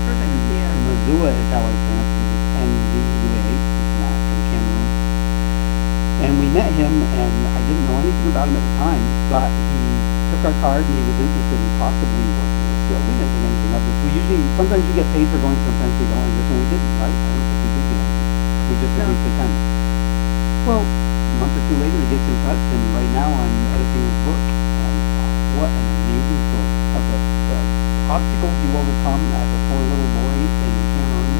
First I see Mazua is how I pronounce it. N-Z-U-A. He's from Cameroon. And we met him, and I didn't know anything about him at the time, but he took our card and he was interested in possibly working with us. We didn't think anything of this. We usually, sometimes we get paid for going, sometimes we don't, and this one we didn't, right? I don't think we did get anything. We just agreed to attend. Well, month or two later, he gets in touch, and right now I'm editing his book. And what an amazing story of the obstacles you overcome as a poor little boy in Cameroon,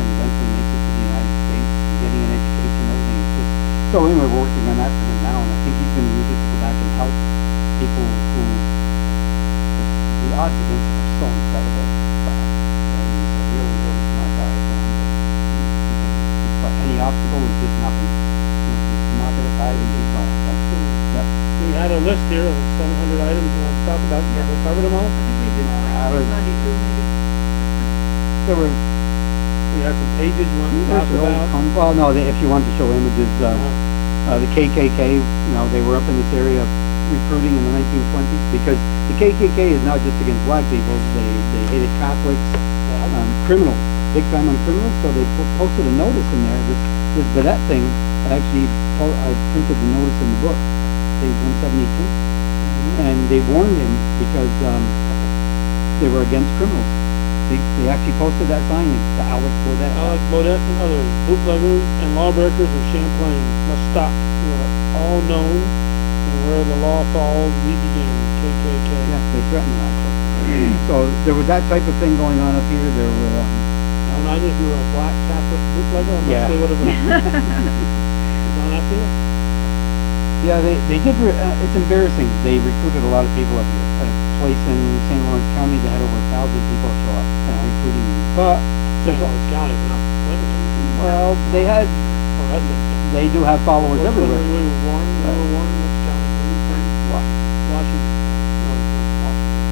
and eventually makes it to the United States, getting an education and everything. It's just, so anyway, we're working on that for him now, and I think he's going to use it to go back and help people who, the odds against him are so incredible. But he's a really, really smart guy at the end. But any obstacle is just nothing. Just knock it aside and keep going. Absolutely. Yep. We had a list here of 700 items you want to talk about. Have we covered them all? I think we did I like was- 692 maybe. There were We had some pages you want to talk about. well, no, if you want to show images, the KKK, you know, they were up in this area recruiting in the 1920s because the KKK is not just against black people. They hated Catholics, criminals, big time on criminals. So they posted a notice in there. This vedette thing. I printed the notice in the book, page 172, and they warned him because they were against criminals. They actually posted that sign to Alex Bodette. Alex Bodette and others, bootleggers and lawbreakers of Champlain must stop. You are all known, and where the law falls, we begin. KKK. Yeah, they threatened him actually. So there was that type of thing going on up here. There were. Now imagine if you were a black Catholic bootlegger, how much they would have gone after you. Yeah, they did. It's embarrassing. They recruited a lot of people up here. At a place in St. Lawrence County, they had over 1,000 people show up recruiting them. But St. Lawrence County, but not Clinton. well, they had. Or Edmonton. They do have followers Which one everywhere. were you born? You were born in which county were you from? Washington. No, Washington.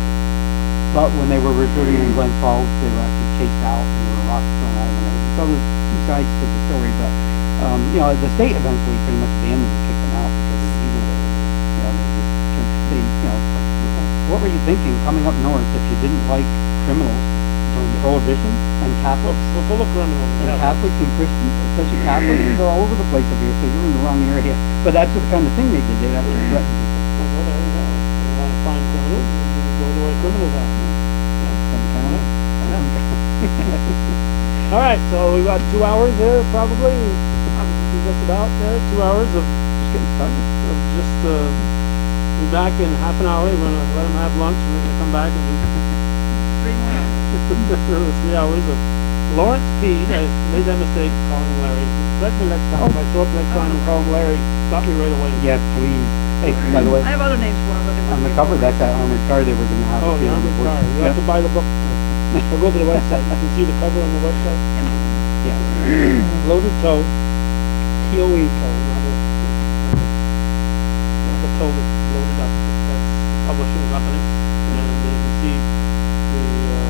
But when they were recruiting in Glens Falls, they were actually chased out and there were rocks thrown at them and everything. So there's two sides to the story. But you know, the state eventually, pretty much at the end, kicked them out because of the evil they were doing. You know, you know, what were you thinking coming up north if you didn't like criminals during Prohibition and Catholics? We're full of criminals. And Yeah. Catholics and Christians, especially Catholics, they're all over the place up here, so you're in the wrong area. But that's the kind of thing they did. They'd actually threaten people. Well, there you go. You want to find criminals, you go the way criminals are. Some county. All right, so we got 2 hours there, probably. Just about there. 2 hours of Just getting started. just be back in half an hour. We're gonna let them have lunch. We're gonna come back and do 3 more hours. 3 hours of Lawrence P. I made that mistake calling him Larry. Correct me next time. If I show up next time and call him Larry, stop me right away. Yeah, please. Hey, by the way, I have other names for him, but they on the wouldn't be cover, that's that appropriate. armored car they were going to have. Oh, at the end of armored book. car. You have to buy the book. Or go to the website. You can see the cover on the website. Yeah. Bloated Toe, T-O-E toe, not the toe that's bloated up. That's publishing company. And you can see the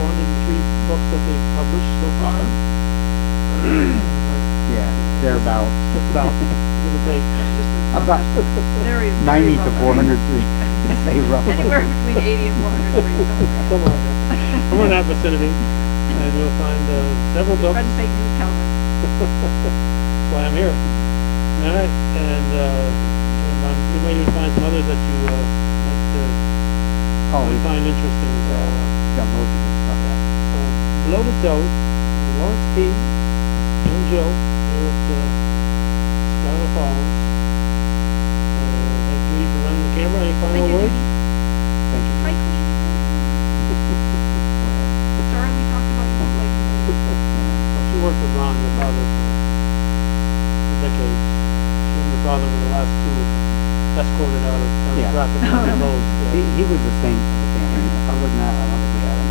403 books that they've published so far. Yeah, thereabouts. Just about. Give or take. Just About very, 90 to rough. 403. Say roughly. Anywhere between 80 and 403, somewhere. Somewhere in there. Somewhere in that vicinity. And you'll find several books. Fred and Fake News Calendar. That's why I'm here. All right, and you might even find some others that you might find interesting. So, Got loads of good stuff. so Bloated Toe, Lawrence P. and Jill here at Skylar Falls. Thank you for running the camera. Any final Thank you, words? Judy. Thank you. Hi, Queen. Sorry we talked about you like Well, she worked with Ron, your father, for decades. She and your father were the last two escorted out of Yeah. traffic on the roads. He was the same for the family. If I wasn't that, I don't think we had him.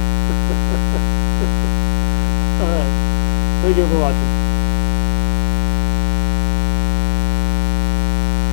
All right. Thank you for watching.